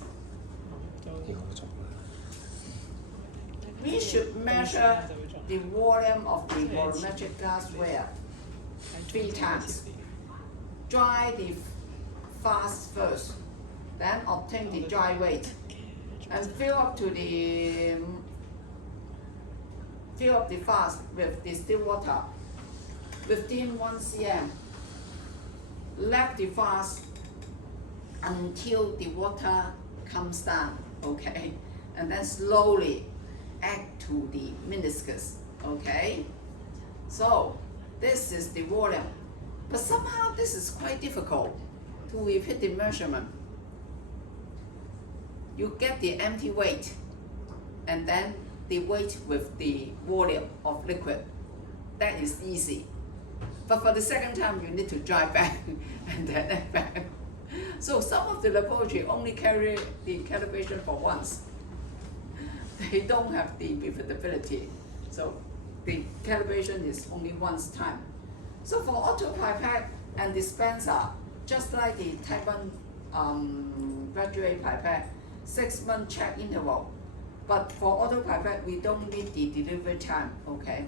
we should measure the volume of the volumetric glassware 3 times. Dry the fast first, then obtain the dry weight, and fill up the fast with distilled water within 1 cm. Let the fast until the water comes down, okay, and then slowly add to the meniscus, okay. So this is the volume, but somehow this is quite difficult to repeat the measurement. You get the empty weight and then the weight with the volume of liquid. That is easy. But for the second time, you need to dry back and then add back. So some of the laboratory only carry the calibration for once. They don't have the repeatability. So the calibration is only once time. So for auto pipette and dispenser, just like the Type 1 graduate pipette, 6-month check interval. But for auto pipette, we don't need the delivery time, okay?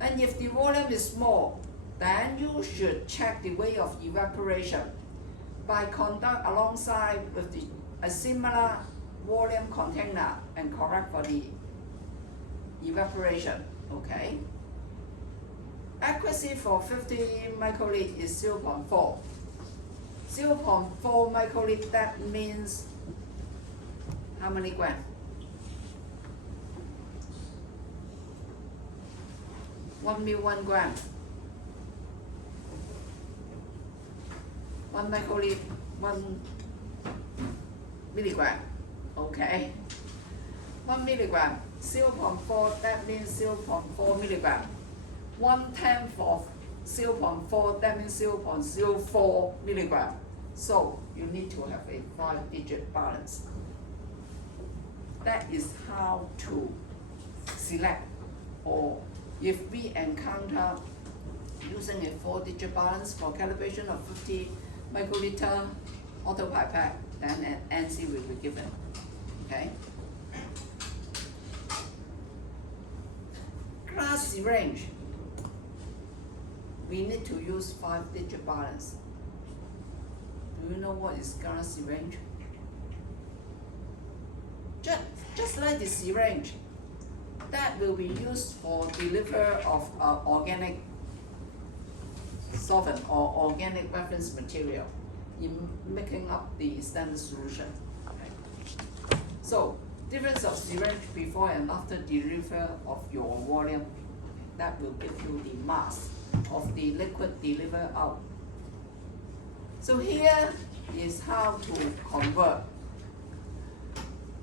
And if the volume is small, then you should check the way of evaporation by conduct alongside with a similar volume container and correct for the evaporation, okay? Accuracy for 50 microliter is 0.4. 0.4 microliter, that means how many gram? 1 mil, 1 gram. 1 microliter, 1 milligram. Okay. 1 milligram, 0.4, that means 0.4 milligram. 1/10 of 0.4, that means 0.04 milligram. So you need to have a 5-digit balance. That is how to select or If we encounter using a 4-digit balance for calibration of 50 microliter autopipette, then an NC will be given. Okay? Glass syringe. We need to use 5-digit balance. Do you know what is glass syringe? Just like the syringe, that will be used for delivery of organic solvent or organic reference material in making up the standard solution. Okay. So, difference of syringe before and after delivery of your volume, that will give you the mass of the liquid delivered out. So here is how to convert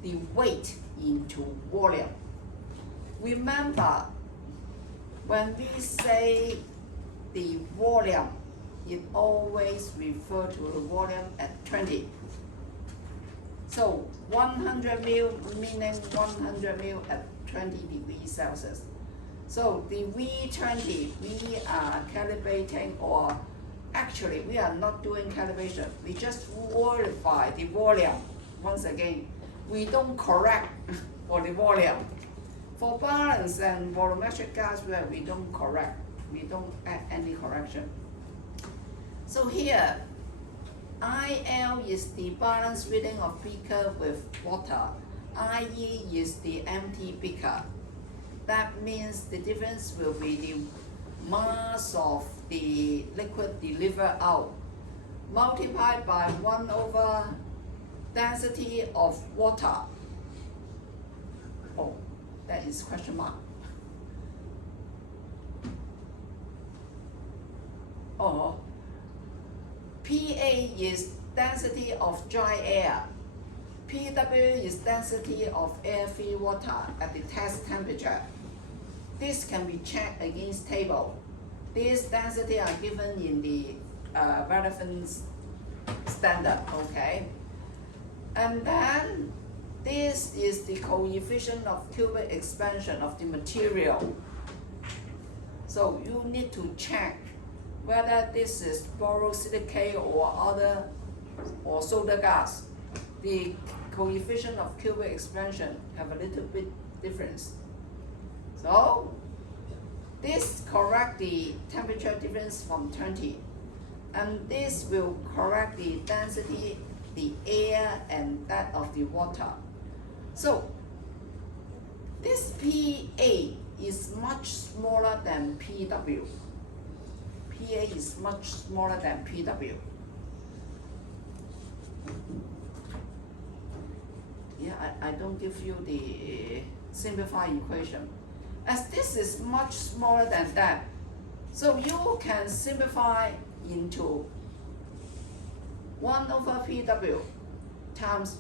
the weight into volume. Remember, when we say the volume, it always refers to the volume at 20. So 100 ml meaning 100 ml at 20 degrees Celsius. So the V20, we are calibrating, or actually we are not doing calibration. We just verify the volume. Once again, we don't correct for the volume. For balance and volumetric gas, we don't correct. We don't add any correction. So here, IL is the balance reading of beaker with water. IE is the empty beaker. That means the difference will be the mass of the liquid delivered out multiplied by 1 over density of water. Oh, that is question mark. Or PA is density of dry air. PW is density of air-free water at the test temperature. This can be checked against table. These density are given in the relevant standard, okay? And then this is the coefficient of cubic expansion of the material. So you need to check whether this is borosilicate or other or soda gas. The coefficient of cubic expansion have a little bit difference. So this correct the temperature difference from 20, and this will correct the density, the air and that of the water. So this PA is much smaller than PW. PA is much smaller than PW. Yeah, I don't give you the simplified equation. As this is much smaller than that, so you can simplify into 1 over PW times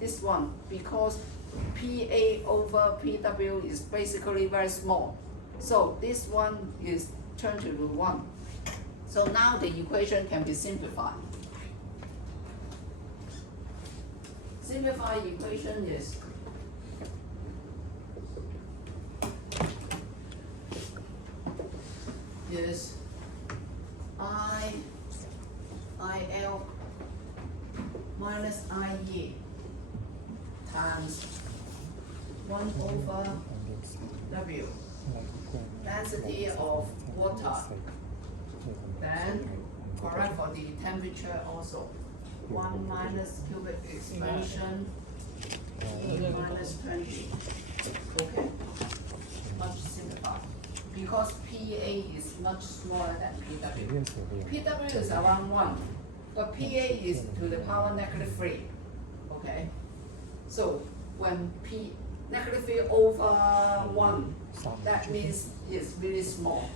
this one, because PA over PW is basically very small. So this one is turned to 1. So now the equation can be simplified. Simplified equation is IL minus IE times 1 over W, density of water, then correct for the temperature also. 1 minus cubic expansion minus 20. Okay, much simplified. Because PA is much smaller than PW. PW is around 1, but PA is to the power -3. Okay, so when -3 over 1, that means it's really small,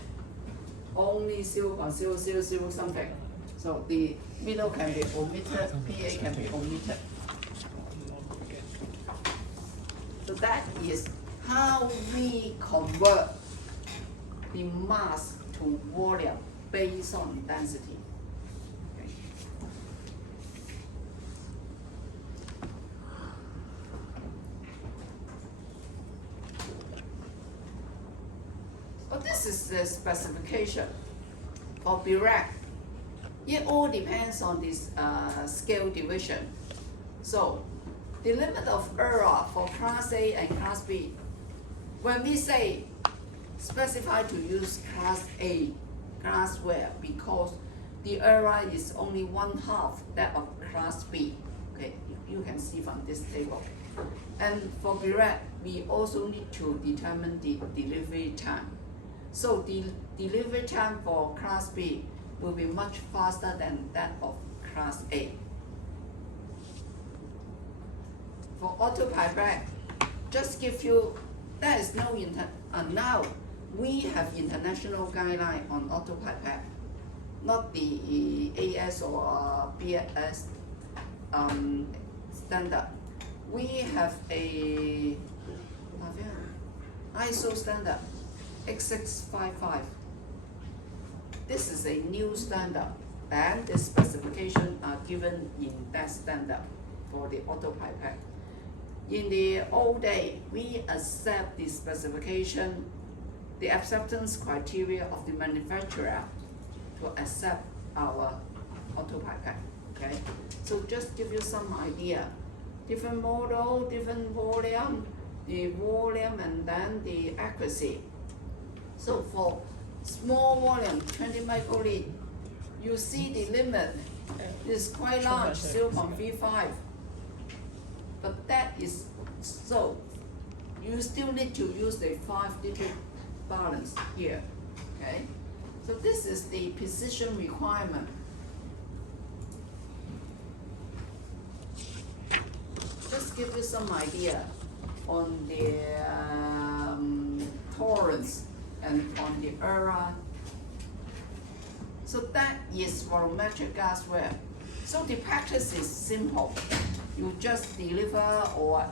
only 0.000 something. So the middle can be omitted, PA can be omitted. So that is how we convert the mass to volume based on density. Okay. But this is the specification for BRAC. It all depends on this scale division. So the limit of error for Class A and Class B, when we say specify to use Class A glassware, because the error is only 1/2 that of Class B. Okay, you can see from this table. And for BRAC, we also need to determine the delivery time. So the delivery time for Class B will be much faster than that of Class A. For auto pipette, just give you, there is no now we have international guideline on auto pipette, not the AS or BS standard. We have a ISO standard 8655. This is a new standard, and the specifications are given in that standard for the auto pipette. In the old day, we accept the specification, the acceptance criteria of the manufacturer to accept our auto pipette. Okay, so just give you some idea. Different model, different volume, the volume and then the accuracy. So for small volume, 20 microliter, you see the limit is quite large, 0.35. But that is so. You still need to use the 5-digit balance here. Okay, so this is the precision requirement. Just give you some idea on the tolerance and on the error. So that is volumetric gasware. So the practice is simple. You just deliver or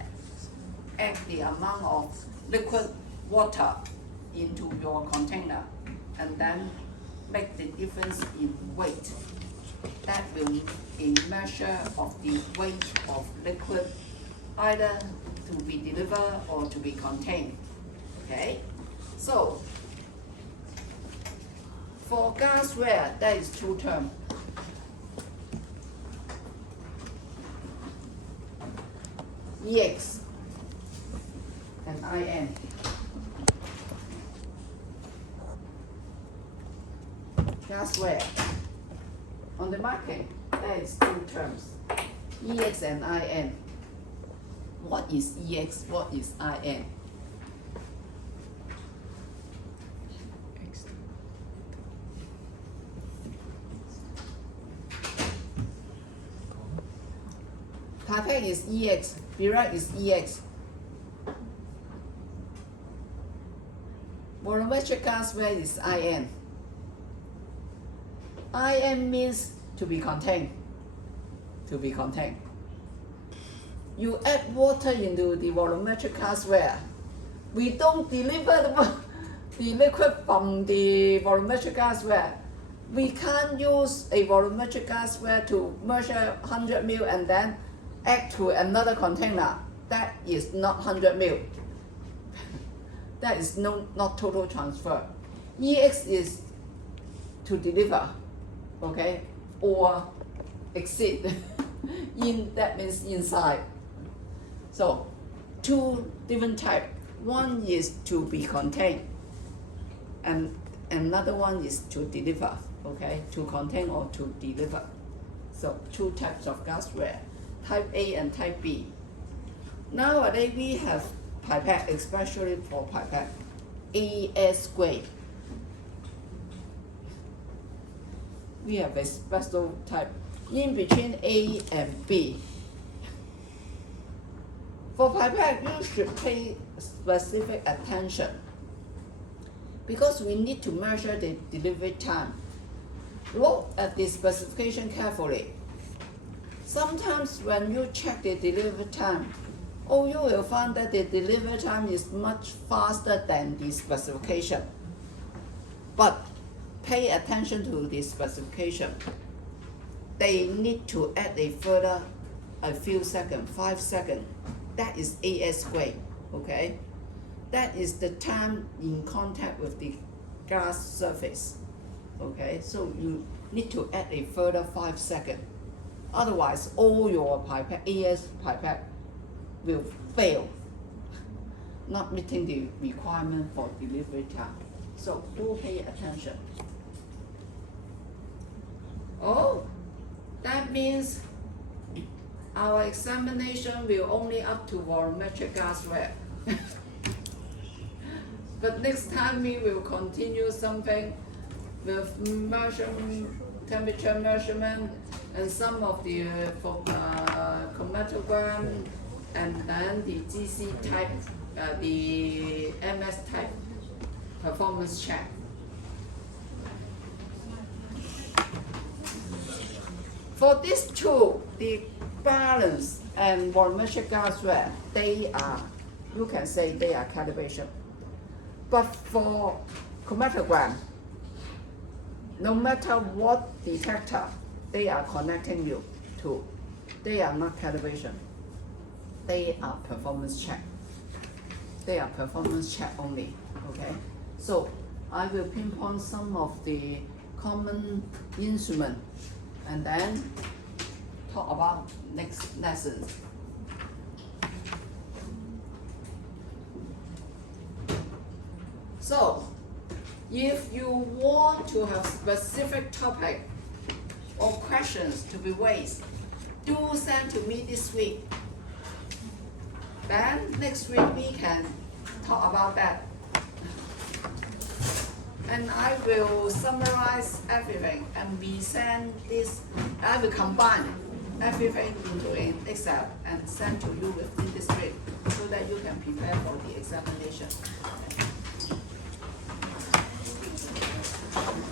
add the amount of liquid water into your container and then make the difference in weight. That will be a measure of the weight of liquid either to be delivered or to be contained. Okay? So for gasware, there is two terms. EX and IN. Gasware. On the market, there is two terms, EX and IN. What is EX? What is IN? Pipette is EX, BRAC is EX. Volumetric gasware is IN. IN means to be contained. To be contained. You add water into the volumetric gasware. We don't deliver the liquid from the volumetric gasware. We can't use a volumetric gasware to measure 100 ml and then add to another container. That is not 100 ml. That is not total transfer. EX is to deliver, okay, or exceed. That means inside. So, two different types. One is to be contained, and another one is to deliver, okay, to contain or to deliver. So, two types of gasware, type A and type B. Nowadays, we have pipette, especially for pipette, AS grade. We have a special type in between A and B. For pipette, you should pay specific attention because we need to measure the delivery time. Look at the specification carefully. Sometimes when you check the delivery time, you will find that the delivery time is much faster than the specification. But pay attention to the specification. They need to add a few seconds, 5 seconds. That is AS grade, okay? That is the time in contact with the glass surface. Okay, so you need to add a further 5 seconds. Otherwise, all your pipette, AS pipette will fail, not meeting the requirement for delivery time. So do pay attention. Oh, that means our examination will only up to volumetric glassware. But next time we will continue something with measurement, temperature measurement, and some of the chromatogram, and then the GC type, the MS type performance check. For these two, the balance and volumetric glassware, they are, you can say they are calibration. But for chromatogram, no matter what detector they are connecting you to, they are not calibration. They are performance check. They are performance check only, okay? So I will pinpoint some of the common instruments and then talk about next lesson. So, if you want to have specific topic or questions to be raised, do send to me this week. Then next week we can talk about that. And I will summarize everything and we send this, I will combine everything into an Excel and send to you within this week so that you can prepare for the examination.